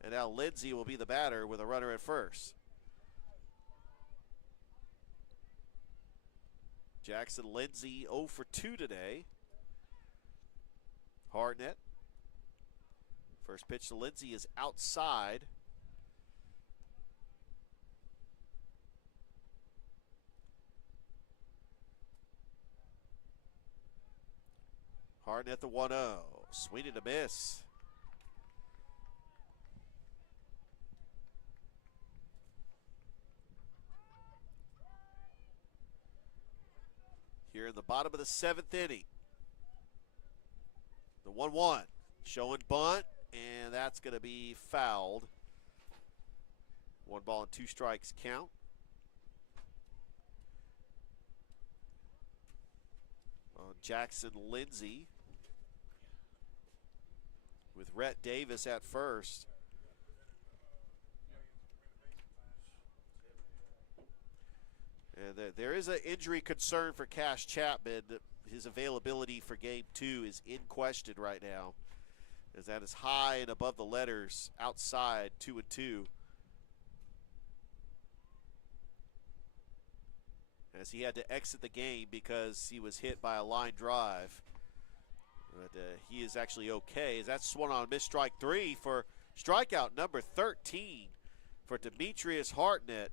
And now Lindsay will be the batter with a runner at first. Jackson Lindsay 0 for 2 today. Hartnett. First pitch to Lindsay is outside. Hartnett the 1-0. Swing and a miss. Here in the bottom of the 7th inning. The 1-1. Showing bunt, and that's going to be fouled. 1 ball and 2 strikes count. On Jackson Lindsay, with Rhett Davis at first. And there is an injury concern for Cash Chapman. His availability for Game 2 is in question right now, as that is high and above the letters outside, 2-2. As he had to exit the game because he was hit by a line drive. But he is actually okay, as that's swung on a missed strike 3 for strikeout number 13 for Demetrius Hartnett.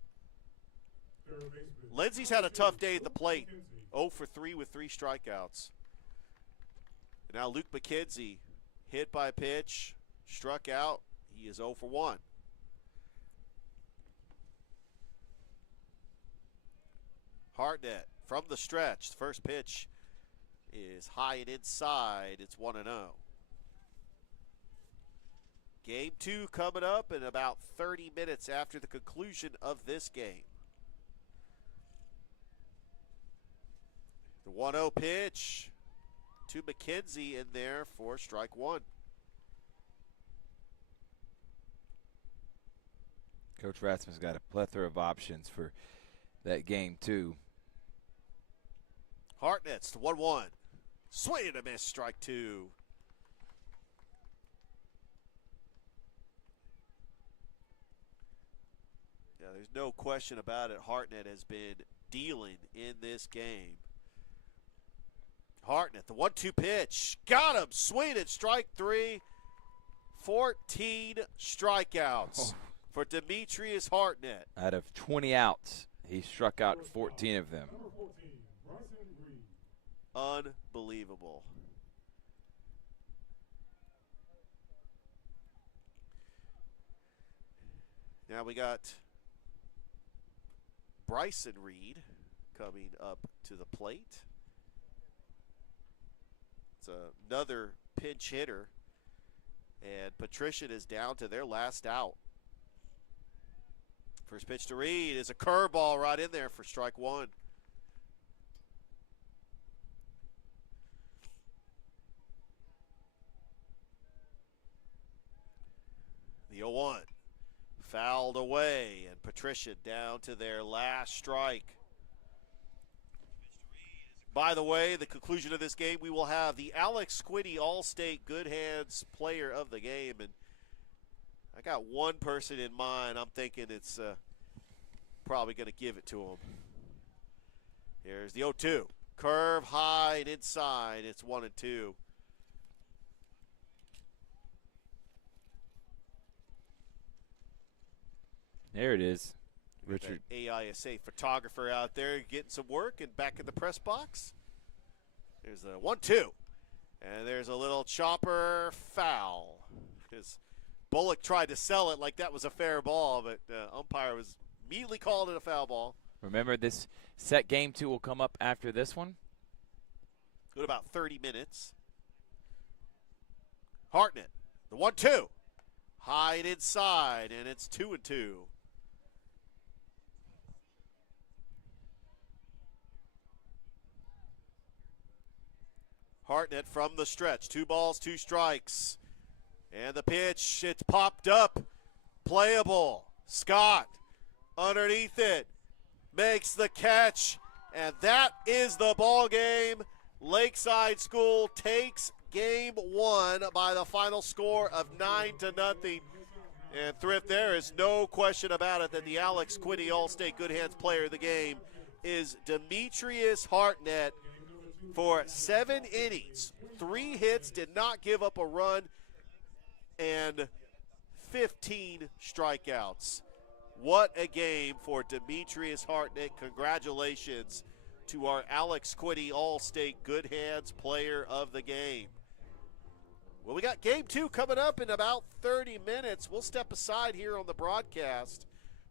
Lindsay's had a tough day at the plate. 0 for 3 with 3 strikeouts. And now Luke McKenzie, hit by a pitch, struck out. He is 0 for 1. Hartnett from the stretch. The first pitch is high and inside. It's 1-0. Game 2 coming up in about 30 minutes after the conclusion of this game. The 1-0 pitch to McKenzie in there for strike 1. Coach Rathman's got a plethora of options for that game, too. Hartnett's the 1-1. Swing and a miss, strike 2. Yeah, there's no question about it. Hartnett has been dealing in this game. Hartnett, the 1-2 pitch. Got him. Swing and strike 3. 14 strikeouts for Demetrius Hartnett. Out of 20 outs, he struck out 14 of them. Unbelievable. Now we got Bryson Reed coming up to the plate. It's another pinch hitter. And Patrician is down to their last out. First pitch to Reed is a curveball right in there for strike one. The 0-1 fouled away, and Patrician down to their last strike. By the way, the conclusion of this game, we will have the Alex Squiddy All-State Good Hands Player of the Game. And I got one person in mind. I'm thinking it's probably going to give it to him. Here's the 0-2. Curve high and inside. It's 1-2. There it is. Richard. AISA photographer out there getting some work and back in the press box. There's the 1-2. And there's a little chopper foul. Because Bullock tried to sell it like that was a fair ball, but umpire was immediately called it a foul ball. Remember, this set game 2 will come up after this one. In about 30 minutes. Hartnett, the 1-2. High and inside, and it's 2-2. Hartnett from the stretch. 2 balls, 2 strikes. And the pitch, it's popped up. Playable. Scott underneath it. Makes the catch. And that is the ball game. Lakeside School takes game 1 by the final score of 9-0. And Thrift, there is no question about it that the Alex Quiddy All-State Good Hands Player of the game is Demetrius Hartnett. For 7 innings, 3 hits, did not give up a run, and 15 strikeouts. What a game for Demetrius Hartnett. Congratulations to our Alex Quiddy All-State Good Hands Player of the Game. Well, we got game 2 coming up in about 30 minutes. We'll step aside here on the broadcast.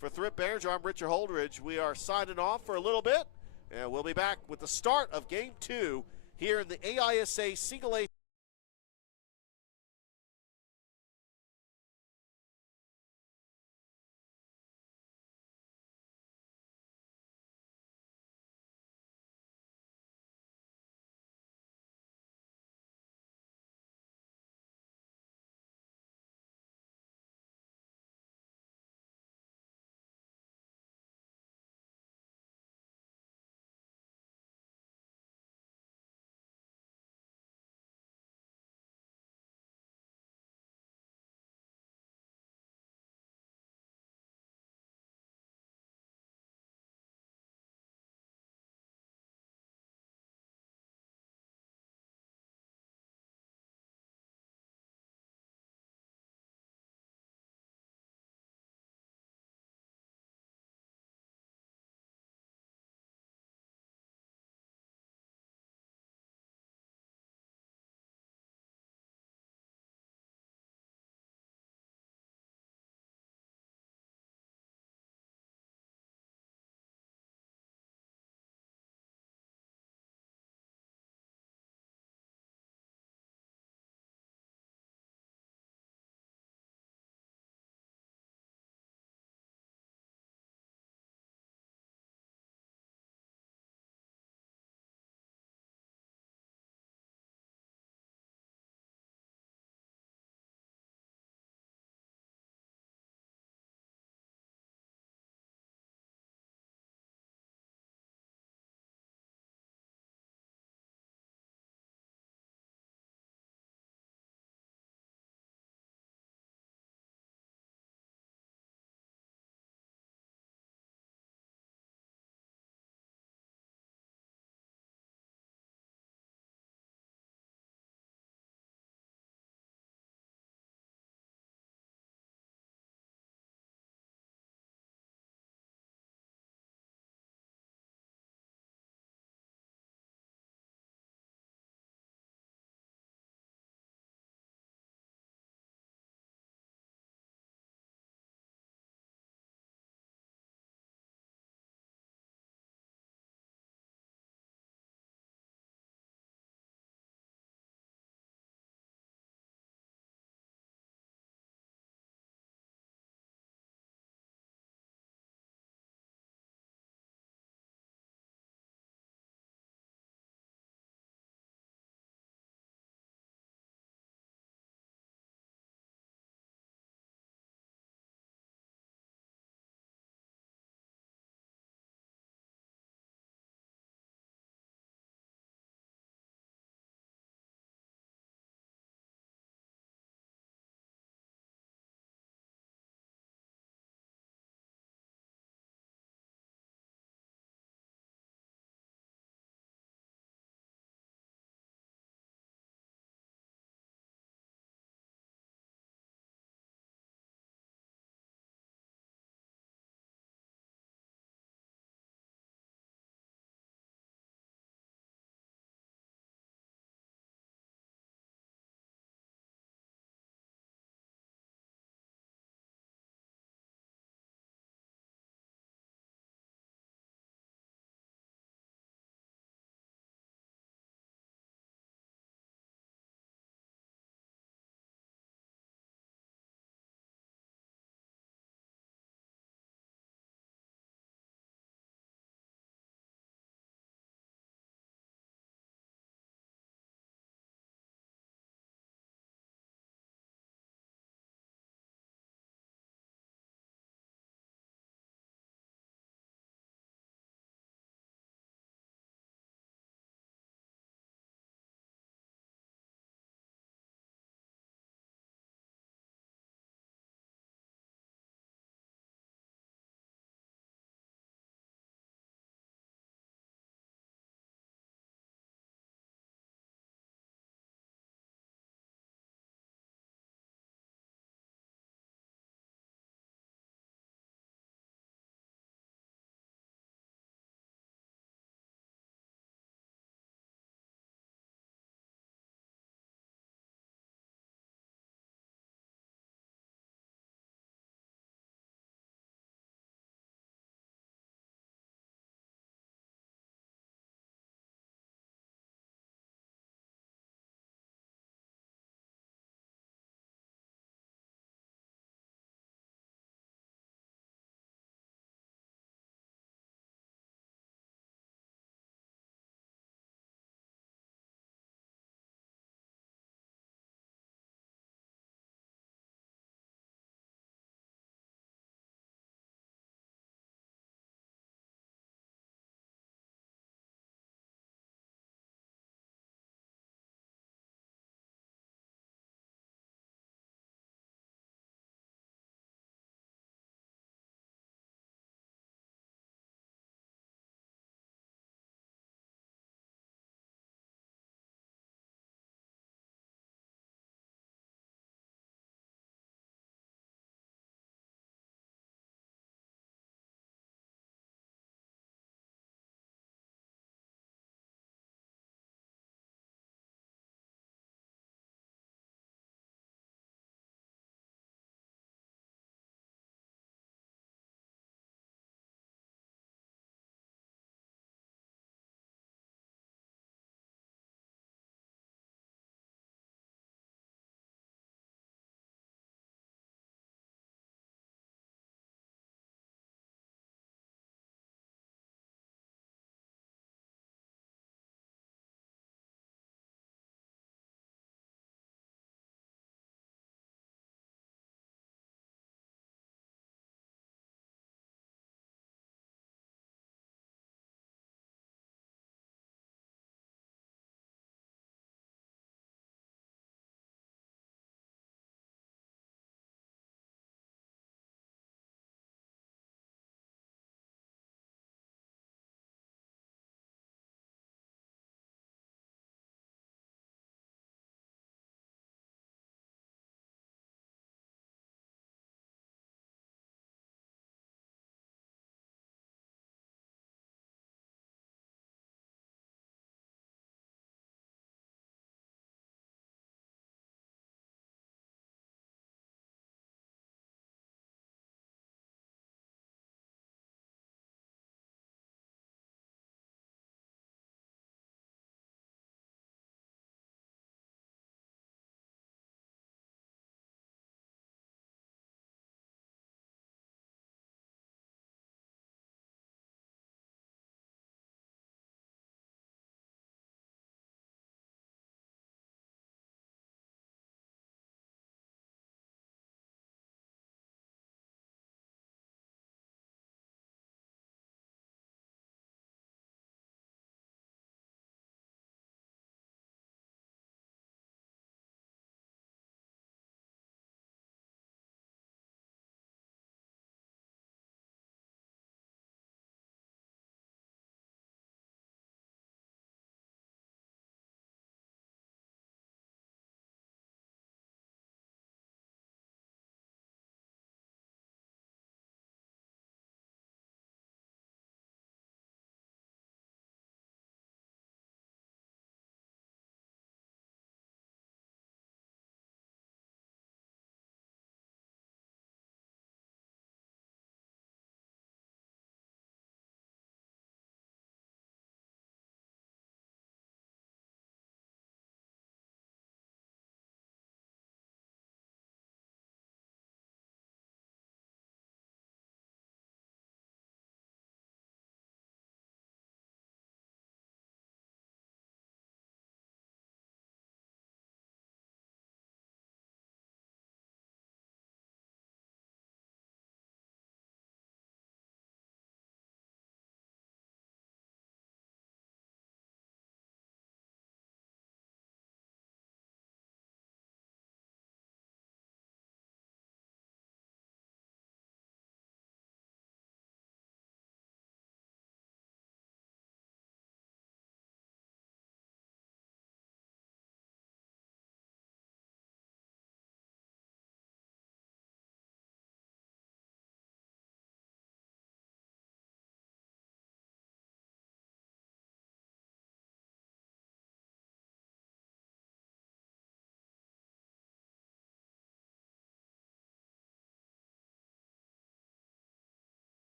For Thrift Behringer, I'm Richard Holdridge. We are signing off for a little bit. And we'll be back with the start of Game 2 here in the AISA Single A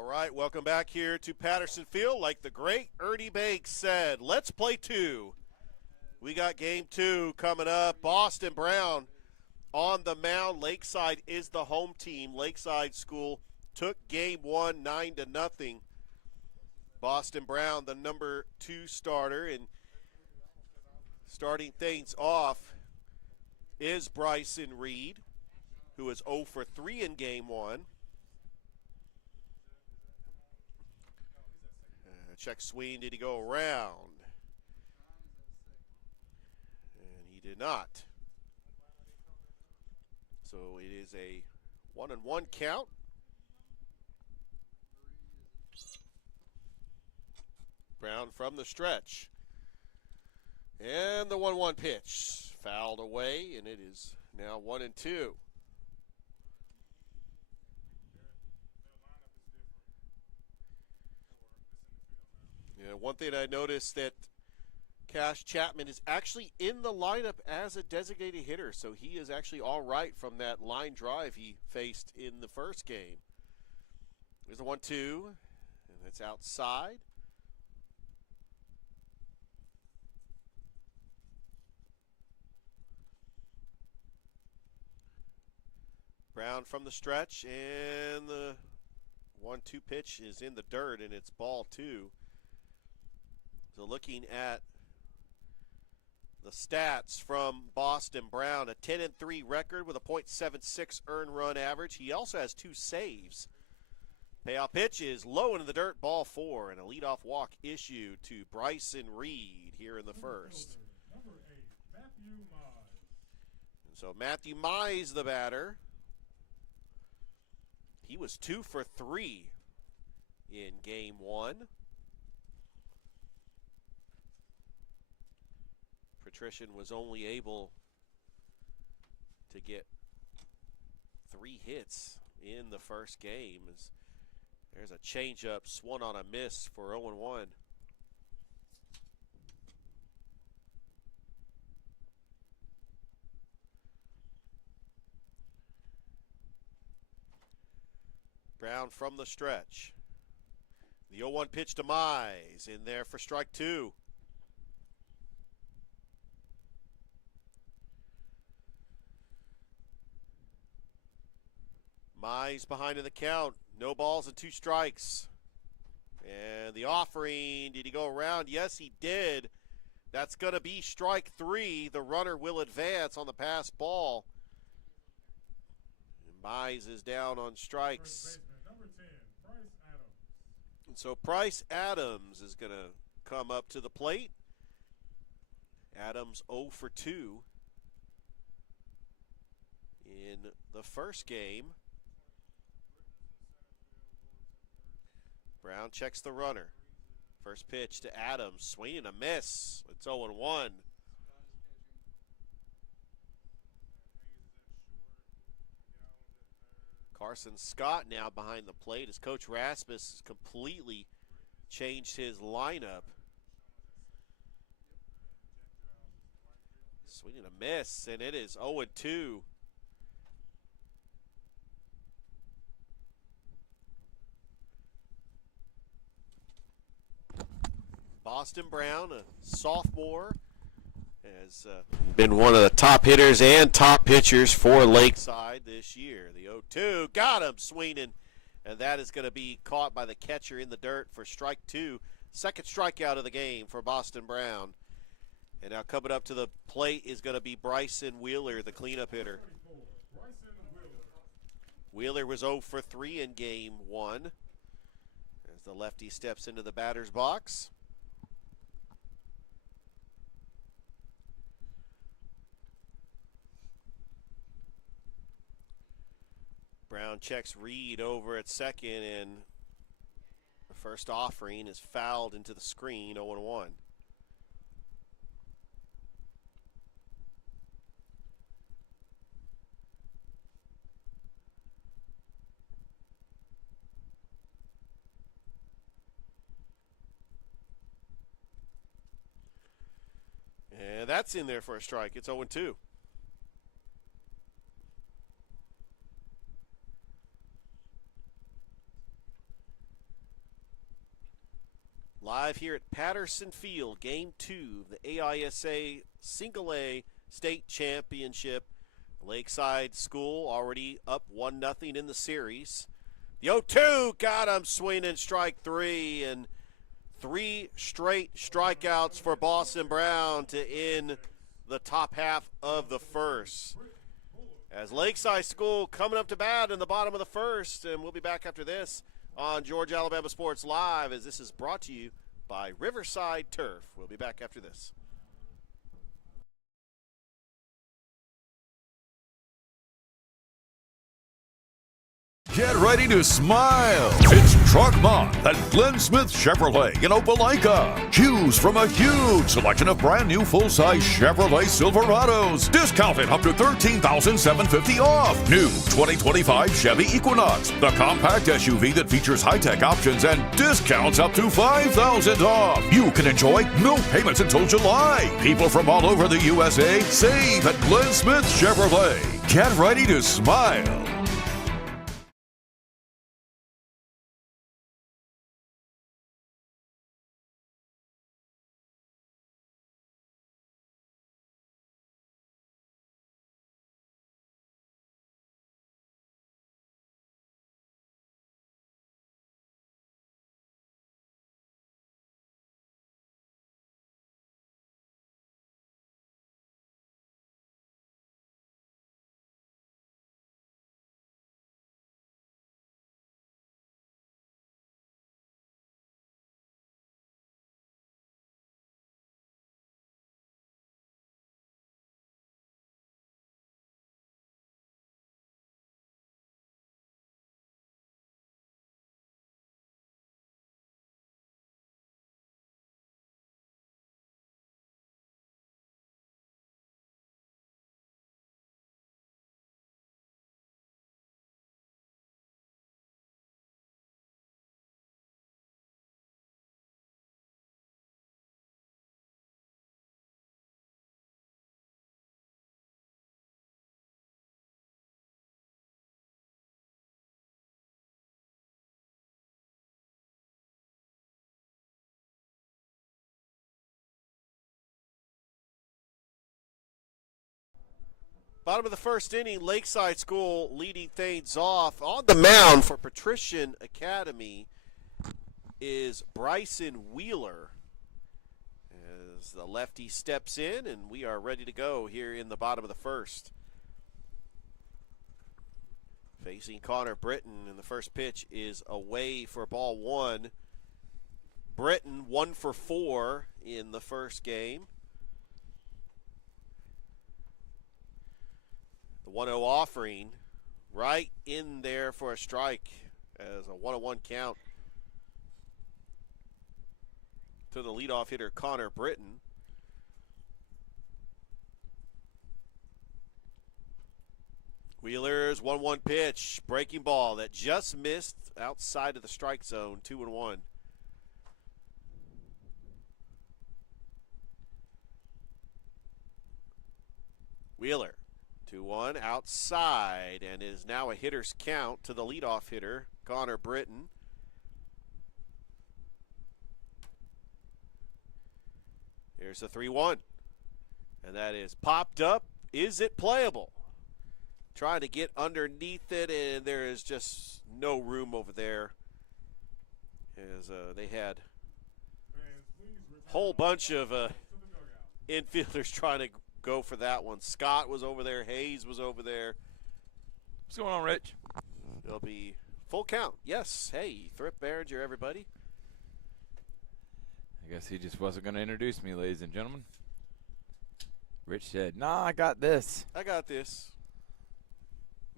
All right, welcome back here to Patterson Field. Like the great Ernie Banks said, let's play two. We got game two coming up. Boston Brown on the mound. Lakeside is the home team. Lakeside School took game one 9-0. Boston Brown, the number 2 starter, and starting things off is Bryson Reed, who is 0 for 3 in game one. Check swing, did he go around? And he did not. So it is a 1-1 count. Brown from the stretch. And the 1-1 pitch. Fouled away, and it is now 1-2. Yeah, one thing I noticed that Cash Chapman is actually in the lineup as a designated hitter, so he is actually all right from that line drive he faced in the first game. There's a 1-2, and that's outside. Brown from the stretch, and the 1-2 pitch is in the dirt, and it's ball 2. So looking at the stats from Boston Brown, a 10-3 record with a .76 earned run average. He also has 2 saves. Payoff pitch is low into the dirt, ball 4, and a leadoff walk issued to Bryson Reed here in the first. Number 8, Matthew Mize. And so Matthew Mize, the batter. He was 2 for 3 in game one. Patrician was only able to get 3 hits in the first game. There's a changeup swung on a miss for 0-1. Brown from the stretch. The 0-1 pitch to Mize, in there for strike 2. Mize behind in the count. No balls and 2 strikes. And the offering, did he go around? Yes, he did. That's going to be strike 3. The runner will advance on the pass ball. And Mize is down on strikes. Number 10, Bryce Adams. And so Bryce Adams is going to come up to the plate. Adams 0 for 2 in the first game. Brown checks the runner. First pitch to Adams, swing and a miss. It's 0-1. Carson Scott now behind the plate as Coach Rasmus has completely changed his lineup. Swing and a miss, and it is 0-2. Boston Brown, a sophomore, has been one of the top hitters and top pitchers for Lakeside this year. The 0-2 got him swinging, and that is going to be caught by the catcher in the dirt for strike 2. Second strikeout of the game for Boston Brown. And now coming up to the plate is going to be Bryson Wheeler, the cleanup hitter. Wheeler was 0 for 3 in game one as the lefty steps into the batter's box. Brown checks Reed over at second, and the first offering is fouled into the screen, 0-1. And that's in there for a strike. It's 0-2. live here at Patterson Field, Game 2 of the AISA Single A State Championship. Lakeside School already up 1-0 in the series. The 0-2 got him swinging strike 3, and 3 straight strikeouts for Boston Brown to end the top half of the first. As Lakeside School coming up to bat in the bottom of the first, and we'll be back after this on Georgia Alabama Sports Live, as this is brought to you by Riverside Turf. We'll be back after this. Get ready to smile. It's Truck Month at Glenn Smith Chevrolet in Opelika. Choose from a huge selection of brand new full-size Chevrolet Silverados. Discounted up to $13,750 off. New 2025 Chevy Equinox, the compact SUV that features high-tech options and discounts up to $5,000 off. You can enjoy no payments until July. People from all over the USA save at Glenn Smith Chevrolet. Get ready to smile. Bottom of the first inning, Lakeside School leading things off. On the mound for Patrician Academy is Bryson Wheeler. As the lefty steps in, and we are ready to go here in the bottom of the first. Facing Connor Britton, and the first pitch is away for ball 1. Britton 1 for 4 in the first game. 1-0 offering right in there for a strike as a 1-1 count to the leadoff hitter Connor Britton. Wheeler's 1-1 pitch, breaking ball that just missed outside of the strike zone, 2-1. Wheeler 2-1 outside, and is now a hitter's count to the leadoff hitter, Connor Britton. Here's the 3-1, and that is popped up. Is it playable? Trying to get underneath it, and there is just no room over there, as they had a whole bunch of infielders trying to go for that one. Scott was over there. Hayes was over there. What's going on, Rich? There'll be full count. Yes. Hey, Thrip Behringer, everybody. I guess he just wasn't going to introduce me, ladies and gentlemen. Rich said, "Nah, I got this." I got this.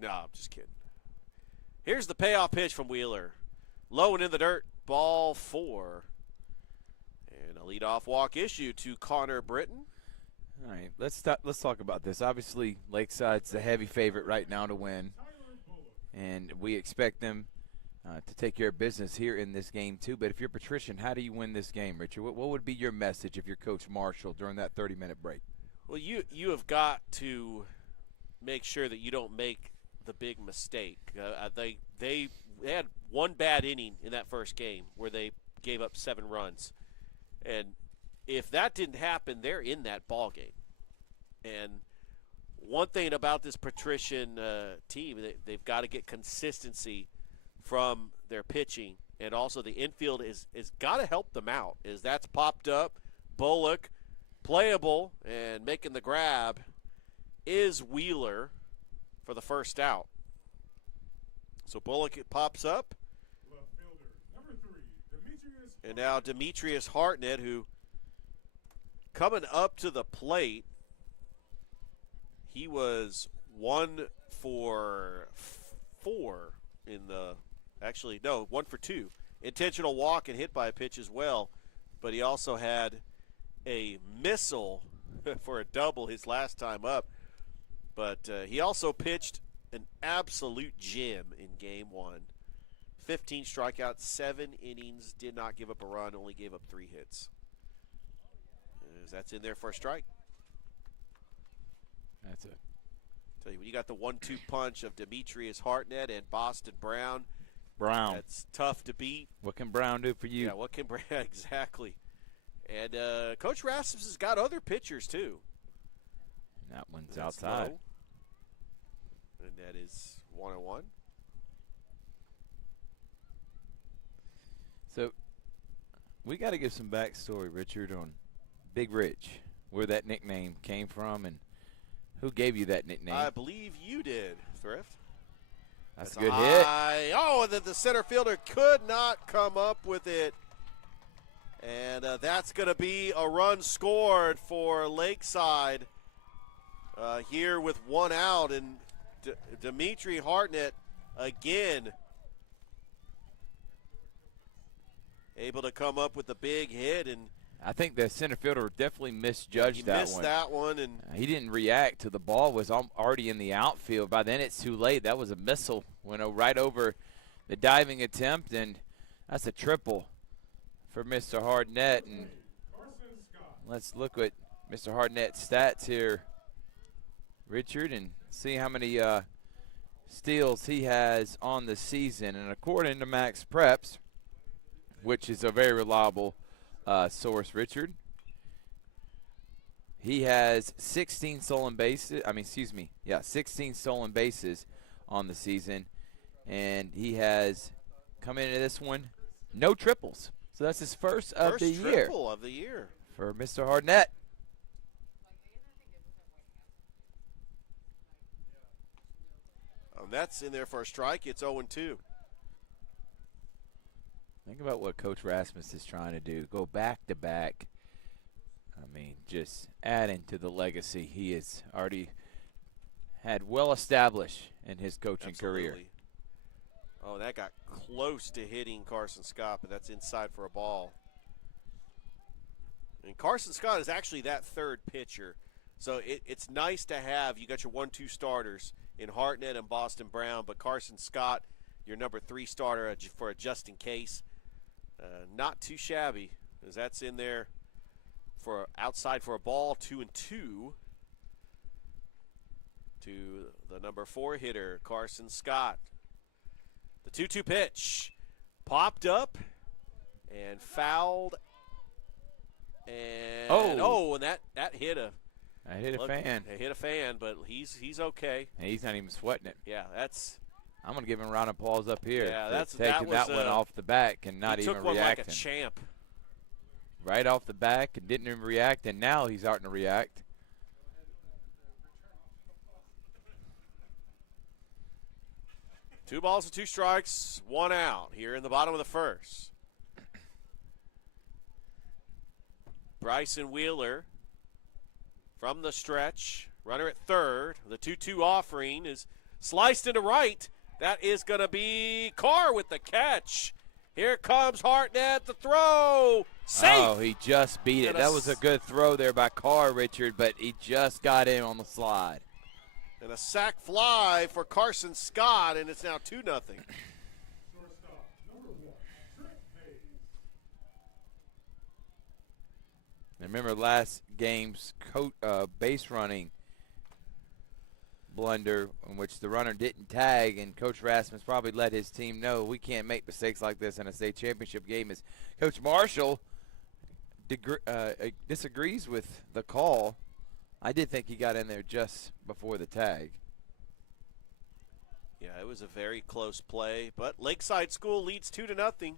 No, I'm just kidding. Here's the payoff pitch from Wheeler. Low and in the dirt, ball 4. And a leadoff walk issue to Connor Britton. All right, let's talk about this. Obviously, Lakeside's the heavy favorite right now to win, and we expect them to take care of business here in this game too. But if you're Patrician, how do you win this game, Richard? What would be your message if you're Coach Marshall during that 30-minute break? Well, you have got to make sure that you don't make the big mistake. They had one bad inning in that first game where they gave up 7 runs. And if that didn't happen, they're in that ball game. And one thing about this Patrician team, they've got to get consistency from their pitching, and also the infield is got to help them out. As that's popped up, Bullock playable and making the grab is Wheeler for the first out. So Bullock pops up. Left fielder, number 3, Demetrius. And now Demetrius Hartnett, who coming up to the plate, he was 1 for 4 in the, actually, no, 1 for 2. Intentional walk and hit by a pitch as well. But he also had a missile for a double his last time up. But he also pitched an absolute gem in game 1. 15 strikeouts, 7 innings, did not give up a run, only gave up 3 hits. As that's in there for a strike. That's it. Tell you, when you got the 1-2 punch of Demetrius Hartnett and Boston Brown, that's tough to beat. What can Brown do for you? Yeah, what can Brown, exactly. And Coach Rasmus has got other pitchers, too. That one's That's outside. low. And that is 1-1. So we got to give some backstory, Richard, on Big Rich, where that nickname came from and who gave you that nickname. I believe you did, Thrift. That's a good hit. Oh, and the center fielder could not come up with it. And that's going to be a run scored for Lakeside here with 1 out. And Dimitri Hartnett again able to come up with the big hit. And I think the center fielder definitely misjudged that one. He missed that one. And he didn't react till the ball was already in the outfield. By then it's too late. That was a missile. Went right over the diving attempt, and that's a triple for Mr. Hartnett. And let's look at Mr. Hartnett's stats here, Richard, and see how many steals he has on the season. And according to Max Preps, which is a very reliable source, Richard, he has 16 stolen bases. 16 stolen bases on the season, and he has come into this one no triples. So that's his first of the year. First triple of the year for Mr. Hartnett. That's in there for a strike. It's 0-2. Think about what Coach Rasmus is trying to do. Go back to back. I mean, just adding to the legacy he has already had well established in his coaching career. Oh, that got close to hitting Carson Scott, but that's inside for a ball. And Carson Scott is actually that third pitcher. So it's nice to have, you got your 1-2 starters in Hartnett and Boston Brown, but Carson Scott, your number 3 starter for a just in case. Not too shabby, as that's in there for outside for a ball, 2-2. To the number 4 hitter, Carson Scott. The 2-2 pitch popped up and fouled. And and that hit a fan. It hit a fan, but he's okay. And he's not even sweating it. Yeah, that's. I'm going to give him a round of applause up here. Yeah, that's taking that one off the back and not even reacting. He took one like a champ. Right off the back and didn't even react, and now he's starting to react. Two balls and 2 strikes, 1 out here in the bottom of the first. Bryson Wheeler from the stretch, runner at third. The 2-2 offering is sliced into right. That is going to be Carr with the catch. Here comes Hartnett, the throw. Safe. Oh, he just beat it. That was a good throw there by Carr, Richard, but he just got in on the slide. And a sac fly for Carson Scott, and it's now 2-0. Remember last game's base running blunder in which the runner didn't tag, and Coach Rasmus probably let his team know we can't make mistakes like this in a state championship game, as Coach Marshall disagrees with the call. I did think he got in there just before the tag. Yeah, it was a very close play, but Lakeside School leads 2-0.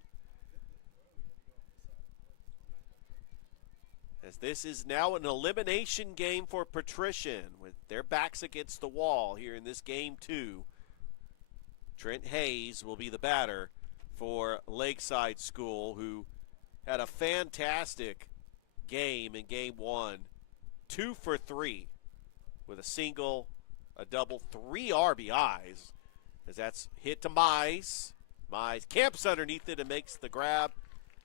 As this is now an elimination game for Patrician with their backs against the wall here in this game 2. Trent Hayes will be the batter for Lakeside School, who had a fantastic game in game 1. 2 for 3 with a single, a double, 3 RBIs. As that's hit to Mize. Mize camps underneath it and makes the grab.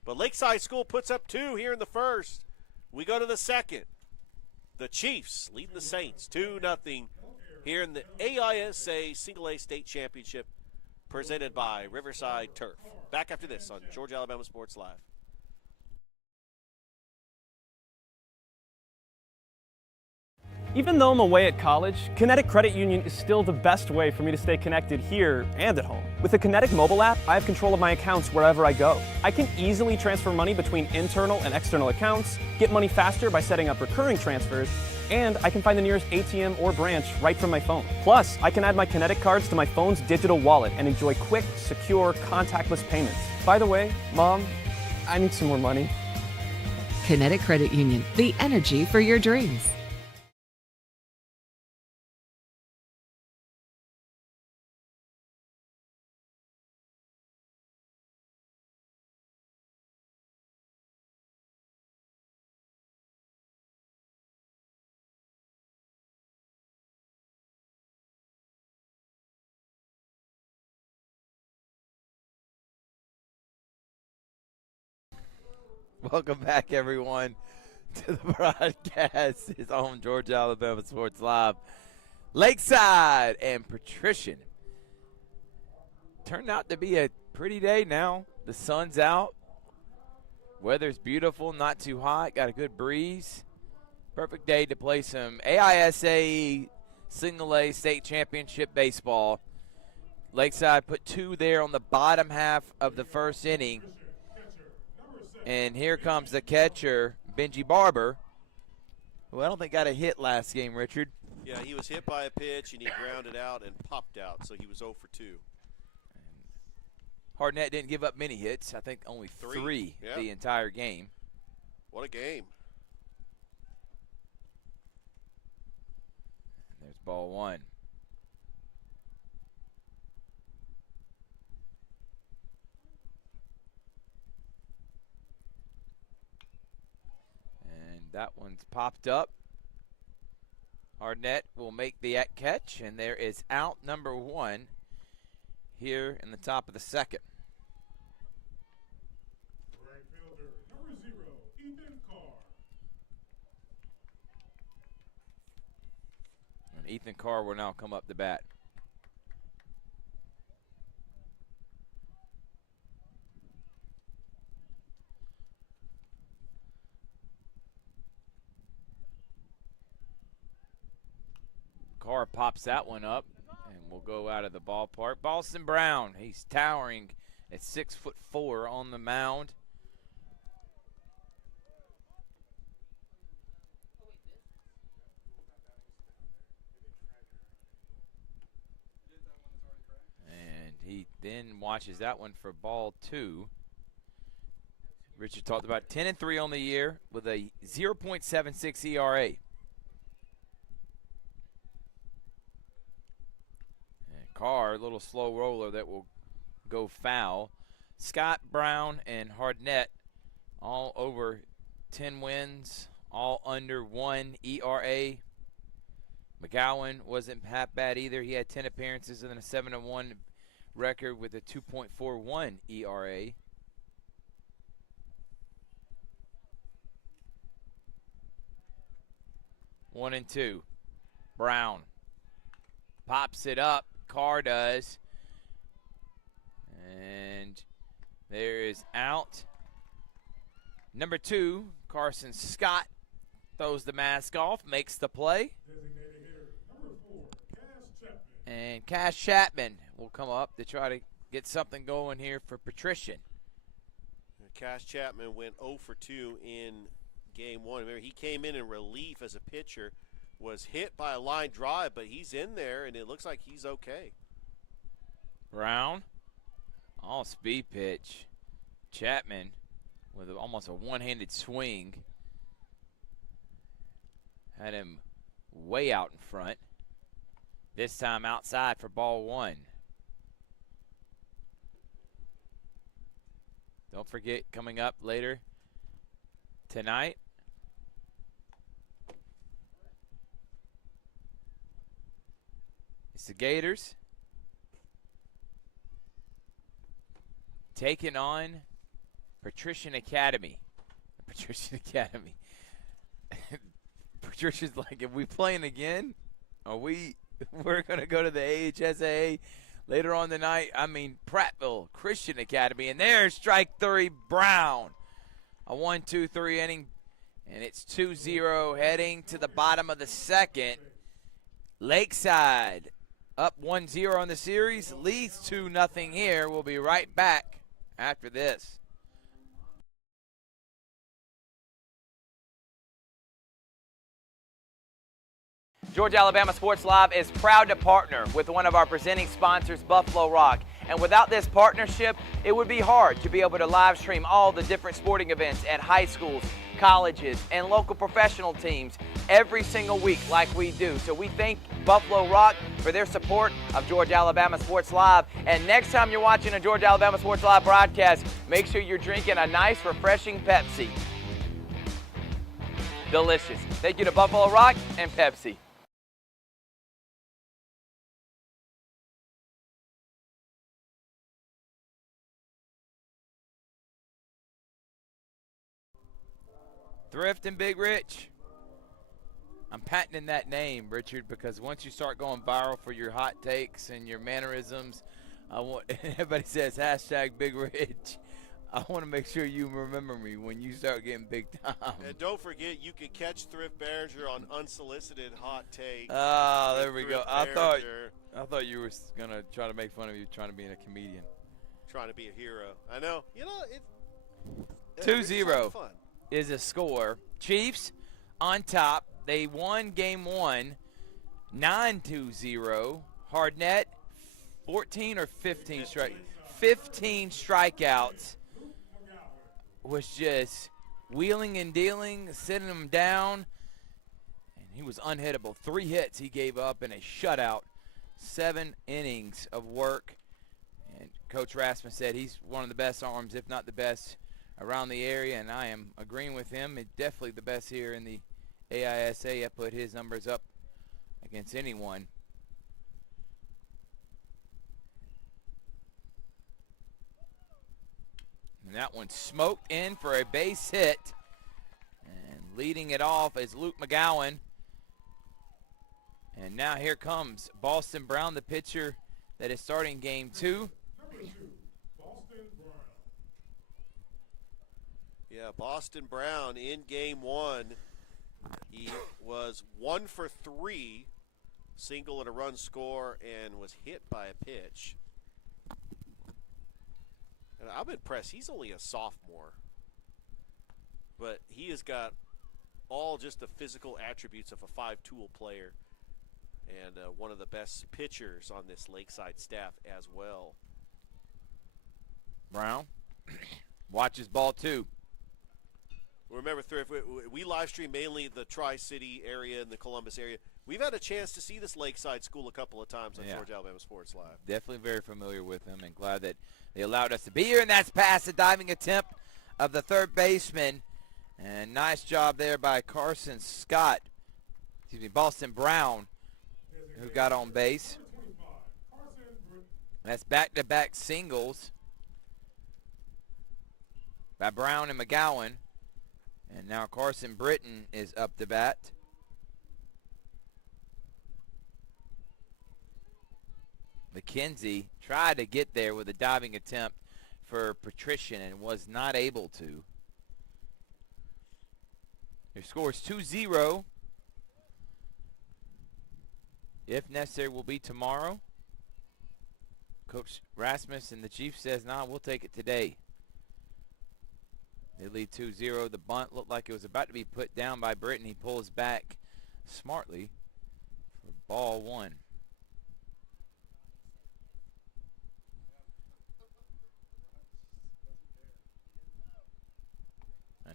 But Lakeside School puts up 2 here in the first. We go to the second. The Chiefs leading the Saints 2-0 here in the AISA Single A State Championship presented by Riverside Turf. Back after this on Georgia Alabama Sports Live. Even though I'm away at college, Kinetic Credit Union is still the best way for me to stay connected here and at home. With the Kinetic mobile app, I have control of my accounts wherever I go. I can easily transfer money between internal and external accounts, get money faster by setting up recurring transfers, and I can find the nearest ATM or branch right from my phone. Plus, I can add my Kinetic cards to my phone's digital wallet and enjoy quick, secure, contactless payments. By the way, Mom, I need some more money. Kinetic Credit Union, the energy for your dreams. Welcome back, everyone, to the broadcast. It's on Georgia Alabama Sports Live. Lakeside and Patrician. Turned out to be a pretty day now. The sun's out. Weather's beautiful, not too hot. Got a good breeze. Perfect day to play some AISA Single A State Championship baseball. Lakeside put 2 there on the bottom half of the first inning. And here comes the catcher, Benji Barber, who I don't think got a hit last game, Richard. Yeah, he was hit by a pitch, and he grounded out and popped out, so he was 0 for 2. Hardnett didn't give up many hits. I think only 3 yeah. The entire game. What a game. There's ball 1. That one's popped up. Hardnett will make the catch, and there is out number 1 here in the top of the second. Right fielder, number 0, Ethan Carr. And Ethan Carr will now come up to bat. Carr pops that one up, and we'll go out of the ballpark. Boston Brown, he's towering at 6'4" on the mound. And he then watches that one for ball 2. Richard talked about 10-3 on the year with a 0.76 ERA. Carr, a little slow roller that will go foul. Scott, Brown, and Hardnett all over 10 wins, all under 1 ERA. McGowan wasn't half bad either. He had 10 appearances and then a 7-1 record with a 2.41 ERA. One and two. Brown pops it up. Carr does. And there is out. Number 2, Carson Scott throws the mask off, makes the play. Designated hitter, number 4, Cash Chapman. And Cash Chapman will come up to try to get something going here for Patrician. Cash Chapman went 0 for 2 in game 1. Remember, he came in relief as a pitcher, was hit by a line drive, but he's in there, and it looks like he's okay. Brown, all speed pitch. Chapman with almost a one-handed swing. Had him way out in front. This time outside for ball 1. Don't forget, coming up later tonight, it's the Gators taking on Patrician Academy. Patrician Academy. Patricia's like, if we playing again, we're going to go to the AISA later on tonight. I mean, Prattville Christian Academy. And there's strike 3, Brown. A 1-2-3 inning. And it's 2-0 heading to the bottom of the second. Lakeside up 1-0 on the series. Leads 2-0 here. We'll be right back after this. Georgia Alabama Sports Live is proud to partner with one of our presenting sponsors, Buffalo Rock. And without this partnership, it would be hard to be able to live stream all the different sporting events at high schools, colleges, and local professional teams every single week like we do. So we thank Buffalo Rock for their support of Georgia Alabama Sports Live. And next time you're watching a Georgia Alabama Sports Live broadcast, make sure you're drinking a nice, refreshing Pepsi. Delicious. Thank you to Buffalo Rock and Pepsi. Thrift and Big Rich. I'm patenting that name, Richard, because once you start going viral for your hot takes and your mannerisms, everybody says hashtag Big Rich. I want to make sure you remember me when you start getting big time. And don't forget, you can catch Thrift Behringer on Unsolicited Hot Takes. Oh, there we go. I thought you were going to try to make fun of you trying to be a comedian. Trying to be a hero. I know. You know, it's 2-0 fun. is a score. Chiefs on top. They won game 1, 9-2-0. Hardnett, 14 or 15 15 strikeouts. Was just wheeling and dealing, sitting him down, and he was unhittable. 3 hits he gave up in a shutout. 7 innings of work. And Coach Rasmus said he's one of the best arms, if not the best, around the area, and I am agreeing with him. It's definitely the best here in the AISA. I put his numbers up against anyone. And that one smoked in for a base hit. And leading it off is Luke McGowan. And now here comes Boston Brown, the pitcher that is starting game 2. Yeah, Boston Brown in game 1. He was 1 for 3, single and a run score, and was hit by a pitch. And I'm impressed. He's only a sophomore, but he has got all just the physical attributes of a 5-tool player, and one of the best pitchers on this Lakeside staff as well. Brown watches ball 2. Remember, Thrift, we live stream mainly the Tri-City area and the Columbus area. We've had a chance to see this Lakeside school a couple of times on Georgia Alabama Sports Live. Definitely very familiar with them, and glad that they allowed us to be here. And that's past the diving attempt of the third baseman. And nice job there by Boston Brown, who got on base. That's back-to-back singles by Brown and McGowan. And now Carson Britton is up to bat. McKenzie tried to get there with a diving attempt for Patrician and was not able to. Their score is 2-0. If necessary, will be tomorrow. Coach Rasmus and the Chiefs says, nah, we'll take it today. They lead 2-0. The bunt looked like it was about to be put down by Britton. He pulls back smartly for ball 1.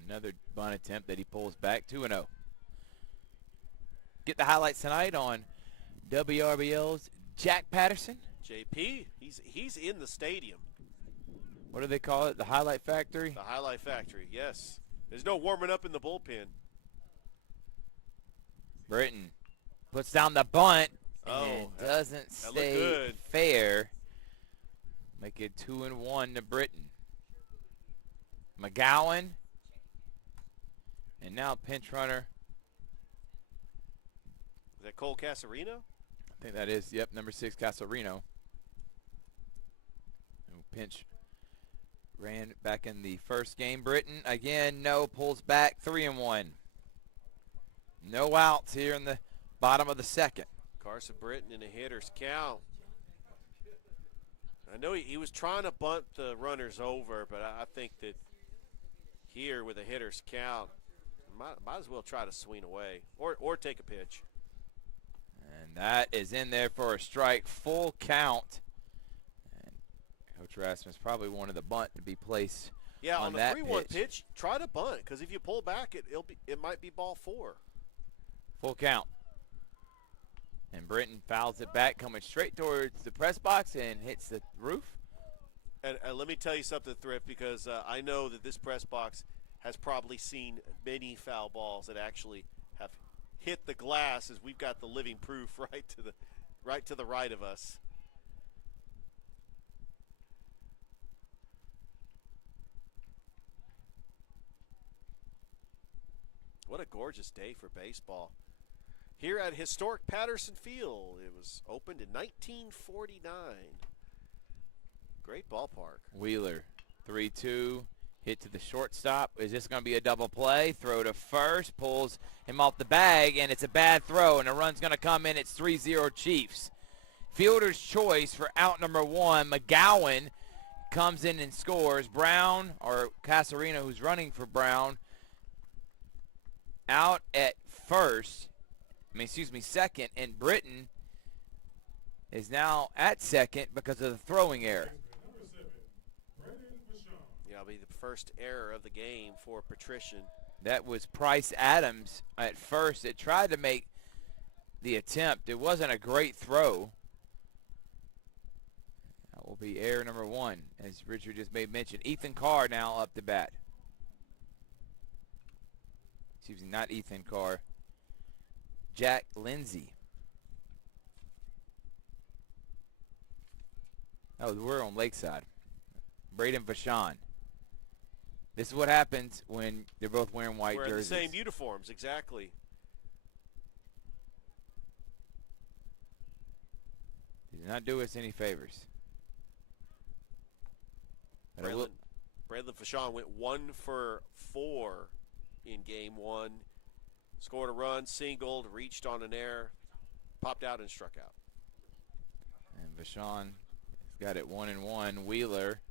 Another bunt attempt that he pulls back, 2-0. Get the highlights tonight on WRBL's Jack Patterson. JP, he's in the stadium. What do they call it? The Highlight Factory? The Highlight Factory, yes. There's no warming up in the bullpen. Britton puts down the bunt Oh, and doesn't that looked stay good. fair. Make it 2-1 to Britton. McGowan. And now pinch runner. Is that Cole Casarino? I think that is, yep, number 6, Casarino. Pinch ran back in the first game. Britton, again, no, pulls back, 3-1. No outs here in the bottom of the second. Carson Britton in a hitter's count. I know he was trying to bunt the runners over, but I think that here with a hitter's count, might as well try to swing away or take a pitch. And that is in there for a strike, full count. And Coach Rasmus probably wanted the bunt to be placed on the that 3-1 pitch, try to bunt, because if you pull back, it might be ball 4. Full count. And Britton fouls it back, coming straight towards the press box and hits the roof. And let me tell you something, Thrift, because I know that this press box has probably seen many foul balls that actually have hit the glass, as we've got the living proof right to the right of us. What a gorgeous day for baseball. Here at historic Patterson Field, it was opened in 1949. Great ballpark. Wheeler, 3-2, hit to the shortstop. Is this going to be a double play? Throw to first, pulls him off the bag, and it's a bad throw, and the run's going to come in. It's 3-0 Chiefs. Fielder's choice for out number 1. McGowan comes in and scores. Brown, or Casarino, who's running for Brown, out at second, and Britton is now at second because of the throwing error. Yeah, it'll be the first error of the game for Patrician. That was Price Adams at first. It tried to make the attempt. It wasn't a great throw. That will be error number 1, as Richard just made mention. Ethan Carr now up to bat. Excuse me, not Ethan Carr. Jack Lindsay. Oh, we're on Lakeside. Braden Vachon. This is what happens when they're both wearing white We're jerseys. in the same uniforms, exactly. Did not do us any favors. Braden Vachon went 1 for 4 in game 1. Scored a run, singled, reached on an error, popped out and struck out. And Vachon got it 1-1. Wheeler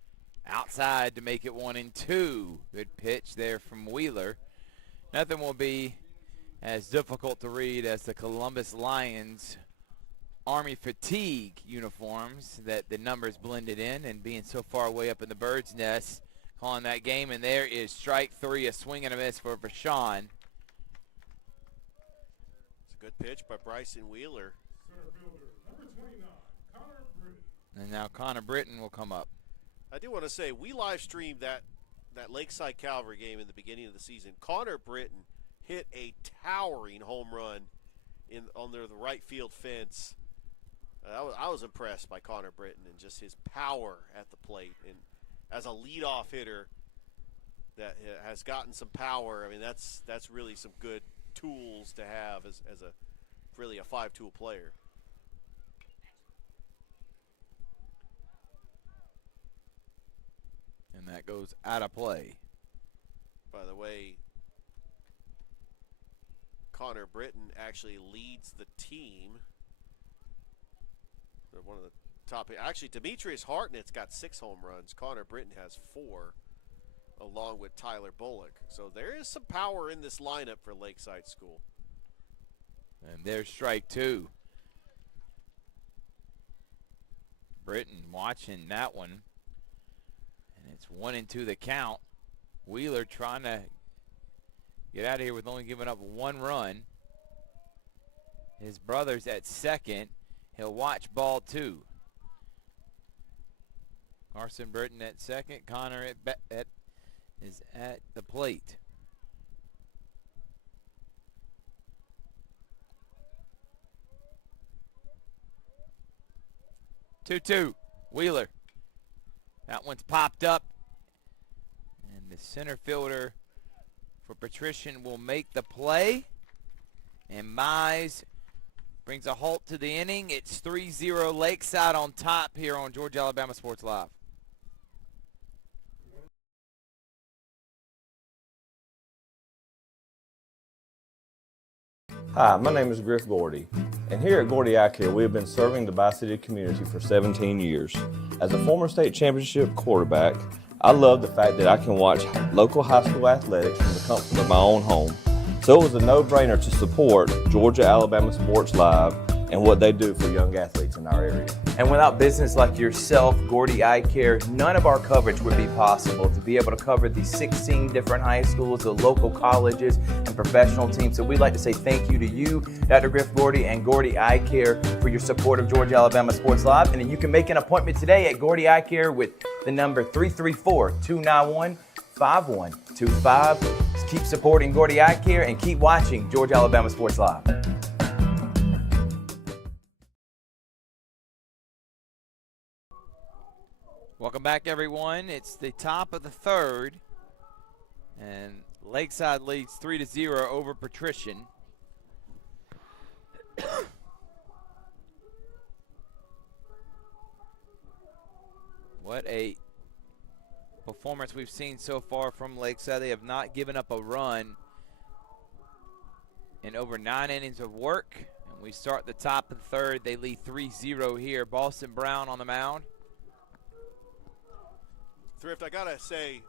outside to make it 1-2. Good pitch there from Wheeler. Nothing will be as difficult to read as the Columbus Lions Army fatigue uniforms that the numbers blended in, and being so far away up in the bird's nest, calling that game. And there is strike 3, a swing and a miss for Vachon. Good pitch by Bryson Wheeler. Center fielder, number 29, Connor Britton. And now Connor Britton will come up. I do want to say, we live streamed that Lakeside Calvary game in the beginning of the season. Connor Britton hit a towering home run on the right field fence. I was impressed by Connor Britton and just his power at the plate. And as a leadoff hitter that has gotten some power, I mean, that's really some good tools to have as really a 5-tool player. And that goes out of play. By the way, Connor Britton actually leads the team. They're one of the top. Actually, Demetrius Hartnett's got 6 home runs. Connor Britton has 4. along with Tyler Bullock. So there is some power in this lineup for Lakeside School. And there's strike two. Britton watching that one. And it's 1-2 the count. Wheeler trying to get out of here with only giving up one run. His brother's at second. He'll watch ball two. Carson Britton at second. Connor is at the plate. Two. Wheeler. That one's popped up. And the center fielder for Patrician will make the play. And Mize brings a halt to the inning. It's 3-0 Lakeside on top here on Georgia Alabama Sports Live. Hi, my name is Griff Gordy, and here at Gordy Eye Care, we have been serving the Bi-City community for 17 years. As a former state championship quarterback, I love the fact that I can watch local high school athletics from the comfort of my own home. So it was a no-brainer to support Georgia Alabama Sports Live and what they do for young athletes in our area. And without business like yourself, Gordy Eye Care, none of our coverage would be possible to be able to cover the 16 different high schools, the local colleges, and professional teams. So we'd like to say thank you to you, Dr. Griff Gordy and Gordy Eye Care, for your support of Georgia Alabama Sports Live. And you can make an appointment today at Gordy Eye Care with the number 334-291-5125. Keep supporting Gordy Eye Care and keep watching Georgia Alabama Sports Live. Welcome back, everyone. It's the top of the third, and Lakeside leads 3-0 over Patrician. What a performance we've seen so far from Lakeside. They have not given up a run in over 9 innings of work. And we start the top of the third. They lead 3-0 here. Boston Brown on the mound. Thrift, I gotta say,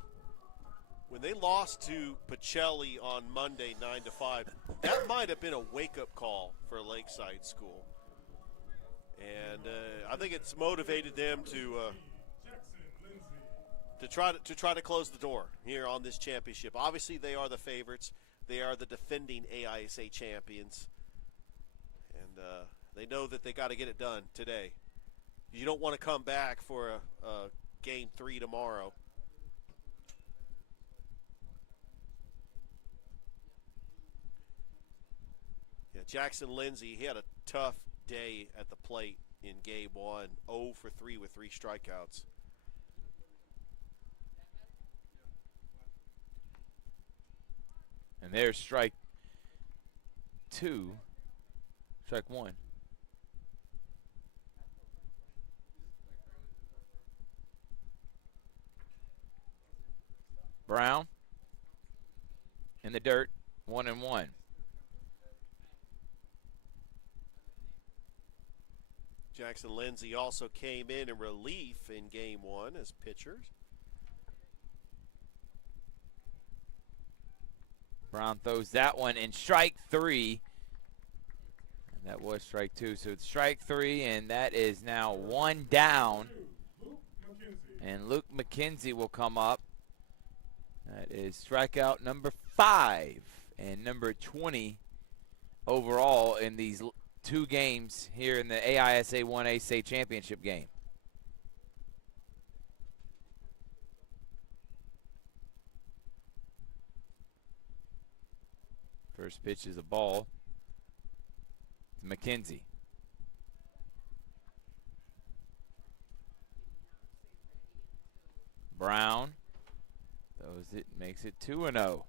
when they lost to Pacelli on Monday 9-5, that might have been a wake-up call for Lakeside School, and I think it's motivated them to try to close the door here on this championship. Obviously, they are the favorites; they are the defending AISA champions, and they know that they got to get it done today. You don't want to come back for a Game 3 tomorrow. Yeah, Jackson Lindsay, he had a tough day at the plate in Game 1. 0 for 3 with 3 strikeouts. And there's strike 2. Strike 1. Brown in the dirt, 1-1. Jackson Lindsay also came in relief in Game 1 as pitchers. Brown throws that one in strike 3. And that was strike 2. So it's strike 3, and that is now 1 down. And Luke McKenzie will come up. That is strikeout number 5 and number 20 overall in these 2 games here in the AISA 1A state championship game. First pitch is a ball to McKenzie. Brown throws it, makes it 2-0.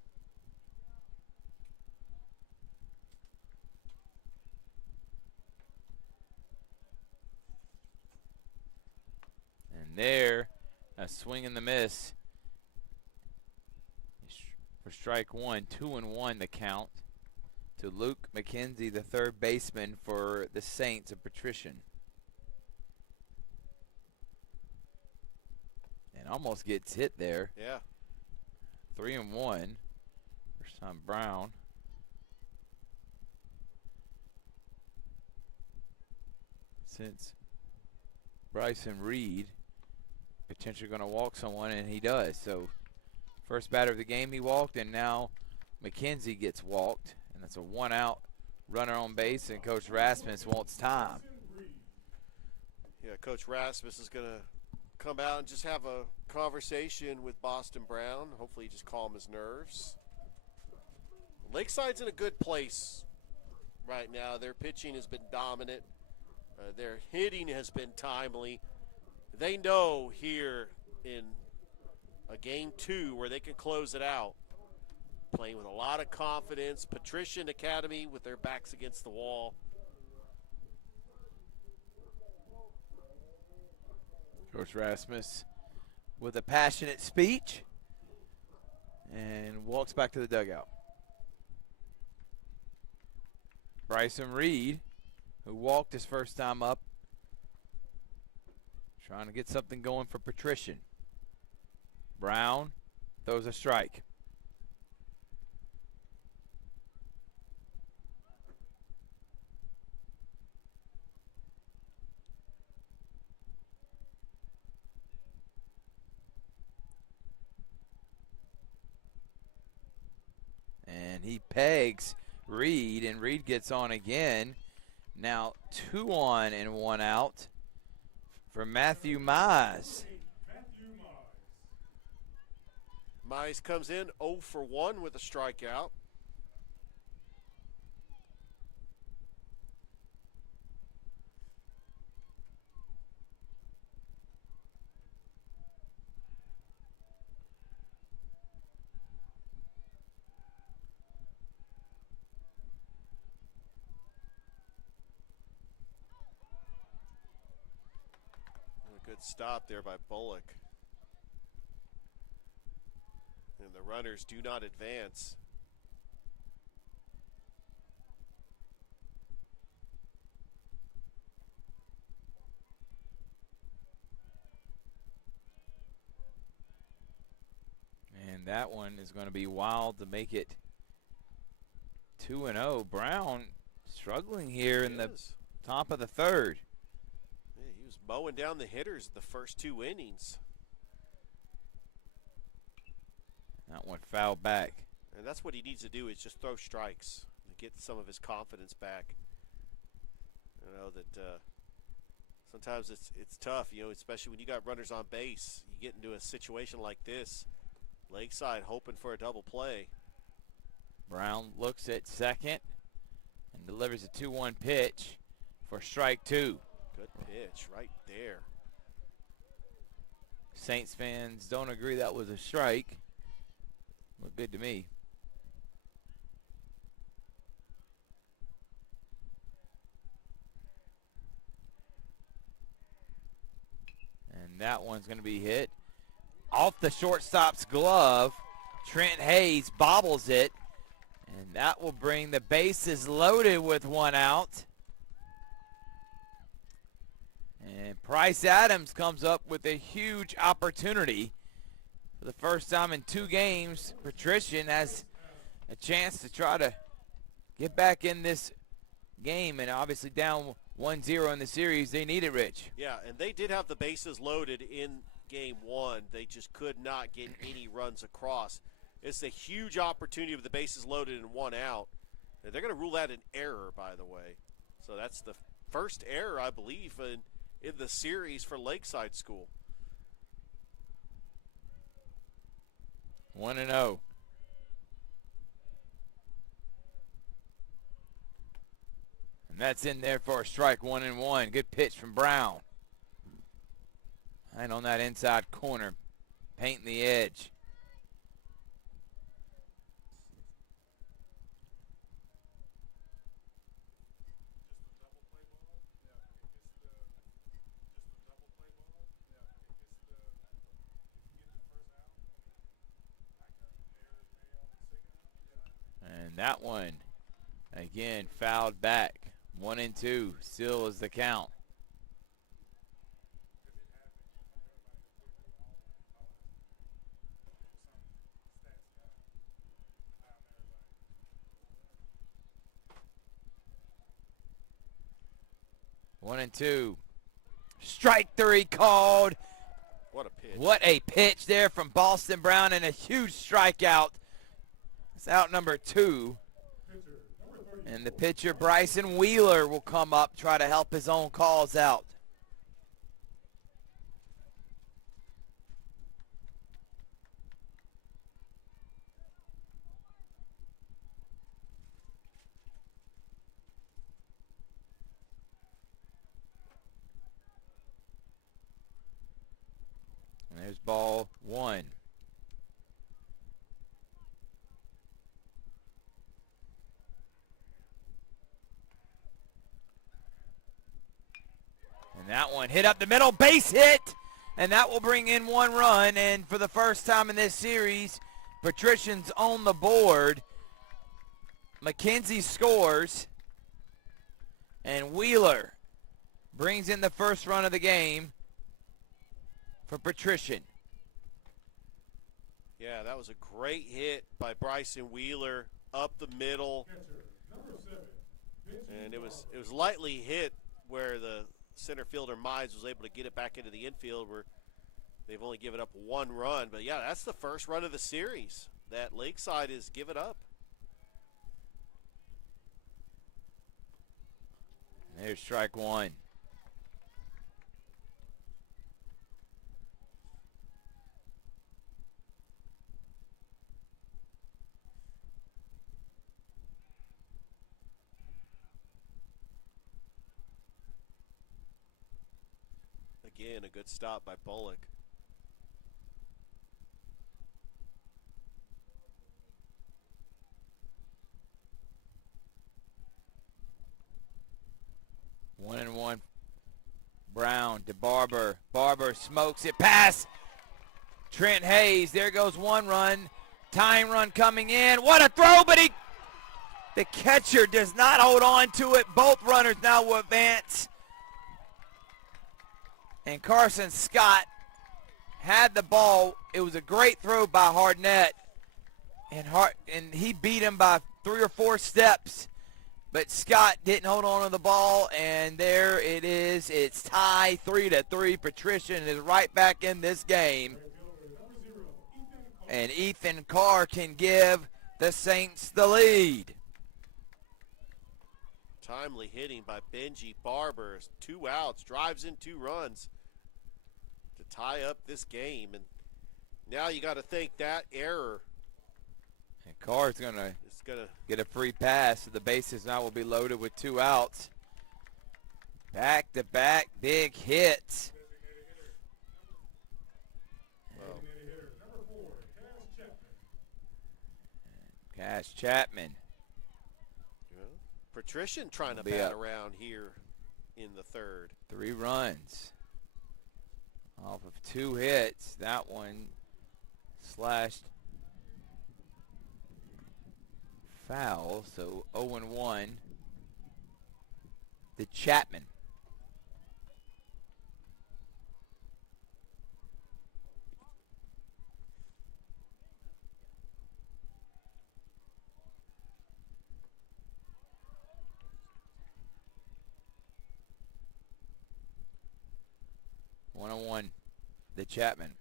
And there, a swing and the miss for strike 1. 2-1 the count to Luke McKenzie, the third baseman for the Saints of Patrician. And almost gets hit there. Yeah. 3-1. First time Brown. Since Bryson Reed potentially going to walk someone, and he does. So first batter of the game he walked, and now McKenzie gets walked, and that's a 1-out runner on base, and Coach Rasmus wants time. Yeah, Coach Rasmus is going to come out and just have a conversation with Boston Brown. Hopefully just calm his nerves. Lakeside's in a good place right now. Their pitching has been dominant. Their hitting has been timely. They know here in a game 2 where they can close it out, playing with a lot of confidence. Patrician Academy with their backs against the wall. Coach Rasmus with a passionate speech and walks back to the dugout. Bryson Reed, who walked his first time up, trying to get something going for Patrician. Brown throws a strike. And he pegs Reed, and Reed gets on again. Now 2 on and 1 out for Matthew Mize. Mize comes in 0 for 1 with a strikeout. Good stop there by Bullock. And the runners do not advance. And that one is going to be wild to make it 2-0. Brown struggling here in the top of the 3rd. Yeah, he was mowing down the hitters the first 2 innings. That one fouled back. And that's what he needs to do, is just throw strikes to get some of his confidence back. You know that sometimes it's tough, you know, especially when you got runners on base. You get into a situation like this. Lakeside hoping for a double play. Brown looks at second and delivers a 2-1 pitch for strike 2. Good pitch right there. Saints fans don't agree that was a strike. Looked good to me. And that one's going to be hit off the shortstop's glove. Trent Hayes bobbles it, and that will bring the bases loaded with 1 out. And Price Adams comes up with a huge opportunity. For the first time in 2 games, Patrician has a chance to try to get back in this game, and obviously down 1-0 in the series, they need it, Rich. Yeah, and they did have the bases loaded in game 1. They just could not get any runs across. It's a huge opportunity with the bases loaded and 1 out. And they're going to rule that an error, by the way. So that's the first error, I believe, in the series for Lakeside School. 1-0. And that's in there for a strike, 1-1. Good pitch from Brown. Right on that inside corner, painting the edge. And that one, again, fouled back. 1-2, still is the count. 1-2. Strike 3 called. What a pitch. What a pitch there from Boston Brown, and a huge strikeout. It's out number 2. And the pitcher, Bryson Wheeler, will come up, try to help his own calls out. And there's ball 1. And that one hit up the middle, base hit, and that will bring in 1 run. And for the first time in this series, Patrician's on the board. McKenzie scores, and Wheeler brings in the first run of the game for Patrician. Yeah, that was a great hit by Bryson Wheeler up the middle. And it was lightly hit where the center fielder Mize was able to get it back into the infield, where they've only given up 1 run. But yeah, that's the first run of the series that Lakeside has given up. There's strike 1. Again, a good stop by Bullock. One and one. Brown to Barber. Barber smokes it past Trent Hayes. There goes 1 run. Tying run coming in. What a throw, but the catcher does not hold on to it. Both runners now will advance. And Carson Scott had the ball. It was a great throw by Hardnett. And he beat him by 3 or 4 steps. But Scott didn't hold on to the ball, and there it is. It's tied 3-3. Patrician is right back in this game. And Ethan Carr can give the Saints the lead. Timely hitting by Benji Barber. 2 outs, drives in 2 runs to tie up this game. And now you got to think that error. And Carr's going to get a free pass. So the bases now will be loaded with 2 outs. Back-to-back big hits. Cash Chapman. Patrician trying to bat around here in the 3rd. 3 runs off of 2 hits. That one slashed foul, so 0-1 to Chapman. One the Chapman.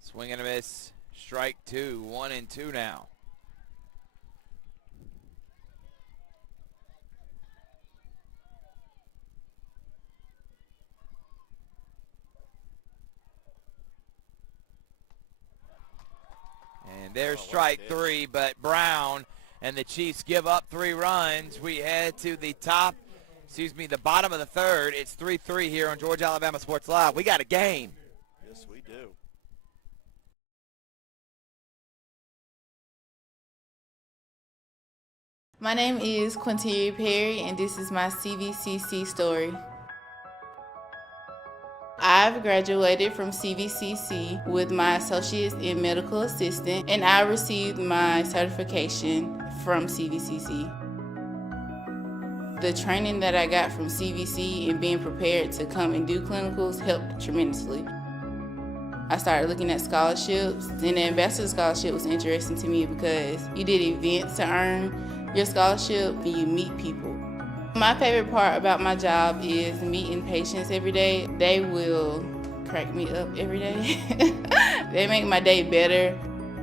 Swing and a miss. Strike 2. 1-2 now. And there's strike 3, but Brown and the Chiefs give up 3 runs. We head to the the bottom of the 3rd. It's 3-3 here on Georgia Alabama Sports Live. We got a game. Yes, we do. My name is Quinteria Perry, and this is my CVCC story. I've graduated from CVCC with my associates in medical assistant, and I received my certification from CVCC. The training that I got from CVC and being prepared to come and do clinicals helped tremendously. I started looking at scholarships, and the ambassador scholarship was interesting to me because you did events to earn your scholarship and you meet people. My favorite part about my job is meeting patients every day. They will crack me up every day. They make my day better.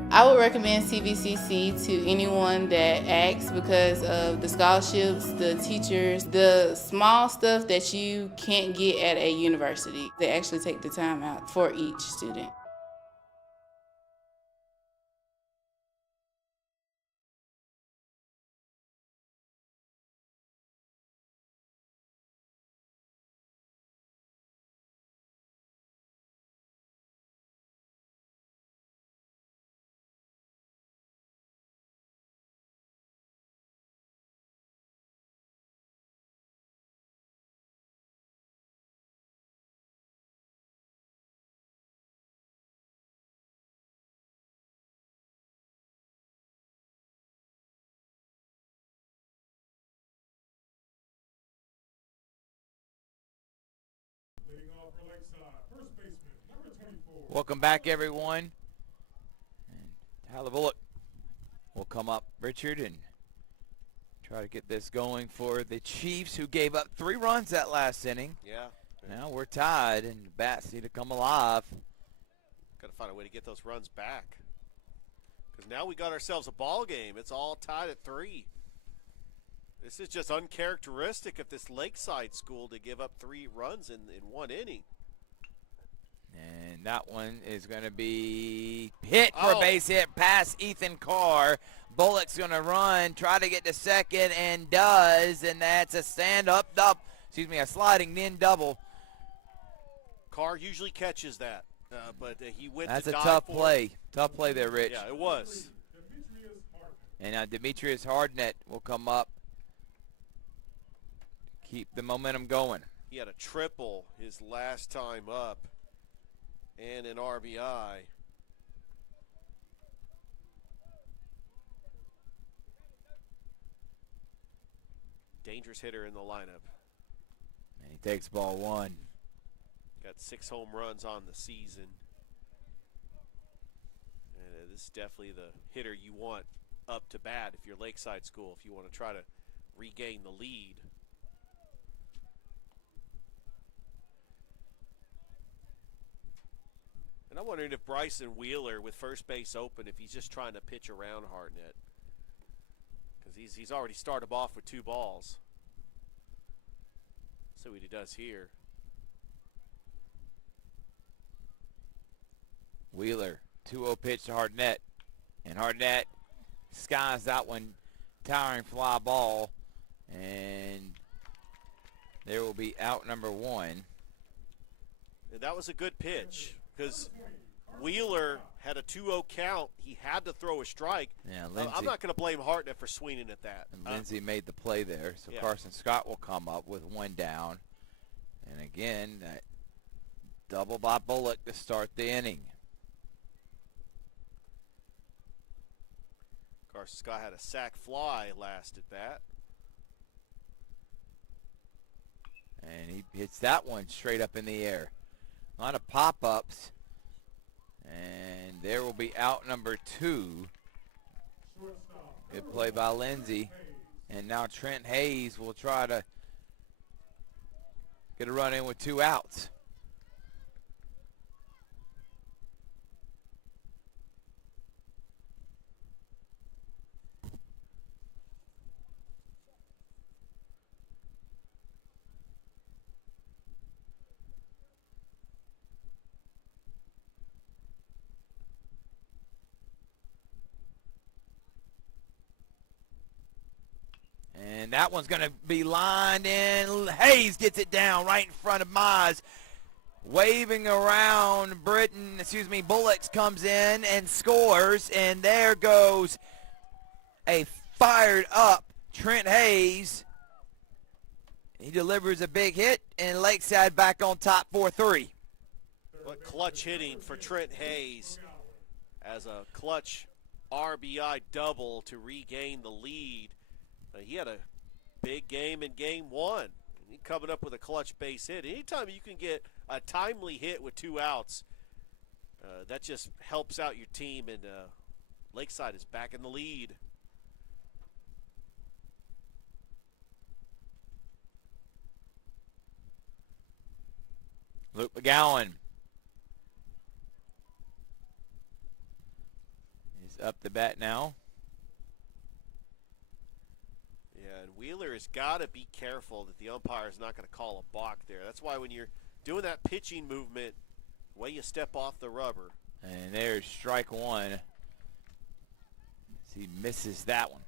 I would recommend CVCC to anyone that asks because of the scholarships, the teachers, the small stuff that you can't get at a university. They actually take the time out for each student. Leading off for Lakeside, first baseman, number 24. Welcome back, everyone. And Tyler Bullock will come up, Richard, and try to get this going for the Chiefs, who gave up 3 runs that last inning. Yeah. Now we're tied, and the bats need to come alive. Got to find a way to get those runs back. Because now we got ourselves a ball game. It's all tied at 3. This is just uncharacteristic of this Lakeside school to give up 3 runs in one inning. And that one is going to be hit for a base hit past Ethan Carr. Bullock's going to run, try to get to second, and does. And that's a a sliding in double. Carr usually catches that, but he went That's to a dive tough for play. it. Tough play there, Rich. Yeah, it was. And Demetrius Hardnett will come up. Keep the momentum going. He had a triple his last time up and an RBI. Dangerous hitter in the lineup. And he takes ball 1. Got 6 home runs on the season. And this is definitely the hitter you want up to bat if you're Lakeside School, if you want to try to regain the lead. And I'm wondering if Bryson Wheeler, with first base open, if he's just trying to pitch around Hartnett. Because he's already started off with 2 balls. See what he does here. Wheeler, 2-0 pitch to Hartnett. And Hartnett skies that one, towering fly ball. And there will be out number 1. And that was a good pitch. Because Wheeler had a 2-0 count. He had to throw a strike. Yeah, Lindsey. I'm not going to blame Hartnett for swinging at that. And Lindsey made the play there. So yeah. Carson Scott will come up with 1 down. And again, that double by Bullock to start the inning. Carson Scott had a sac fly last at bat. And he hits that one straight up in the air. A lot of pop-ups. And there will be out number 2. Good play by Lindsey. And now Trent Hayes will try to get a run in with 2 outs. And that one's going to be lined in. Hayes gets it down right in front of Mize. Waving around Bullock comes in and scores. And there goes a fired up Trent Hayes. He delivers a big hit, and Lakeside back on top 4-3. What clutch hitting for Trent Hayes as a clutch RBI double to regain the lead. He had a big game in game 1. He coming up with a clutch base hit. Anytime you can get a timely hit with 2 outs, that just helps out your team, and Lakeside is back in the lead. Luke McGowan is up the bat now. Yeah, and Wheeler has got to be careful that the umpire is not going to call a balk there. That's why when you're doing that pitching movement, the way you step off the rubber. And there's strike one. As he misses that one.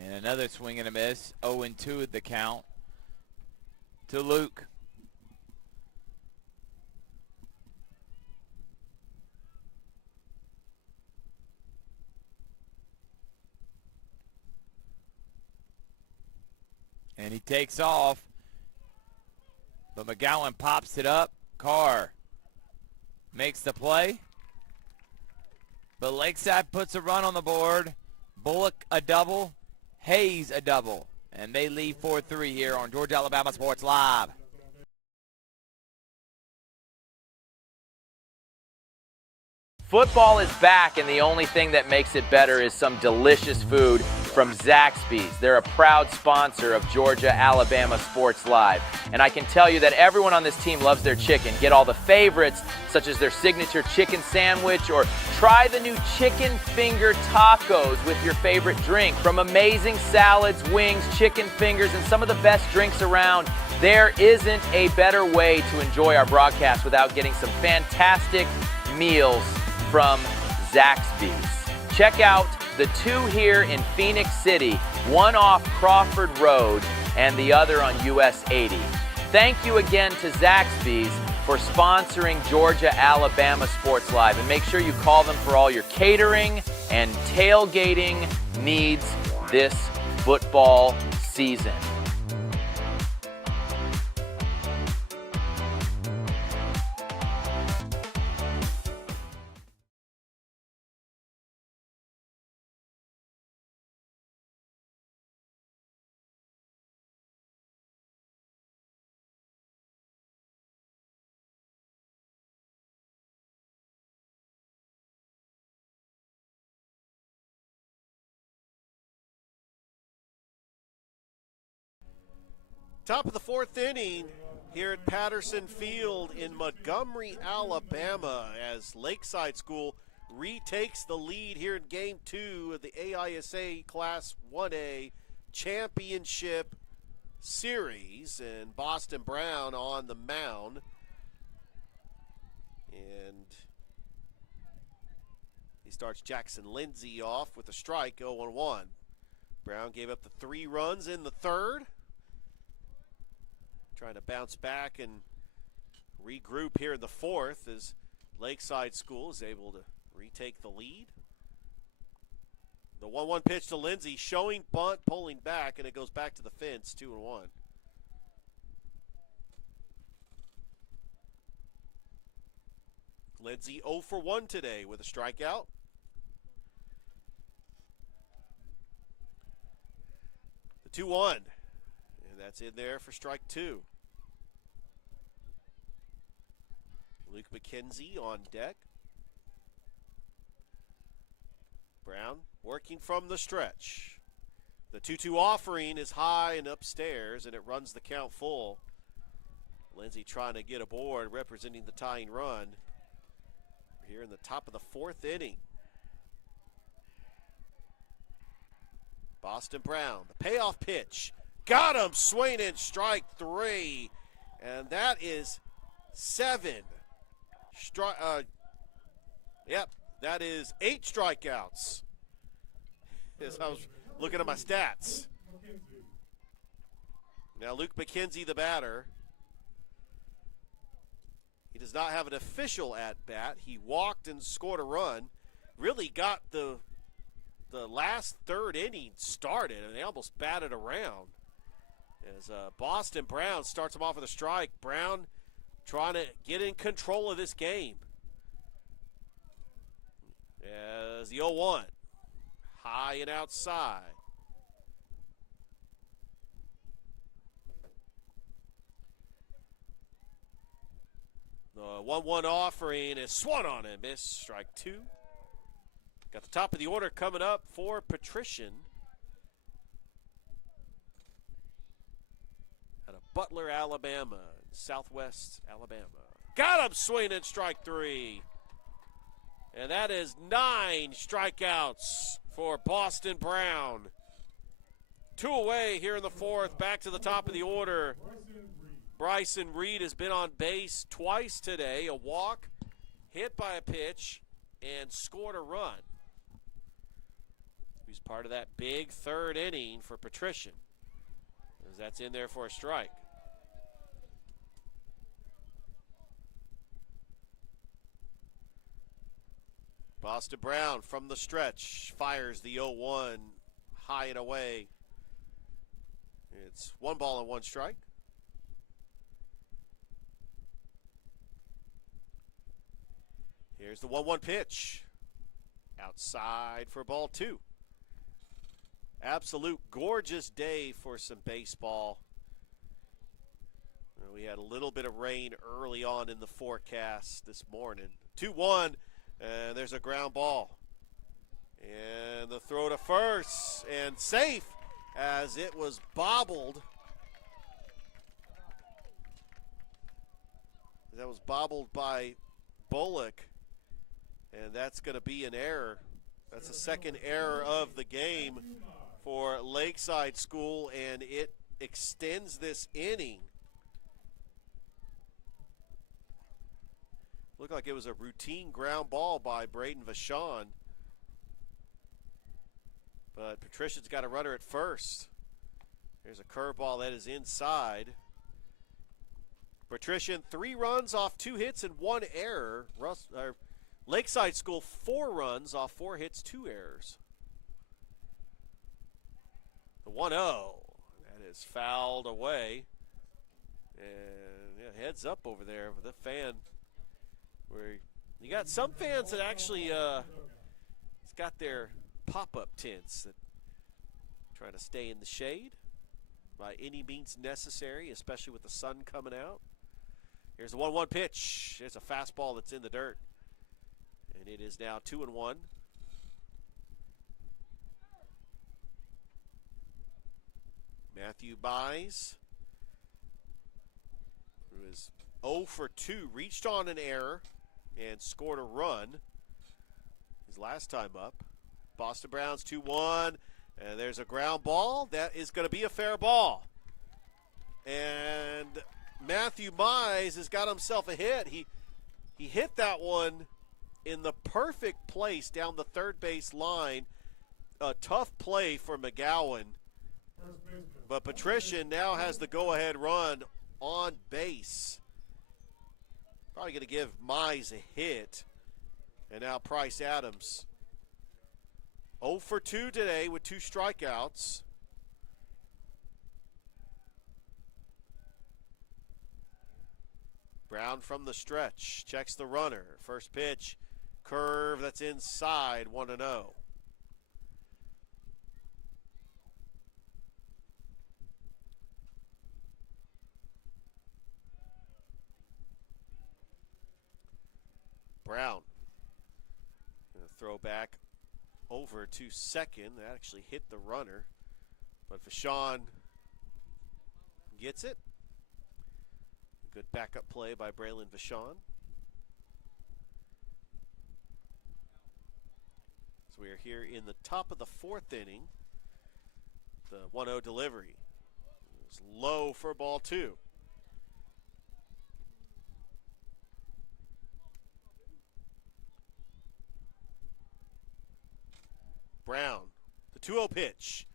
And another swing and a miss. 0-2 at the count to Luke. And he takes off, but McGowan pops it up. Carr makes the play, but Lakeside puts a run on the board. Bullock a double, Hayes a double, and they lead 4-3 here on Georgia Alabama Sports Live. Football is back, and the only thing that makes it better is some delicious food from Zaxby's. They're a proud sponsor of Georgia Alabama Sports Live. And I can tell you that everyone on this team loves their chicken. Get all the favorites, such as their signature chicken sandwich, or try the new chicken finger tacos with your favorite drink. From amazing salads, wings, chicken fingers, and some of the best drinks around, there isn't a better way to enjoy our broadcast without getting some fantastic meals from Zaxby's. Check out the two here in Phoenix City, one off Crawford Road and the other on US 80. Thank you again to Zaxby's for sponsoring Georgia Alabama Sports Live, and make sure you call them for all your catering and tailgating needs this football season. Top of the fourth inning here at Patterson Field in Montgomery, Alabama, as Lakeside School retakes the lead here in Game 2 of the AISA Class 1A Championship Series. And Boston Brown on the mound. And he starts Jackson Lindsay off with a strike, 0-1. Brown gave up the 3 runs in the third. Trying to bounce back and regroup here in the fourth as Lakeside School is able to retake the lead. The 1-1 pitch to Lindsay, showing bunt, pulling back, and it goes back to the fence, 2-1. Lindsay 0 for 1 today with a strikeout. The 2-1. That's in there for strike 2. Luke McKenzie on deck. Brown working from the stretch. The 2-2 offering is high and upstairs, and it runs the count full. Lindsay trying to get aboard, representing the tying run. We're here in the top of the fourth inning. Boston Brown, the payoff pitch. Got him, swing in, strike 3. And that is 7. That is 8 strikeouts. As I was looking at my stats. Now Luke McKenzie, the batter. He does not have an official at-bat. He walked and scored a run. Really got the last third inning started, and they almost batted around. As Boston Brown starts him off with a strike. Brown trying to get in control of this game. As the 0-1. high and outside. The 1-1 offering is swung on and missed. Strike two. Got the top of the order coming up for Patrician. Out of Butler, Alabama, Southwest Alabama. Got him swinging, strike three. And that is 9 strikeouts for Boston Brown. 2 away here in the fourth. Back to the top of the order. Bryson Reed has been on base twice today. A walk, hit by a pitch, and scored a run. He's part of that big third inning for Patrician, as that's in there for a strike. Boston Brown from the stretch fires the 0-1 high and away. It's 1 ball and 1 strike. Here's the 1-1 pitch. Outside for ball 2. Absolute gorgeous day for some baseball. We had a little bit of rain early on in the forecast this morning. 2-1, and there's a ground ball. And the throw to first, and safe as it was bobbled. That was bobbled by Bullock. And that's going to be an error. That's the second error of the game for Lakeside School, and it extends this inning. Looked like it was a routine ground ball by Braden Vachon. But Patrician's got a runner at first. There's a curveball that is inside. Patrician 3 runs off 2 hits and 1 error. Lakeside School 4 runs off 4 hits, 2 errors. The 1-0, that is fouled away. And yeah, heads up over there with the fan. Where you got some fans that actually it's got their pop-up tents that try to stay in the shade by any means necessary, especially with the sun coming out. Here's the 1-1 pitch. There's a fastball that's in the dirt. And it is now 2-1. Matthew Mize, who is 0 for 2, reached on an error and scored a run his last time up. Boston Browns 2-1, and there's a ground ball. That is going to be a fair ball. And Matthew Mize has got himself a hit. He hit that one in the perfect place down the third base line. A tough play for McGowan. But Patrician now has the go-ahead run on base. Probably going to give Mize a hit. And now Price Adams 0 for 2 today with 2 strikeouts. Brown from the stretch, checks the runner. First pitch, curve that's inside, 1-0. Brown going to throw back over to second. That actually hit the runner, but Vachon gets it. Good backup play by Braylon Vachon. So we are here in the top of the 4th inning. The 1-0 delivery. It was low for ball 2. Brown, the 2-0 pitch.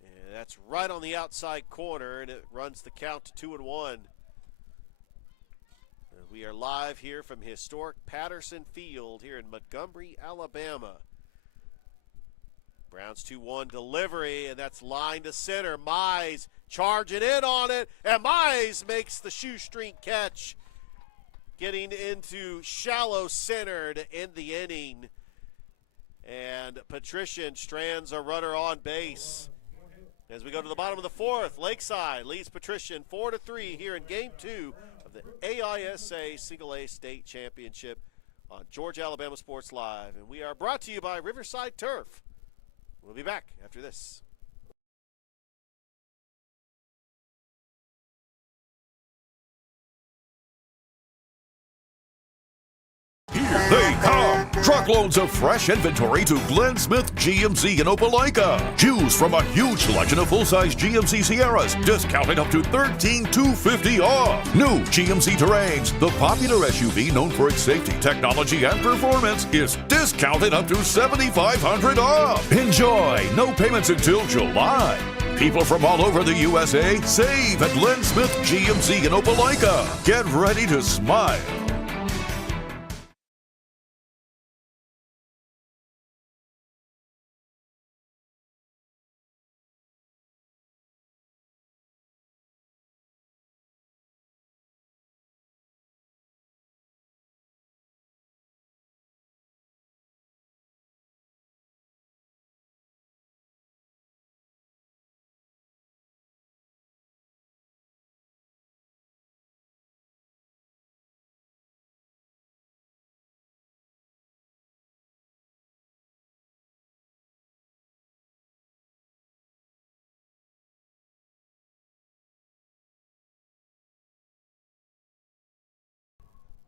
And that's right on the outside corner, and it runs the count to 2-1. We are live here from historic Patterson Field here in Montgomery, Alabama. Brown's 2-1 delivery, and that's line to center. Mize charging in on it, and Mize makes the shoestring catch, getting into shallow center to end the inning. And Patrician strands a runner on base. As we go to the bottom of the fourth, Lakeside leads Patrician 4-3 here in Game 2 of the AISA Single A State Championship on Georgia Alabama Sports Live. And we are brought to you by Riverside Turf. We'll be back after this. Here they come. Truckloads of fresh inventory to Glenn Smith GMC in Opelika. Choose from a huge selection of full-size GMC Sierras, discounted up to $13,250 off. New GMC Terrains, the popular SUV known for its safety, technology, and performance, is discounted up to $7,500 off. Enjoy. No payments until July. People from all over the USA save at Glenn Smith GMC in Opelika. Get ready to smile.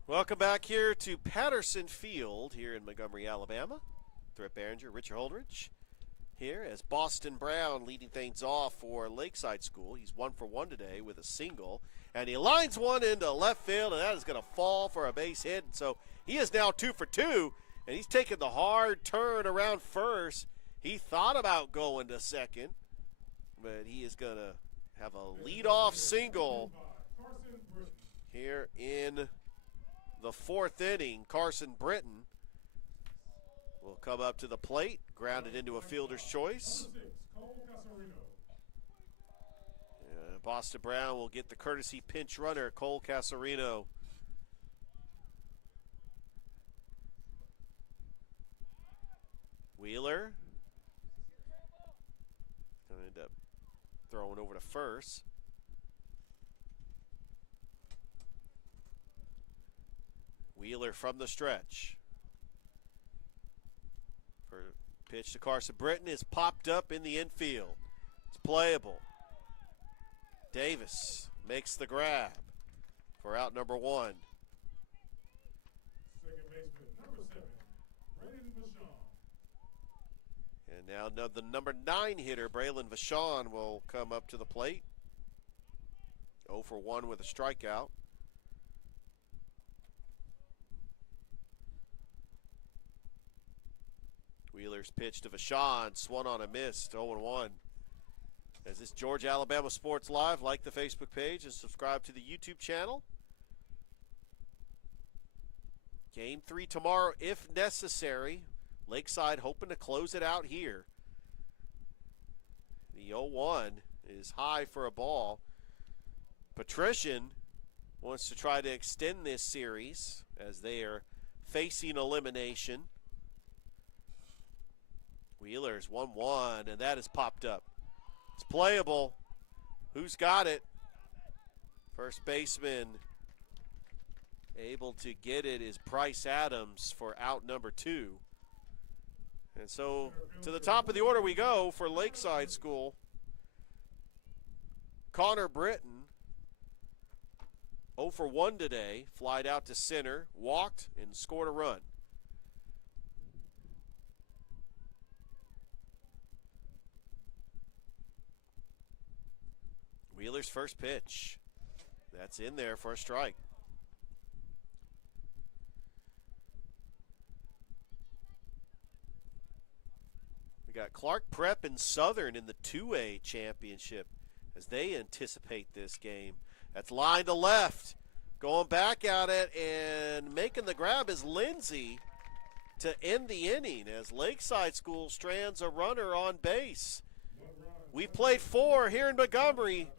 Welcome back here to Patterson Field here in Montgomery, Alabama. Threat Behringer, Richard Holdridge here as Boston Brown leading things off for Lakeside School. He's 1 for 1 today with a single, and he lines one into left field, and that is going to fall for a base hit. And so he is now 2 for 2, and he's taking the hard turn around first. He thought about going to second, but he is going to have a leadoff single here in the fourth inning. Carson Britton will come up to the plate, grounded into a fielder's choice. Boston Brown will get the courtesy pinch runner, Cole Casarino. Wheeler going to end up throwing over to first. Wheeler from the stretch. For pitch to Carson Britton is popped up in the infield. It's playable. Davis makes the grab for out number 1. Second baseman, number 7, Braylon Vachon. And now the number 9 hitter, Braylon Vachon, will come up to the plate. 0 for 1 with a strikeout. Wheeler's pitch to Vachon, swung on a miss, 0-1. As this Georgia Alabama Sports Live, like the Facebook page and subscribe to the YouTube channel. Game 3 tomorrow, if necessary. Lakeside hoping to close it out here. The 0-1 is high for a ball. Patrician wants to try to extend this series as they are facing elimination. Wheeler's 1-1, and that is popped up. It's playable. Who's got it? First baseman able to get it is Bryce Adams for out number 2. And so to the top of the order we go for Lakeside School. Connor Britton, 0 for 1 today, flied out to center, walked, and scored a run. Wheeler's first pitch. That's in there for a strike. We got Clark Prep and Southern in the 2A championship as they anticipate this game. That's line to left. Going back at it and making the grab is Lindsay to end the inning as Lakeside School strands a runner on base. We've played 4 here in Montgomery.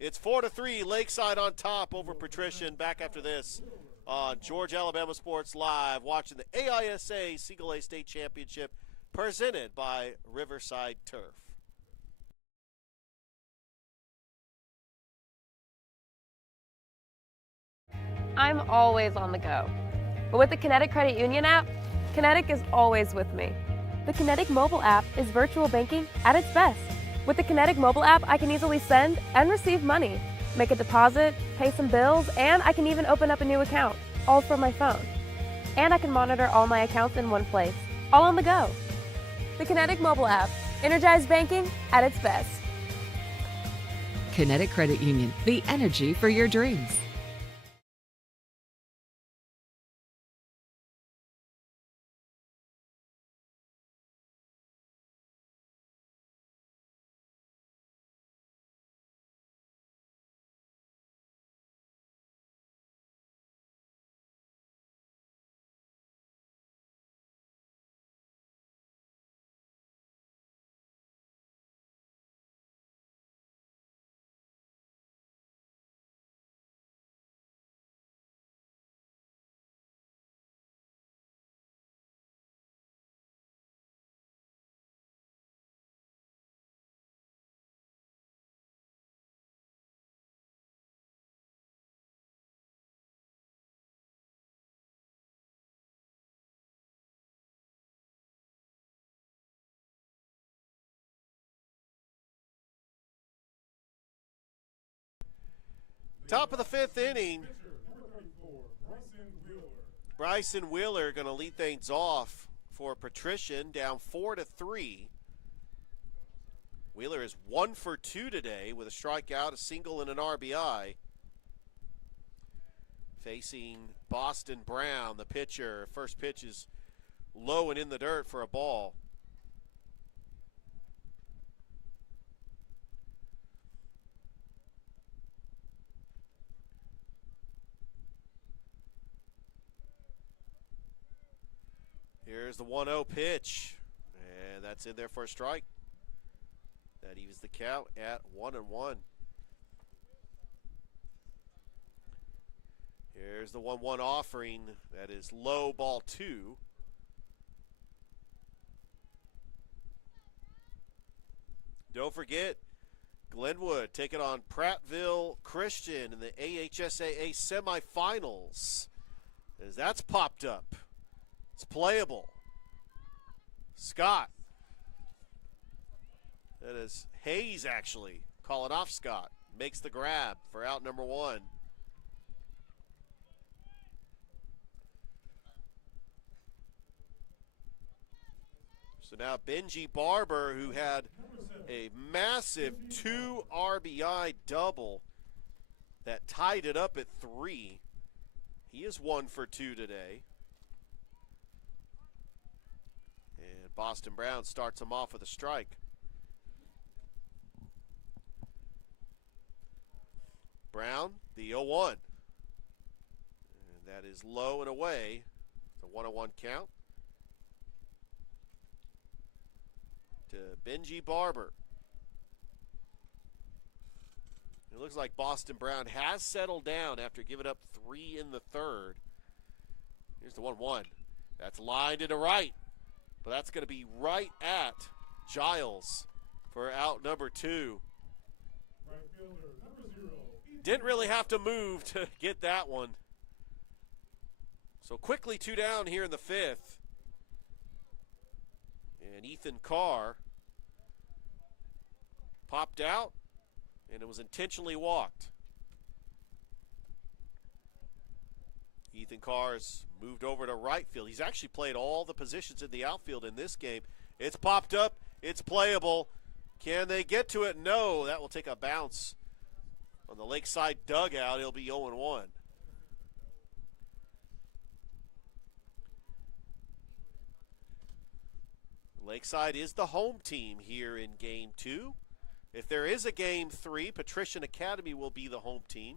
It's 4-3, Lakeside on top over Patrician. Back after this on Georgia Alabama Sports Live, watching the AISA Single A State Championship presented by Riverside Turf. I'm always on the go. But with the Kinetic Credit Union app, Kinetic is always with me. The Kinetic mobile app is virtual banking at its best. With the Kinetic mobile app, I can easily send and receive money, make a deposit, pay some bills, and I can even open up a new account, all from my phone. And I can monitor all my accounts in one place, all on the go. The Kinetic mobile app, energized banking at its best. Kinetic Credit Union, the energy for your dreams. Top of the fifth inning. Bryson Wheeler going to lead things off for Patrician, down 4-3. Wheeler is 1 for 2 today with a strikeout, a single, and an RBI. Facing Boston Brown, the pitcher. First pitch is low and in the dirt for a ball. Here's the 1-0 pitch, and that's in there for a strike. That evens the count at 1-1. Here's the 1-1 offering. That is low, ball 2. Don't forget, Glenwood taking on Prattville Christian in the AHSAA semifinals, as that's popped up. It's playable. Scott. That is Hayes, actually, calling off Scott. Makes the grab for out number 1. So now Benji Barber, who had a massive 2 RBI double that tied it up at 3. He is 1 for 2 today. And Boston Brown starts him off with a strike. Brown, the 0-1. And that is low and away. The 1-1 count to Benji Barber. It looks like Boston Brown has settled down after giving up 3 in the third. Here's the 1-1. That's lined into right. But that's going to be right at Giles for out number 2. Right fielder, number 0. Didn't really have to move to get that one. So quickly 2 down here in the 5th. And Ethan Carr popped out, and it was intentionally walked. Ethan Carr has moved over to right field. He's actually played all the positions in the outfield in this game. It's popped up. It's playable. Can they get to it? No. That will take a bounce on the Lakeside dugout. It'll be 0-1. Lakeside is the home team here in Game 2. If there is a Game 3, Patrician Academy will be the home team,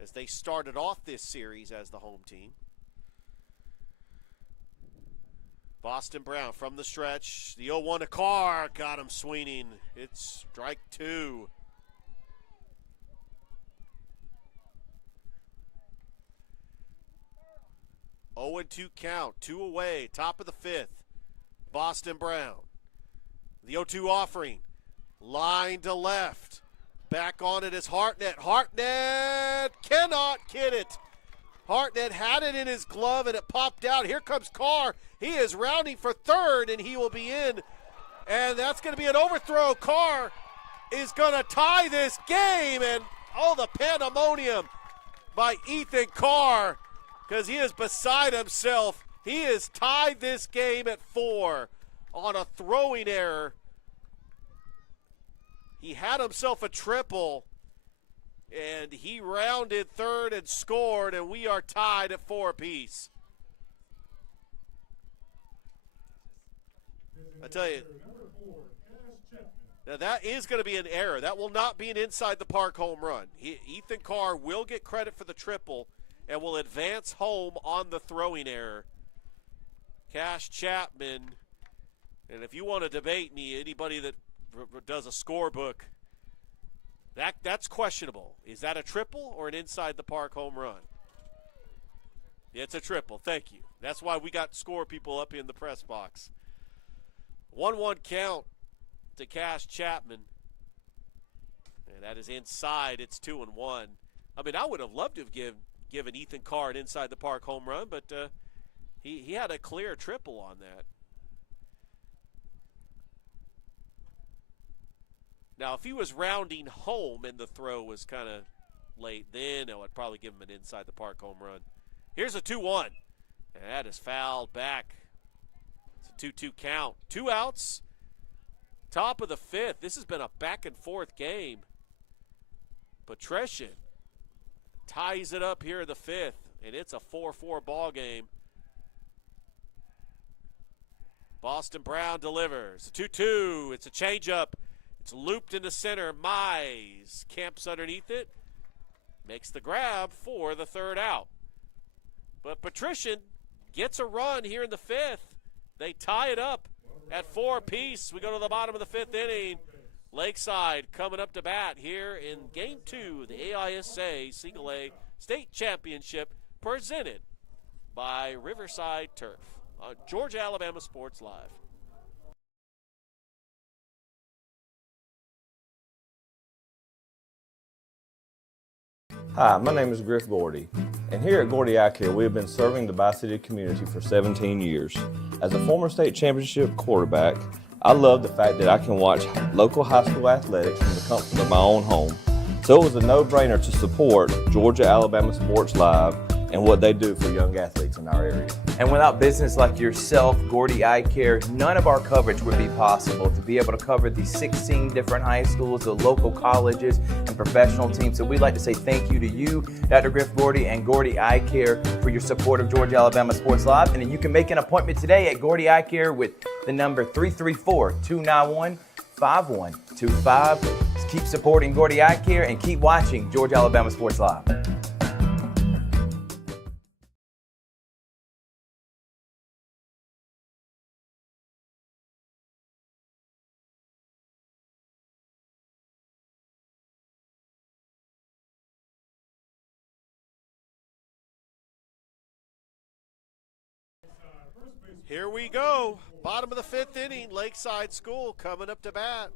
as they started off this series as the home team. Boston Brown from the stretch. The 0-1 to Carr. Got him swinging. It's strike 2. Oh-2 count. 2 away. Top of the 5th. Boston Brown. The 0-2 offering. Line to left. Back on it is Hartnett. Hartnett cannot get it. Hartnett had it in his glove and it popped out. Here comes Carr. He is rounding for third and he will be in. And that's going to be an overthrow. Carr is going to tie this game. And all the pandemonium by Ethan Carr because he is beside himself. He has tied this game at 4 on a throwing error. He had himself a triple, and he rounded third and scored, and we are tied at 4 apiece. I tell you, now that is going to be an error. That will not be an inside the park home run. Ethan Carr will get credit for the triple and will advance home on the throwing error. Cash Chapman, and if you want to debate me, anybody that does a scorebook, that's questionable. Is that a triple or an inside the park home run? It's a triple. Thank you. That's why we got score people up in the press box. 1-1 count to Cash Chapman. And that is inside. It's 2-1. I mean, I would have loved to have given Ethan Carr an inside the park home run, but he had a clear triple on that. Now, if he was rounding home and the throw was kind of late, then I would probably give him an inside the park home run. Here's a 2-1. And that is fouled back. It's a 2-2 count. 2 outs. Top of the 5th. This has been a back and forth game. Patrician ties it up here in the 5th, and it's a 4-4 ball game. Boston Brown delivers. 2-2. It's a changeup. It's looped into center. Mize camps underneath it. Makes the grab for the 3rd out. But Patrician gets a run here in the 5th. They tie it up at 4 apiece. We go to the bottom of the 5th inning. Lakeside coming up to bat here in Game 2, the AISA Single A State Championship, presented by Riverside Turf on Georgia Alabama Sports Live. Hi, my name is Griff Gordy, and here at Gordy Eye Care, we have been serving the Bi-City community for 17 years. As a former state championship quarterback, I love the fact that I can watch local high school athletics from the comfort of my own home. So it was a no-brainer to support Georgia Alabama Sports Live and what they do for young athletes in our area. And without business like yourself, Gordy Eye Care, none of our coverage would be possible to be able to cover the 16 different high schools, the local colleges, and professional teams. So we'd like to say thank you to you, Dr. Griff Gordy and Gordy Eye Care, for your support of Georgia Alabama Sports Live. And you can make an appointment today at Gordy Eye Care with the number 334-291-5125. Keep supporting Gordy Eye Care and keep watching Georgia Alabama Sports Live. Here we go. Bottom of the 5th inning. Lakeside School coming up to bat.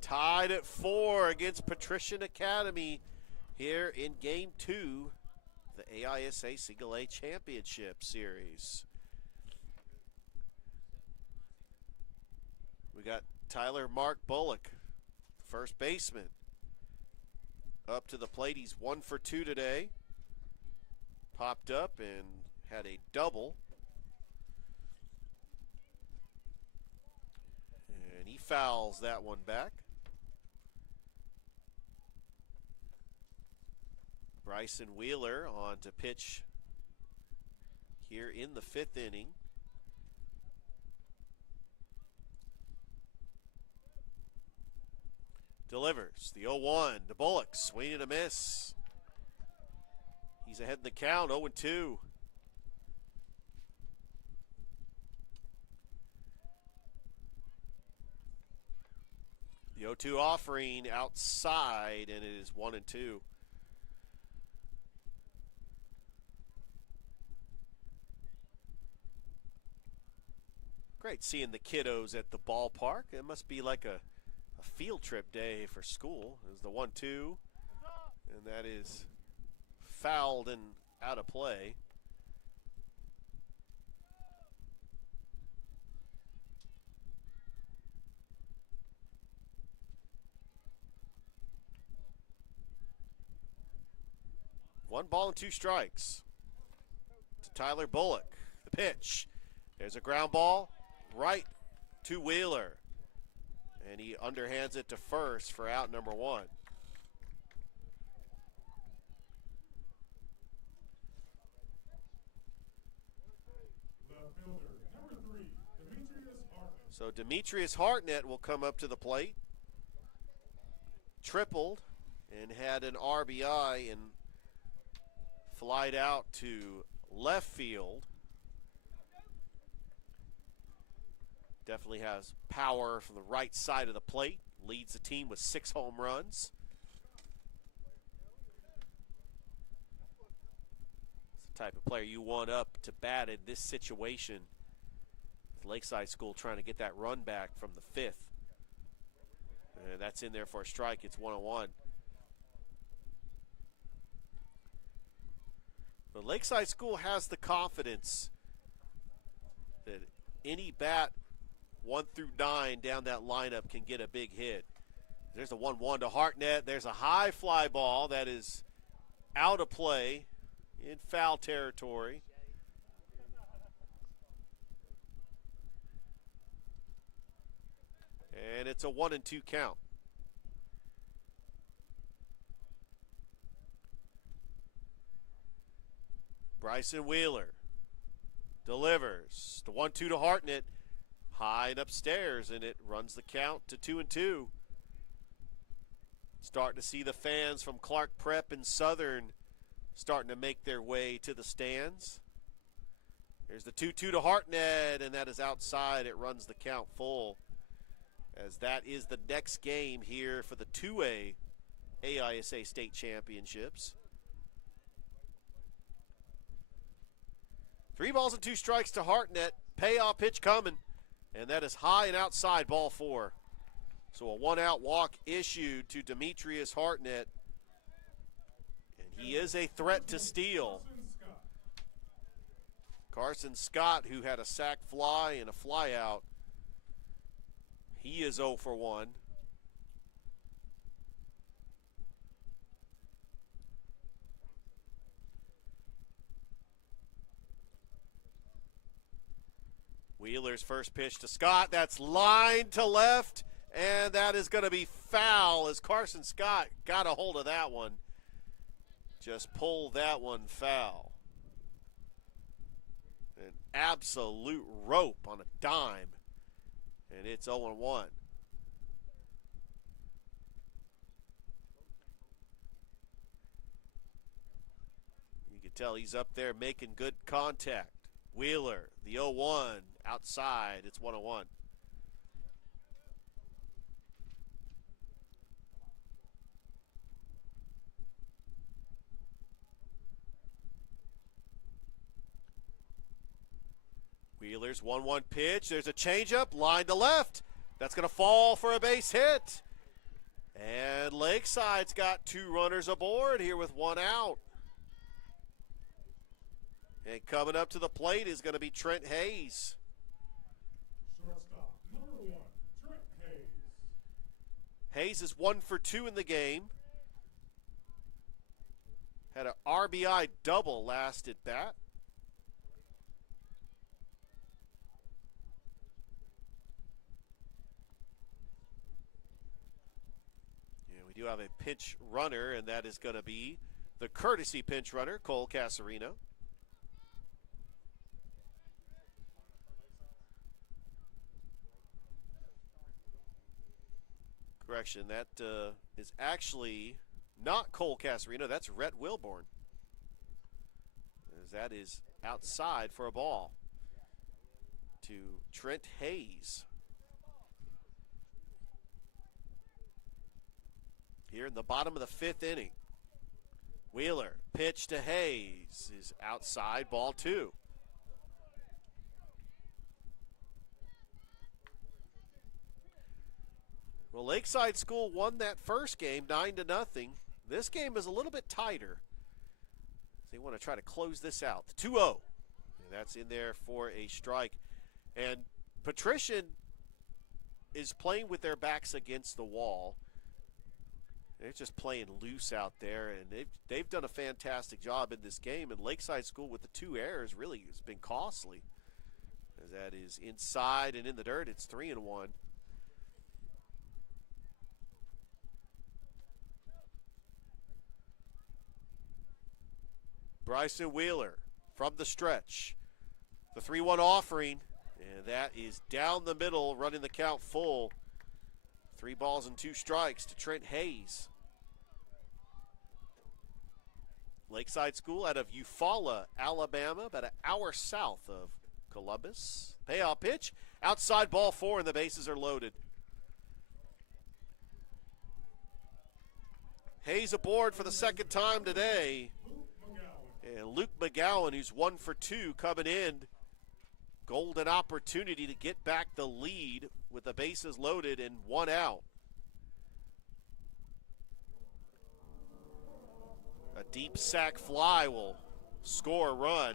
Tied at 4 against Patrician Academy here in Game 2, the AISA Single A Championship Series. We got Tyler Mark Bullock, first baseman, up to the plate. He's 1 for 2 today. Popped up and had a double. And he fouls that one back. Bryson Wheeler on to pitch here in the 5th inning. Delivers the 0-1 to Bullock. Swing and a miss. He's ahead in the count, 0-2. The 0-2 offering outside, and it is 1-2. Great seeing the kiddos at the ballpark. It must be like a field trip day for school. There's the 1-2, and that is fouled and out of play. One ball and 2 strikes to Tyler Bullock. The pitch. There's a ground ball right to Wheeler. And he underhands it to first for out number 1. So Demetrius Hartnett will come up to the plate. Tripled and had an RBI and flied out to left field. Definitely has power from the right side of the plate. Leads the team with 6 home runs. It's the type of player you want up to bat in this situation. Lakeside School trying to get that run back from the 5th. And that's in there for a strike. It's 1-1. But Lakeside School has the confidence that any bat 1 through 9 down that lineup can get a big hit. There's a 1-1 to Hartnett. There's a high fly ball that is out of play in foul territory. And it's a 1-2 count. Bryson Wheeler delivers the 1-2 to Hartnett. High and upstairs, and it runs the count to 2-2. Starting to see the fans from Clark Prep and Southern starting to make their way to the stands. There's the 2-2 to Hartnett, and that is outside. It runs the count full, as that is the next game here for the 2A AISA State Championships. 3 balls and 2 strikes to Hartnett. Payoff pitch coming. And that is high and outside, ball 4. So a 1-out walk issued to Demetrius Hartnett. And he is a threat to steal. Carson Scott, who had a sac fly and a fly out, he is 0 for 1. Wheeler's first pitch to Scott. That's lined to left, and that is going to be foul as Carson Scott got a hold of that one. Just pulled that one foul. An absolute rope on a dime, and it's 0-1. You can tell he's up there making good contact. Wheeler, the 0-1. Outside, it's 1-1. Wheeler's 1-1 pitch. There's a changeup, line to left. That's going to fall for a base hit. And Lakeside's got 2 runners aboard here with 1 out. And coming up to the plate is going to be Trent Hayes. Shortstop, number 1, Trent Hayes. Hayes is 1 for 2 in the game. Had an RBI double last at bat. Yeah, we do have a pinch runner, and that is going to be the courtesy pinch runner, Cole Casarino. Correction, that is actually not Cole Casarino. That's Rhett Wilborn. As that is outside for a ball to Trent Hayes. Here in the bottom of the 5th inning. Wheeler, pitch to Hayes, is outside, ball 2. Well, Lakeside School won that first game 9-0. This game is a little bit tighter. They want to try to close this out. 2-0. And that's in there for a strike. And Patrician is playing with their backs against the wall. They're just playing loose out there, and they've done a fantastic job in this game. And Lakeside School with the 2 errors really has been costly. As that is inside and in the dirt, it's 3-1. Bryson Wheeler from the stretch. The 3-1 offering, and that is down the middle, running the count full. 3 balls and 2 strikes to Trent Hayes. Lakeside School out of Eufaula, Alabama, about an hour south of Columbus. Payoff pitch, outside ball 4, and the bases are loaded. Hayes aboard for the second time today. And Luke McGowan, who's 1 for 2, coming in. Golden opportunity to get back the lead with the bases loaded and 1 out. A deep sac fly will score a run.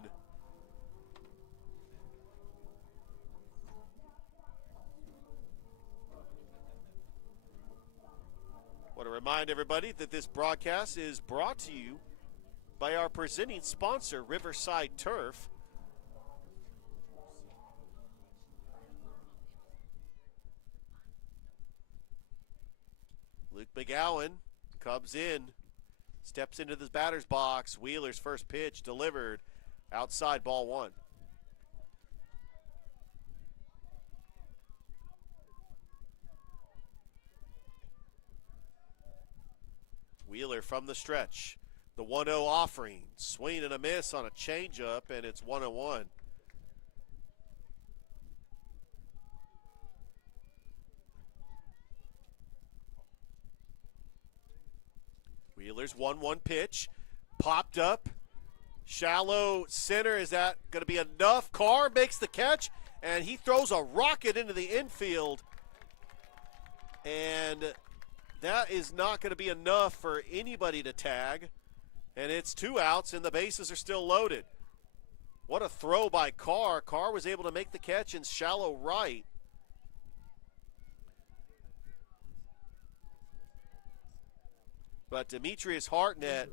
Want to remind everybody that this broadcast is brought to you by our presenting sponsor, Riverside Turf. Luke McGowan comes in, steps into the batter's box. Wheeler's first pitch delivered outside, ball 1. Wheeler from the stretch. The 1-0 offering. Swing and a miss on a changeup, and it's 1-1. Wheeler's 1-1 pitch. Popped up. Shallow center. Is that going to be enough? Carr makes the catch, and he throws a rocket into the infield. And that is not going to be enough for anybody to tag. And it's 2 outs, and the bases are still loaded. What a throw by Carr. Carr was able to make the catch in shallow right. But Demetrius Hartnett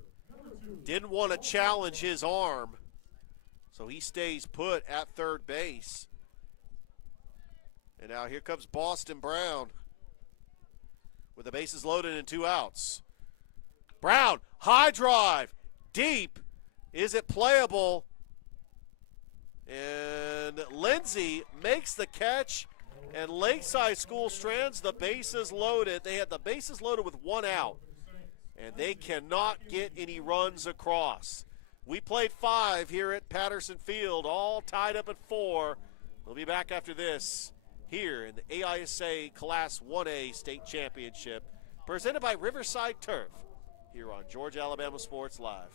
didn't want to challenge his arm, so he stays put at third base. And now here comes Boston Brown with the bases loaded and 2 outs. Brown, high drive, deep. Is it playable? And Lindsay makes the catch, and Lakeside School strands the bases loaded. They had the bases loaded with 1 out, and they cannot get any runs across. We played 5 here at Patterson Field, all tied up at 4. We'll be back after this here in the AISA Class 1A State Championship, presented by Riverside Turf, here on Georgia Alabama Sports Live.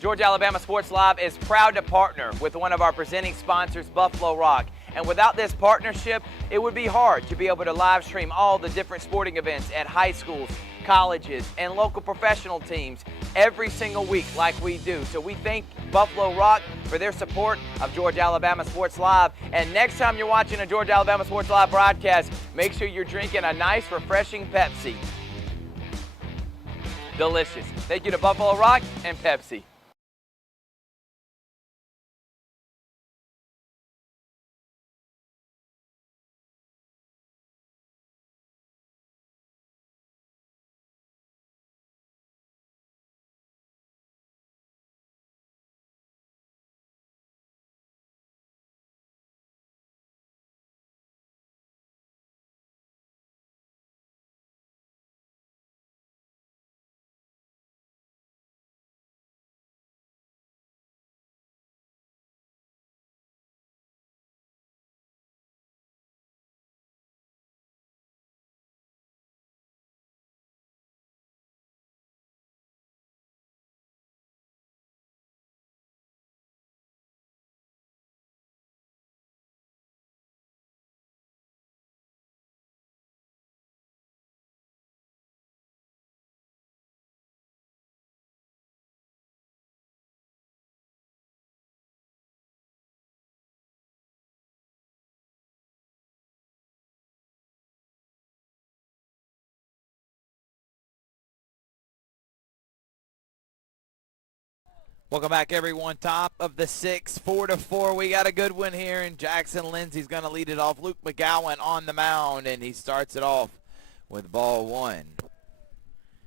Georgia Alabama Sports Live is proud to partner with one of our presenting sponsors, Buffalo Rock. And without this partnership, it would be hard to be able to live stream all the different sporting events at high schools, colleges, and local professional teams every single week like we do. So we thank Buffalo Rock for their support of Georgia Alabama Sports Live. And next time you're watching a Georgia Alabama Sports Live broadcast, make sure you're drinking a nice, refreshing Pepsi. Delicious. Thank you to Buffalo Rock and Pepsi. Welcome back, everyone. Top of the 6th, 4-4. We got a good one here, and Jackson Lindsay's going to lead it off. Luke McGowan on the mound, and he starts it off with ball 1.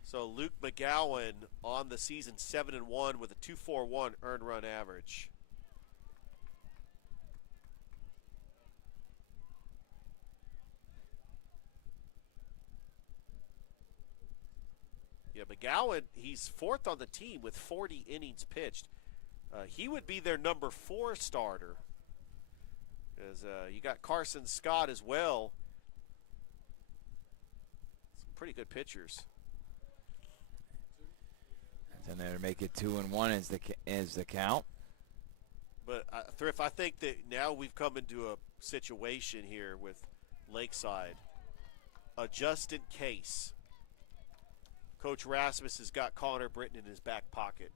So Luke McGowan on the season 7-1 with a 2.41 earned run average. Yeah, McGowan, he's 4th on the team with 40 innings pitched. He would be their number 4 starter. As you got Carson Scott as well. Some pretty good pitchers. And there to make it 2-1 is the count. But Thrift, I think that now we've come into a situation here with Lakeside. Just in case, Coach Rasmus has got Connor Britton in his back pocket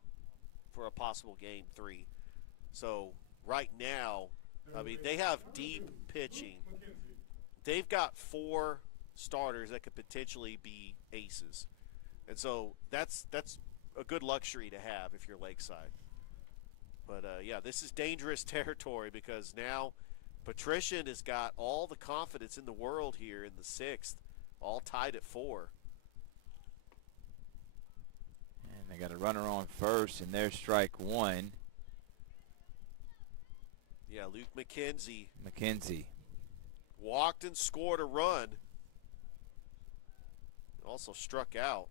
for a possible game 3. So right now, I mean, they have deep pitching. They've got 4 starters that could potentially be aces. And so that's a good luxury to have if you're Lakeside. But, yeah, this is dangerous territory because now Patrician has got all the confidence in the world here in the 6th, all tied at 4. And they got a runner on first, and there's strike 1. Yeah, Luke McKenzie walked and scored a run. Also struck out.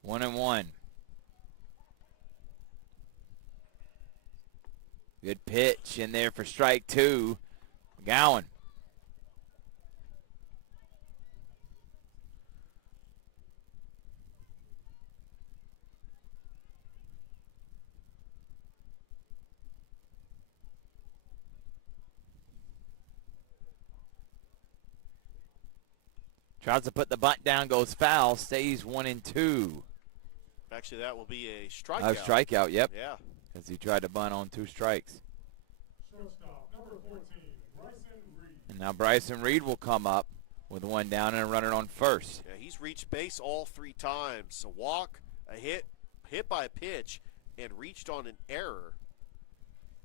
One and one. Good pitch in there for strike 2. McGowan. Tries to put the bunt down, goes foul, stays 1-2. Actually, that will be a strikeout. A strikeout, yep. Yeah. Because he tried to bunt on 2 strikes. Shortstop, number 14, Bryson Reed. And now Bryson Reed will come up with 1 down and a runner on first. Yeah, he's reached base all 3 times. A walk, a hit by a pitch, and reached on an error.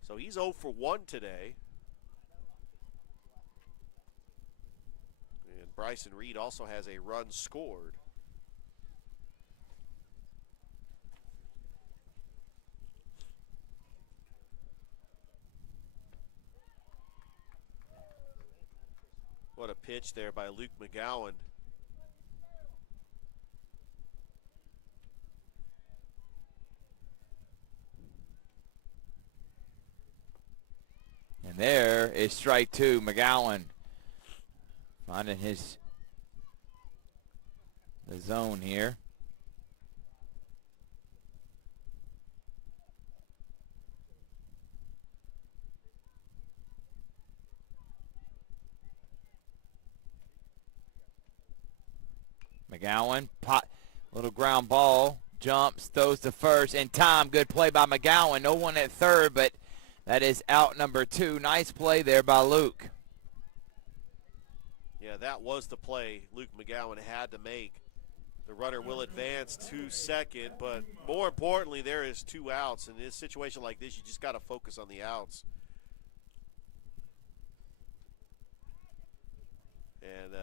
So he's 0 for 1 today. And Bryson Reed also has a run scored. What a pitch there by Luke McGowan. And there is strike 2. McGowan finding the zone here. McGowan, little ground ball, jumps, throws to first, in time. Good play by McGowan. No one at third, but that is out number 2. Nice play there by Luke. Yeah, that was the play Luke McGowan had to make. The runner will advance to second, but more importantly, there is 2 outs. In a situation like this, you just got to focus on the outs. And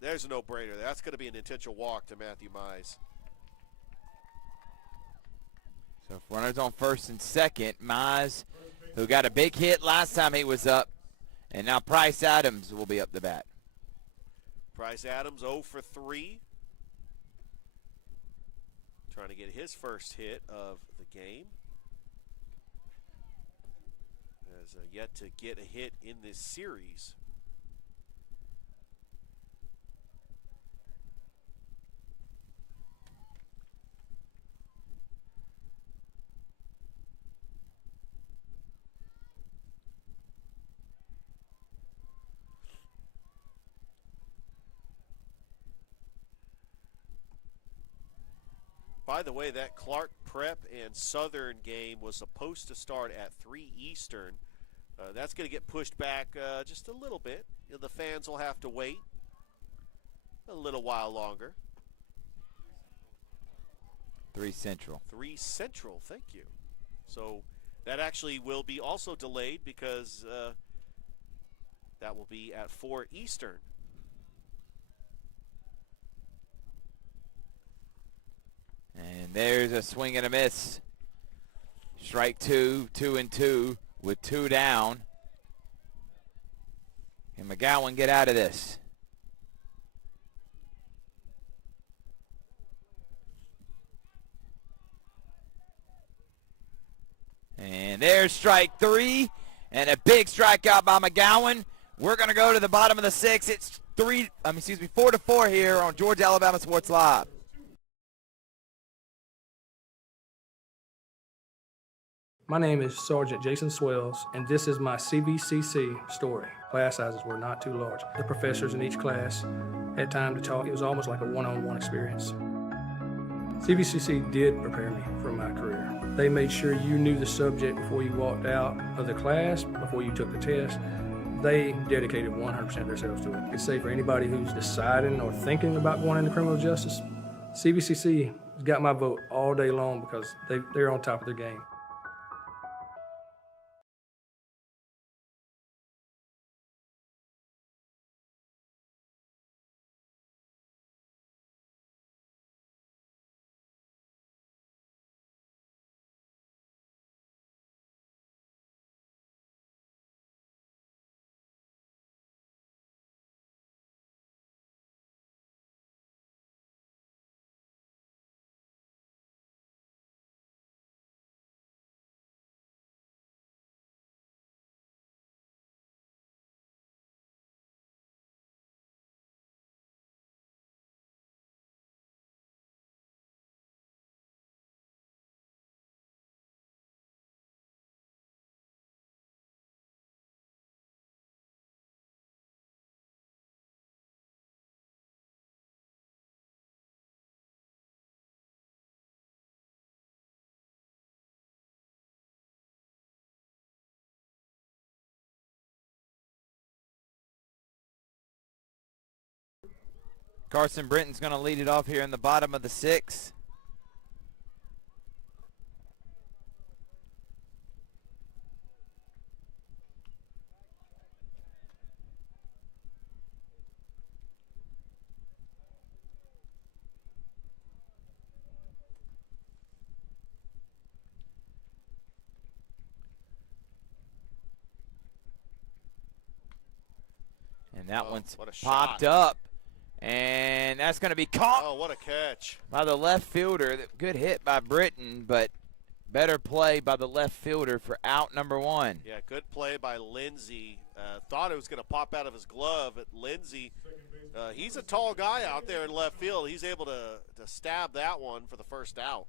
there's a no-brainer. That's going to be an intentional walk to Matthew Mize. So if runners on first and second, Mize, who got a big hit last time he was up, and now Bryce Adams will be up the bat. Bryce Adams 0 for 3. Trying to get his first hit of the game. Has yet to get a hit in this series. By by the way, that Clark Prep and Southern game was supposed to start at 3 Eastern. That's going to get pushed back just a little bit. You know, the fans will have to wait a little while longer. 3 Central. 3 Central, thank you. So that actually will be also delayed because that will be at 4 Eastern. And there's a swing and a miss. Strike 2, 2-2 with 2 down. Can McGowan get out of this? And there's strike 3 and a big strikeout by McGowan. We're going to go to the bottom of the 6th. It's 4-4 here on Georgia Alabama Sports Live. My name is Sergeant Jason Swells, and this is my CVCC story. Class sizes were not too large. The professors in each class had time to talk. It was almost like a one-on-one experience. CVCC did prepare me for my career. They made sure you knew the subject before you walked out of the class, before you took the test. They dedicated 100% of themselves to it. I could say for anybody who's deciding or thinking about going into criminal justice, CVCC has got my vote all day long because they're on top of their game. Carson Britton's going to lead it off here in the bottom of the 6th. And that one's popped up. And that's going to be caught. Oh, what a catch. By the left fielder. Good hit by Britton, but better play by the left fielder for out number 1. Yeah, good play by Lindsey. Thought it was going to pop out of his glove, but Lindsey, he's a tall guy out there in left field. He's able to stab that one for the first out.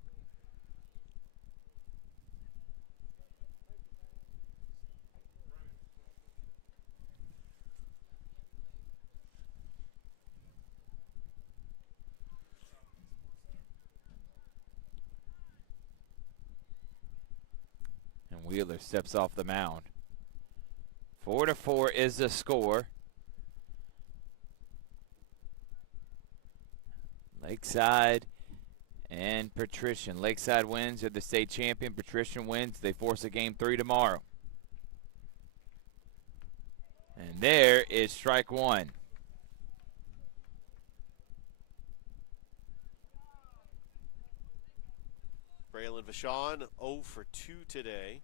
Wheeler steps off the mound. 4-4 is the score. Lakeside and Patrician. Lakeside wins, they're the state champion. Patrician wins, they force a game 3 tomorrow. And there is strike 1. Braylon Vachon 0 for 2 today.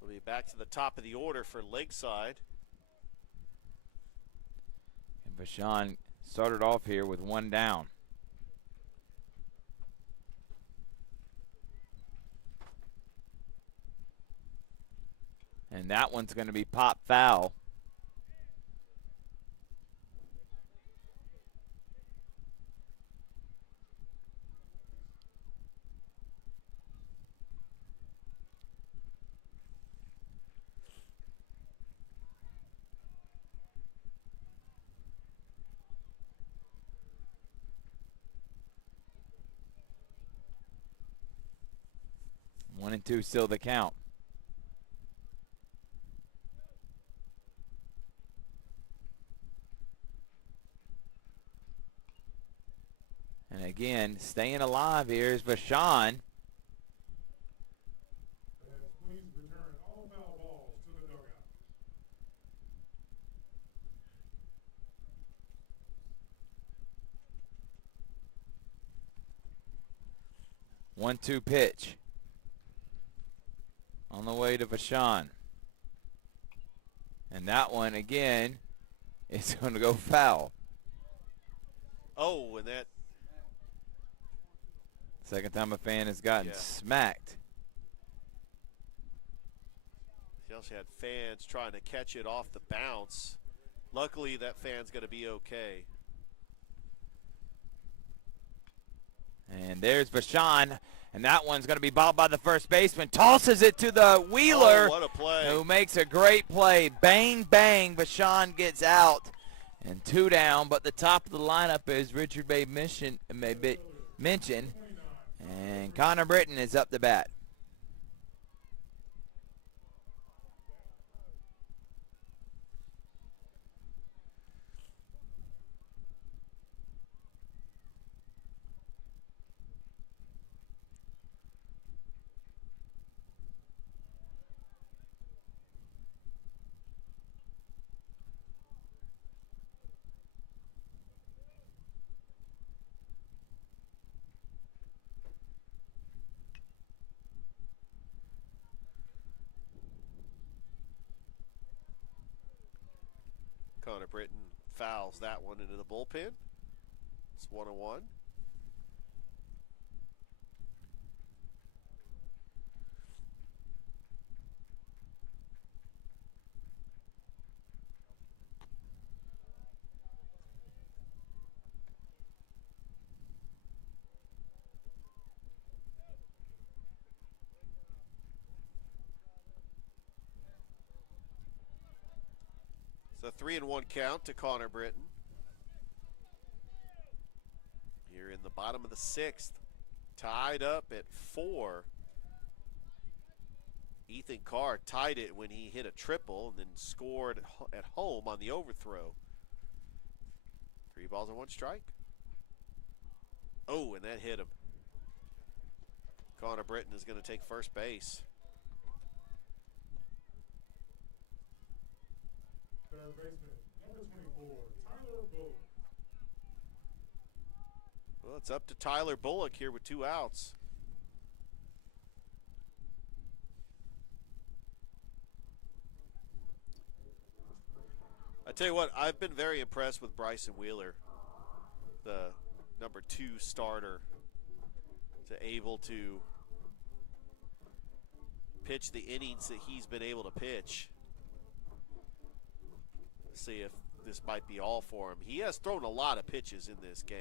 We'll be back to the top of the order for Lakeside. And Vachon started off here with 1 down. And that one's going to be pop foul. 1-2 still the count. And again, staying alive here is Vashon. Please return all foul balls to the dugout. 1-2 pitch. On the way to Vashon. And that one, again, is going to go foul. Oh, and that. Second time a fan has gotten smacked. He also had fans trying to catch it off the bounce. Luckily, that fan's going to be okay. And there's Vashon, and that one's going to be bobbled by the first baseman. Tosses it to the Wheeler, Oh, what a play. who makes a great play. Bang, bang, Vashon gets out. And 2 down, but the top of the lineup, as Richard may mention, and Connor Britton is up to bat. Connor Britton fouls that one into the bullpen. It's 1-1. It's a 3-1 count to Connor Britton. Here in the bottom of the 6th, tied up at 4. Ethan Carr tied it when he hit a triple and then scored at home on the overthrow. 3 balls and 1 strike. Oh, and that hit him. Connor Britton is going to take first base. Third baseman, number 24, Tyler Bullock. Well, it's up to Tyler Bullock here with 2 outs. I tell you what, I've been very impressed with Bryson Wheeler, the number 2 starter, to able to pitch the innings that he's been able to pitch. Let's see if this might be all for him. He has thrown a lot of pitches in this game.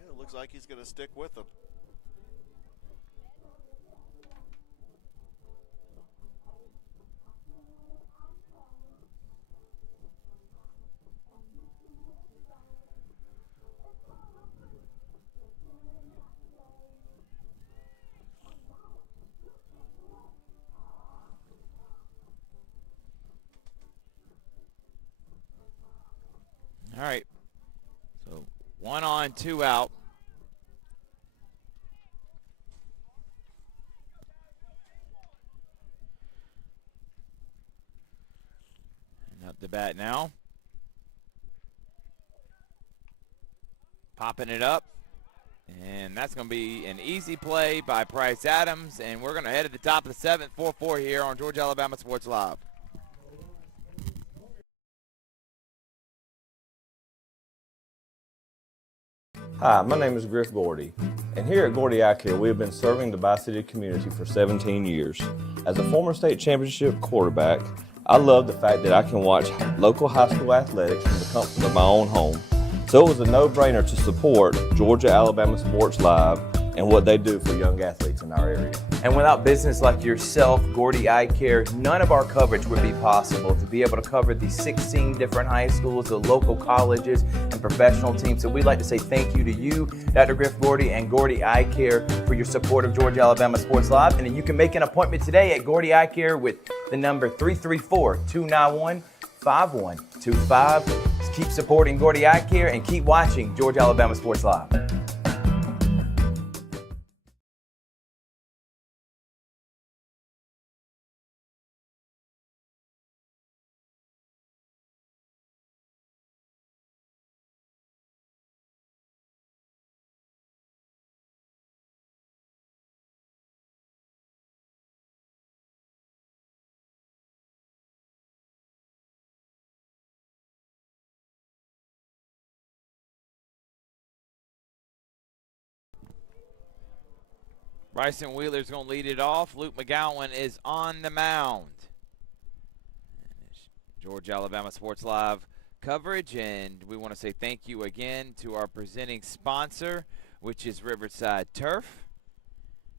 Yeah, it looks like he's going to stick with them. All right, so 1 on, 2 out. And up to bat now. Popping it up. And that's going to be an easy play by Price Adams. And we're going to head to the top of the 7th, 4-4 here on Georgia Alabama Sports Live. Hi, my name is Griff Gordy, and here at Gordy Eye Care, we have been serving the Bi-City community for 17 years. As a former state championship quarterback, I love the fact that I can watch local high school athletics from the comfort of my own home. So it was a no-brainer to support Georgia-Alabama Sports Live and what they do for young athletes in our area. And without business like yourself, Gordy Eye Care, none of our coverage would be possible to be able to cover the 16 different high schools, the local colleges, and professional teams. So we'd like to say thank you to you, Dr. Griff Gordy and Gordy Eye Care, for your support of Georgia-Alabama Sports Live. And then you can make an appointment today at Gordy Eye Care with the number 334-291-5125. Keep supporting Gordy Eye Care and keep watching Georgia-Alabama Sports Live. Bryson Wheeler's going to lead it off. Luke McGowan is on the mound. Georgia-Alabama Sports Live coverage, and we want to say thank you again to our presenting sponsor, which is Riverside Turf.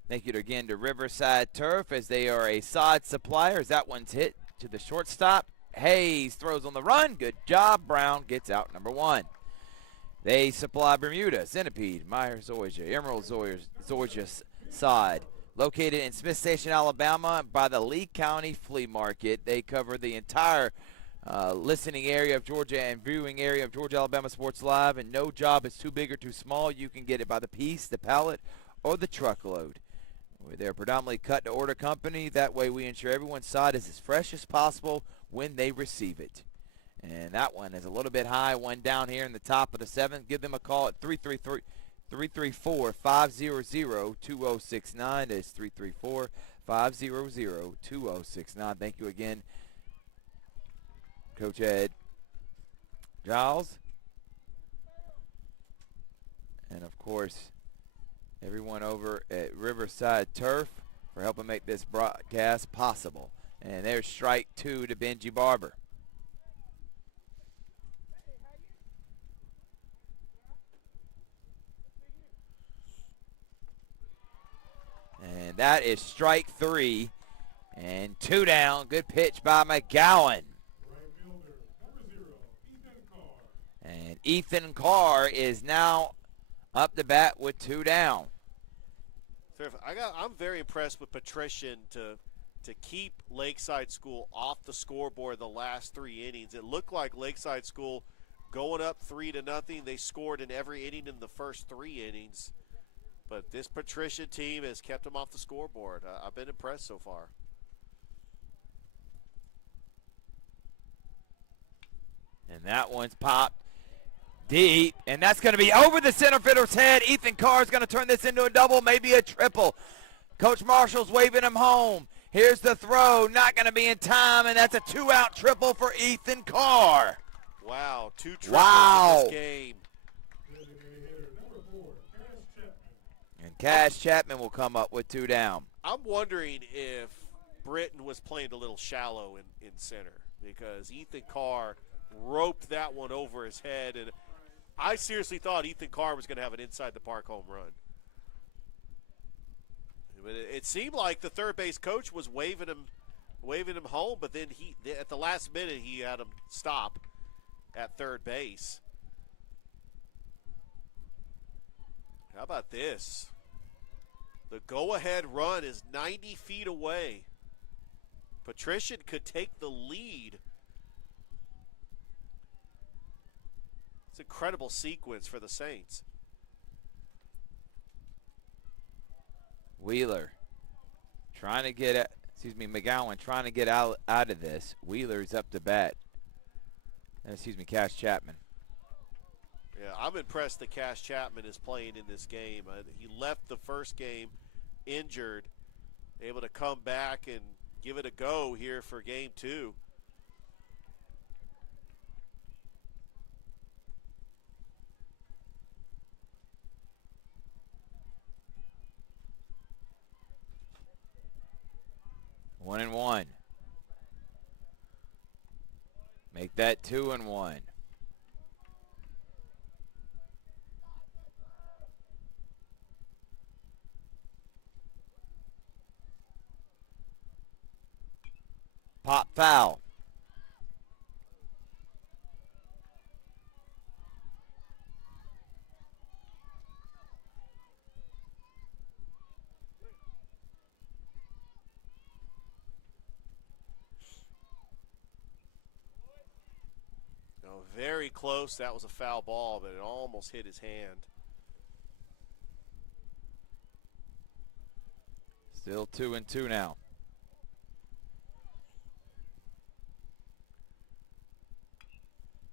Thank you again to Riverside Turf, as they are a sod supplier. As that one's hit to the shortstop. Hayes throws on the run. Good job. Brown gets out number one. They supply Bermuda, Centipede, Myers Zoysia, Emerald Zoysia sod. Located in Smith Station, Alabama, by the Lee County Flea Market. They cover the entire listening area of Georgia and viewing area of Georgia-Alabama Sports Live, and no job is too big or too small. You can get it by the piece, the pallet, or the truckload. They're predominantly cut-to-order company. That way we ensure everyone's sod is as fresh as possible when they receive it. And that one is a little bit high, one down here in the top of the seventh. Give them a call at 334-500-2069. That's 334-500-2069. Thank you again, Coach Ed Giles. And, of course, everyone over at Riverside Turf for helping make this broadcast possible. And there's strike two to Benji Barber. And that is strike three. And two down. Good pitch by McGowan. And Ethan Carr is now up to bat with two down. I'm very impressed with Patrician to keep Lakeside School off the scoreboard the last three innings. It looked like Lakeside School going up 3-0. They scored in every inning in the first three innings. But this Patrician team has kept them off the scoreboard. I've been impressed so far. And that one's popped deep, and that's going to be over the center fielder's head. Ethan Carr is going to turn this into a double, maybe a triple. Coach Marshall's waving him home. Here's the throw, not going to be in time, and that's a two-out triple for Ethan Carr. Wow, two triples in this game. And Cash Chapman will come up with two down. I'm wondering if Britton was playing a little shallow in center, because Ethan Carr roped that one over his head, and I seriously thought Ethan Carr was going to have an inside-the-park home run. But it seemed like the third base coach was waving him home, but then at the last minute he had him stop at third base. How about this? The go-ahead run is 90 feet away. Patrician could take the lead. It's an incredible sequence for the Saints. Wheeler trying to get McGowan trying to get out of this. Wheeler's up to bat. Cash Chapman. Yeah, I'm impressed that Cash Chapman is playing in this game. He left the first game injured, able to come back and give it a go here for game two. One and one. Make that 2-1. Foul. Very close. That was a foul ball, but it almost hit his hand. Still 2-2 now.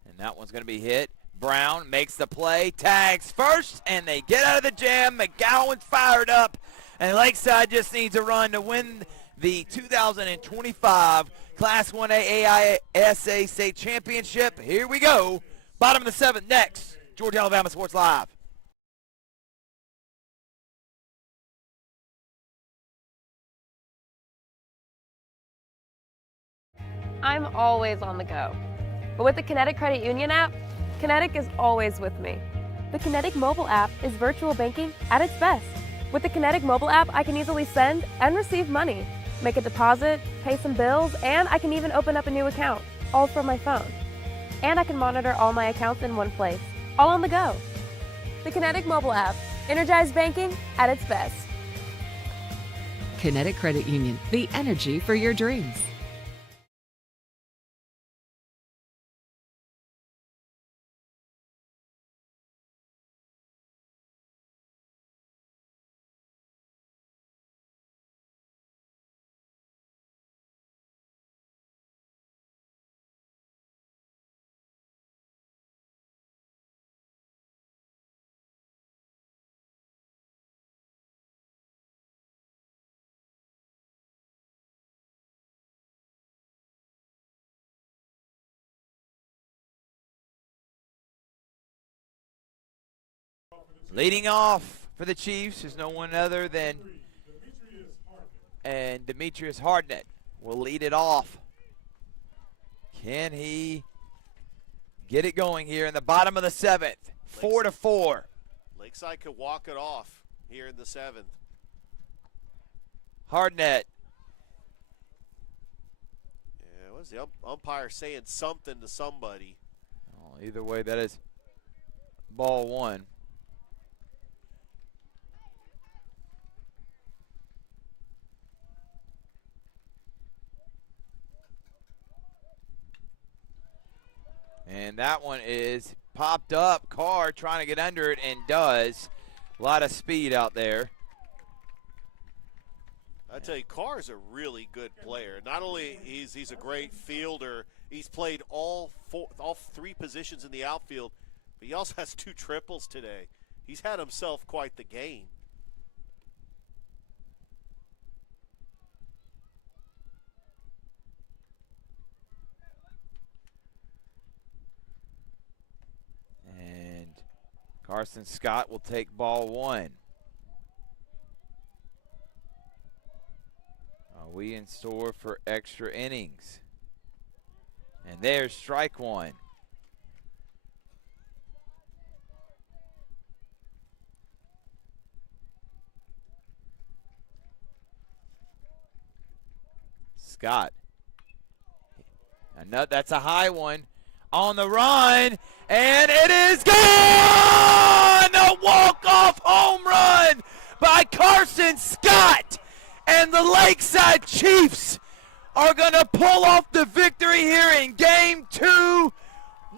And that one's going to be hit. Brown makes the play, tags first, and they get out of the jam. McGowan's fired up, and Lakeside just needs a run to win the 2025 Class 1A AISA State Championship. Here we go. Bottom of the seventh next. Georgia, Alabama Sports Live. I'm always on the go. But with the Kinetic Credit Union app, Kinetic is always with me. The Kinetic mobile app is virtual banking at its best. With the Kinetic mobile app, I can easily send and receive money, make a deposit, pay some bills, and I can even open up a new account, all from my phone. And I can monitor all my accounts in one place, all on the go. The Kinetic mobile app, energized banking at its best. Kinetic Credit Union, the energy for your dreams. Leading off for the Chiefs is no one other than Demetrius Hardnett will lead it off. Can he get it going here in the bottom of the seventh? 4-4. Lakeside could walk it off here in the seventh. Hardnett. Yeah, was the umpire saying something to somebody? Oh, either way, that is ball one. And that one is popped up. Carr trying to get under it and does. A lot of speed out there. I tell you, Carr is a really good player. Not only he's a great fielder, he's played all three positions in the outfield, but he also has 2 triples today. He's had himself quite the game. And Carson Scott will take ball one. Are we in store for extra innings? And there's strike one. Scott. That's a high one. On the run, and it is gone! A walk-off home run by Carson Scott, and the Lakeside Chiefs are going to pull off the victory here in Game 2.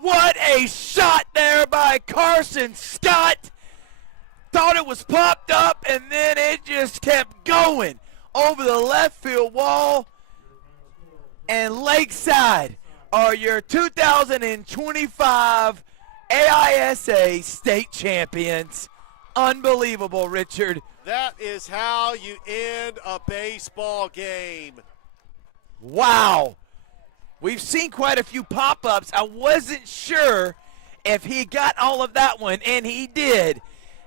What a shot there by Carson Scott. Thought it was popped up, and then it just kept going over the left field wall, and Lakeside are your 2025 AISA state champions. Unbelievable, Richard. That is how you end a baseball game. Wow. We've seen quite a few pop-ups. I wasn't sure if he got all of that one, and he did.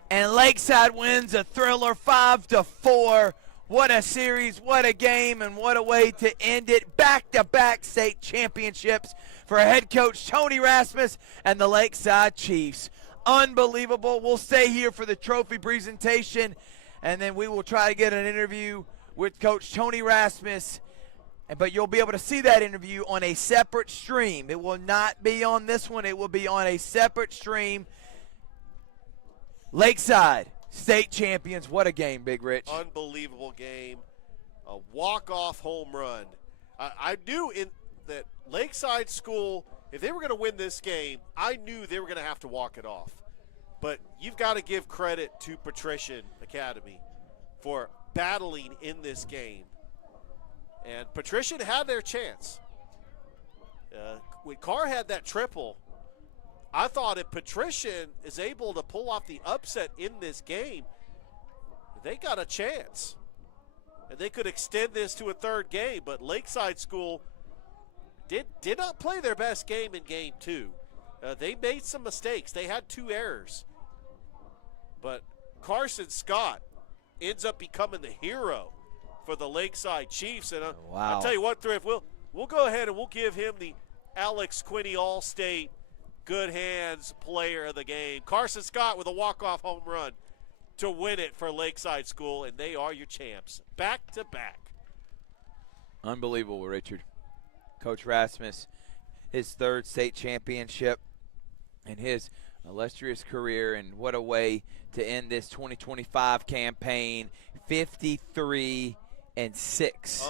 And Lakeside wins a thriller 5-4. What a series, what a game, and what a way to end it. Back-to-back state championships for head coach Tony Rasmus and the Lakeside Chiefs. Unbelievable. We'll stay here for the trophy presentation, and then we will try to get an interview with Coach Tony Rasmus But you'll be able to see that interview on a separate stream. It will not be on this one. It will be on a separate stream. Lakeside, state champions. What a game, Big Rich. Unbelievable game. A walk-off home run. I knew that Lakeside School, if they were going to win this game, I knew they were going to have to walk it off. But you've got to give credit to Patrician Academy for battling in this game. And Patrician had their chance. When Carr had that triple, I thought if Patrician is able to pull off the upset in this game, they got a chance. And they could extend this to a third game, but Lakeside School did not play their best game in game 2. They made some mistakes. They had 2 errors. But Carson Scott ends up becoming the hero for the Lakeside Chiefs. And wow. I'll tell you what, Thrift, we'll go ahead and we'll give him the Alex Quinney All-State Good Hands Player of the Game. Carson Scott with a walk-off home run to win it for Lakeside School, and they are your champs. Back to back. Unbelievable, Richard. Coach Rasmus, his 3rd state championship in his illustrious career, and what a way to end this 2025 campaign. 53-6.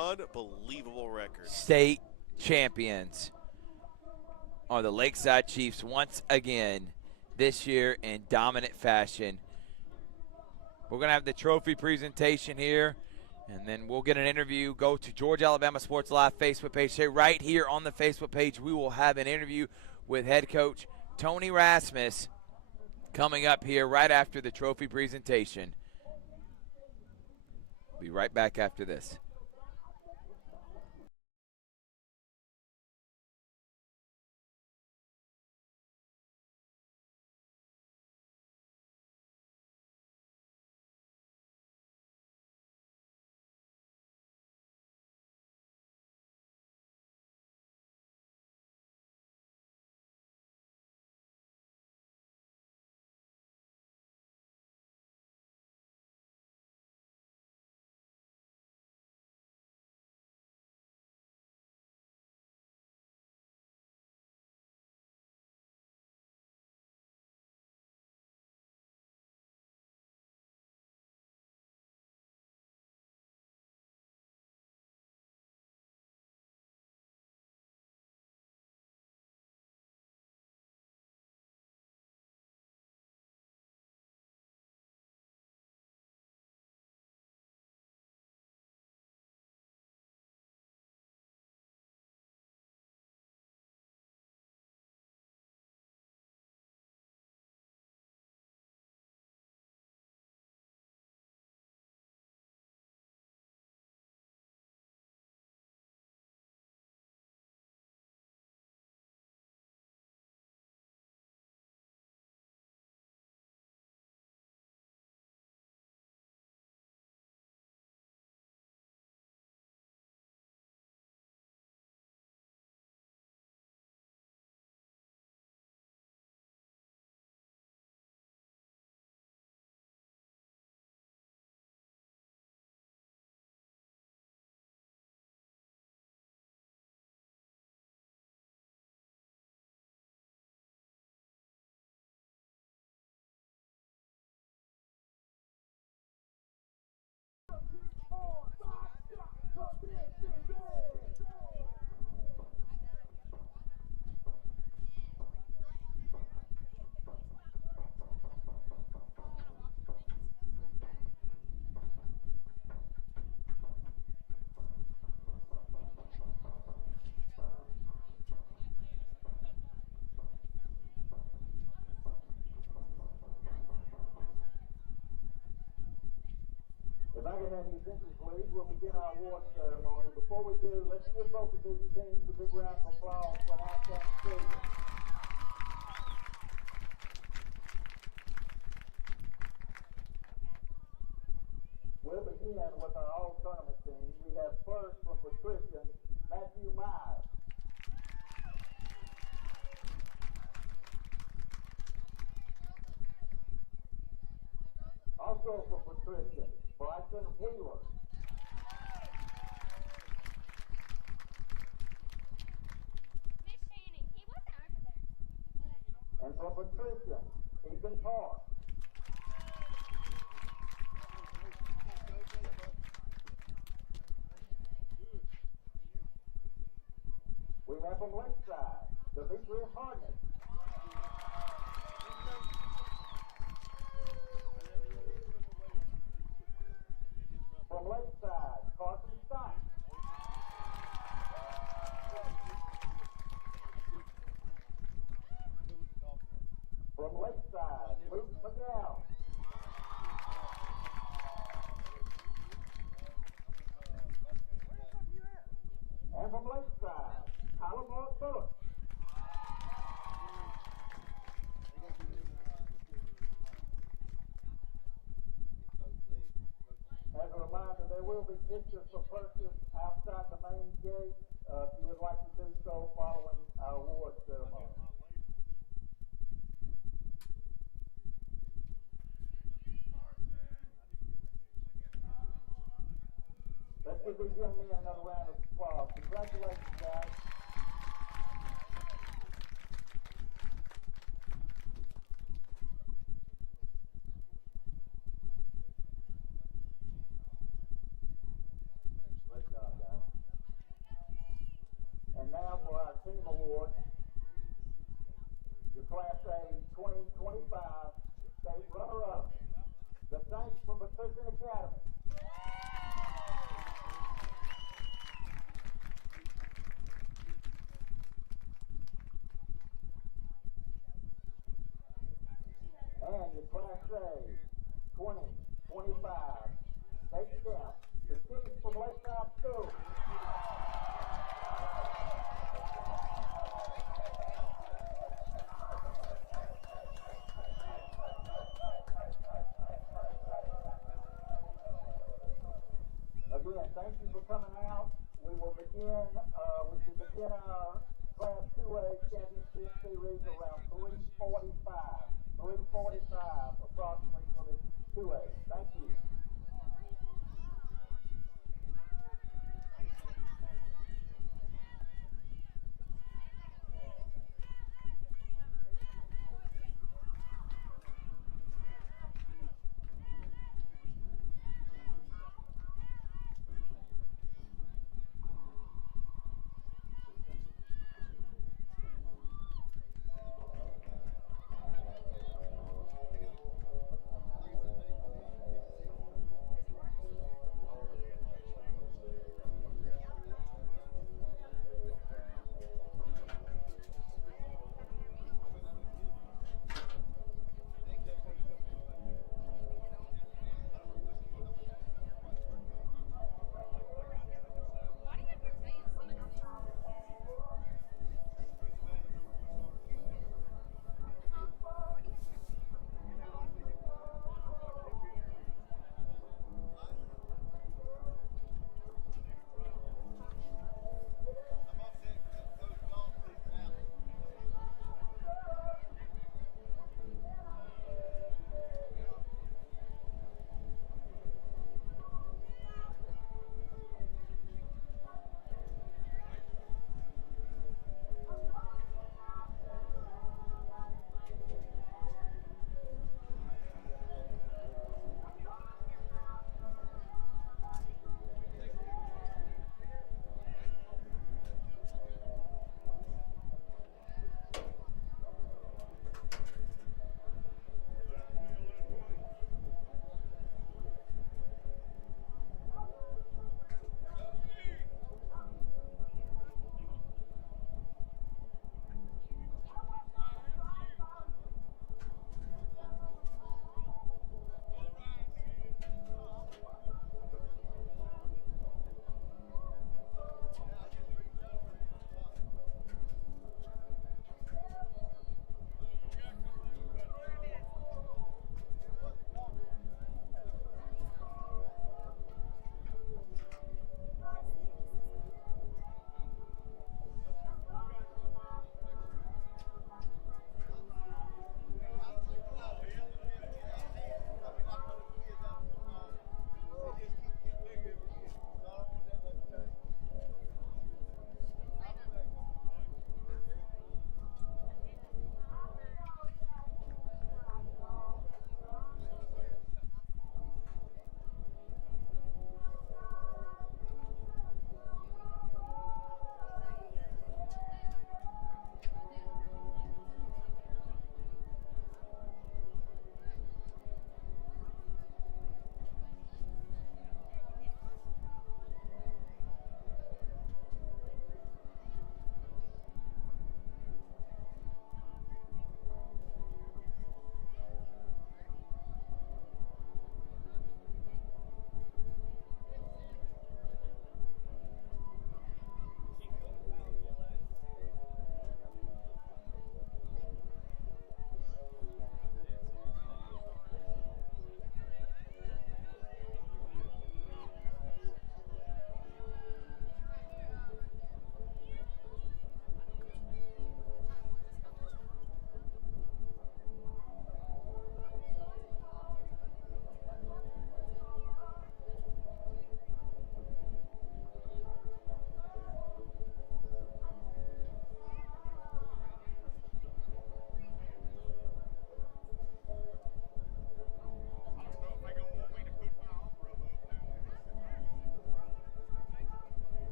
Unbelievable record. State champions are the Lakeside Chiefs once again this year in dominant fashion. We're going to have the trophy presentation here, and then we'll get an interview. Go to Georgia Alabama Sports Live Facebook page. Say right here on the Facebook page, we will have an interview with head coach Tony Rasmus coming up here right after the trophy presentation. Be right back after this. If I can have your attention, please, we'll begin our award ceremony. Before we do, let's give both of these teams a big round of applause for an outstanding season. We'll begin with our all-tournament team. We have first from Patrician, Matthew Mize. Also from Patrician, Bryson Wheeler. And from Patrician, Ethan Park. We have from Lakeside, Demetrius Hardnett. From Lakeside, Carson Scott. From Lakeside, Luke McGowan. And from Lakeside, Tyler Mark Phillips. As a reminder, there will be pictures for purchase outside the main gate if you would like to do so following our award ceremony. Let's give these young men another round of applause. Congratulations, guys. Great job, guys. And now for our team award, your Class A 2025 state runner-up, the Saints from Patrician Academy. And your Class A 2025 state champ, the Chiefs from Lakeside School. Again, thank you for coming out. We will begin, we should begin our Class 2A Championship Series around 3:45 approximately for the 2A. Thank you.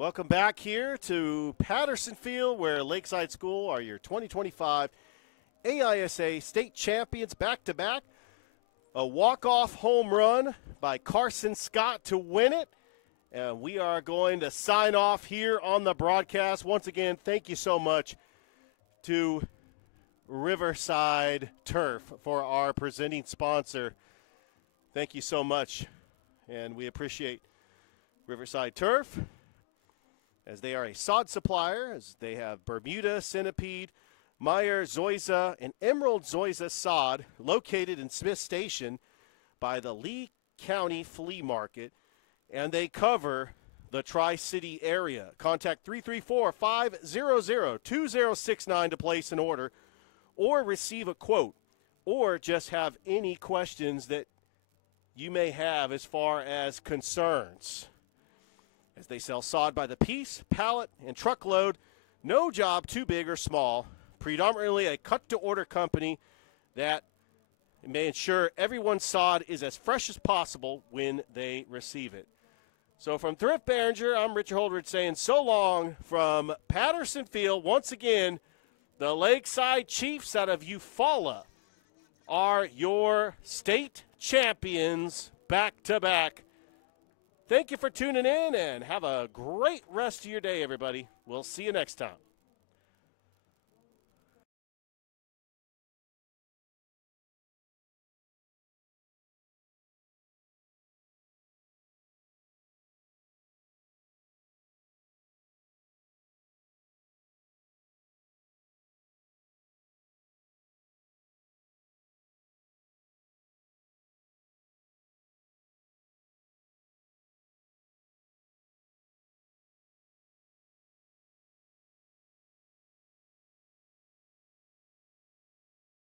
Welcome back here to Patterson Field, where Lakeside School are your 2025 AISA state champions back-to-back. A walk-off home run by Carson Scott to win it. And we are going to sign off here on the broadcast. Once again, thank you so much to Riverside Turf for our presenting sponsor. Thank you so much. And we appreciate Riverside Turf, as they are a sod supplier, as they have Bermuda, Centipede, Meyer, Zoysia, and Emerald Zoysia sod located in Smith Station by the Lee County Flea Market, and they cover the Tri-City area. Contact 334-500-2069 to place an order or receive a quote, or just have any questions that you may have as far as concerns. As they sell sod by the piece, pallet, and truckload, no job too big or small. Predominantly a cut-to-order company that may ensure everyone's sod is as fresh as possible when they receive it. So from Thrift Behringer, I'm Richard Holdridge saying so long from Patterson Field. Once again, the Lakeside Chiefs out of Eufaula are your state champions back-to-back. Thank you for tuning in, and have a great rest of your day, everybody. We'll see you next time.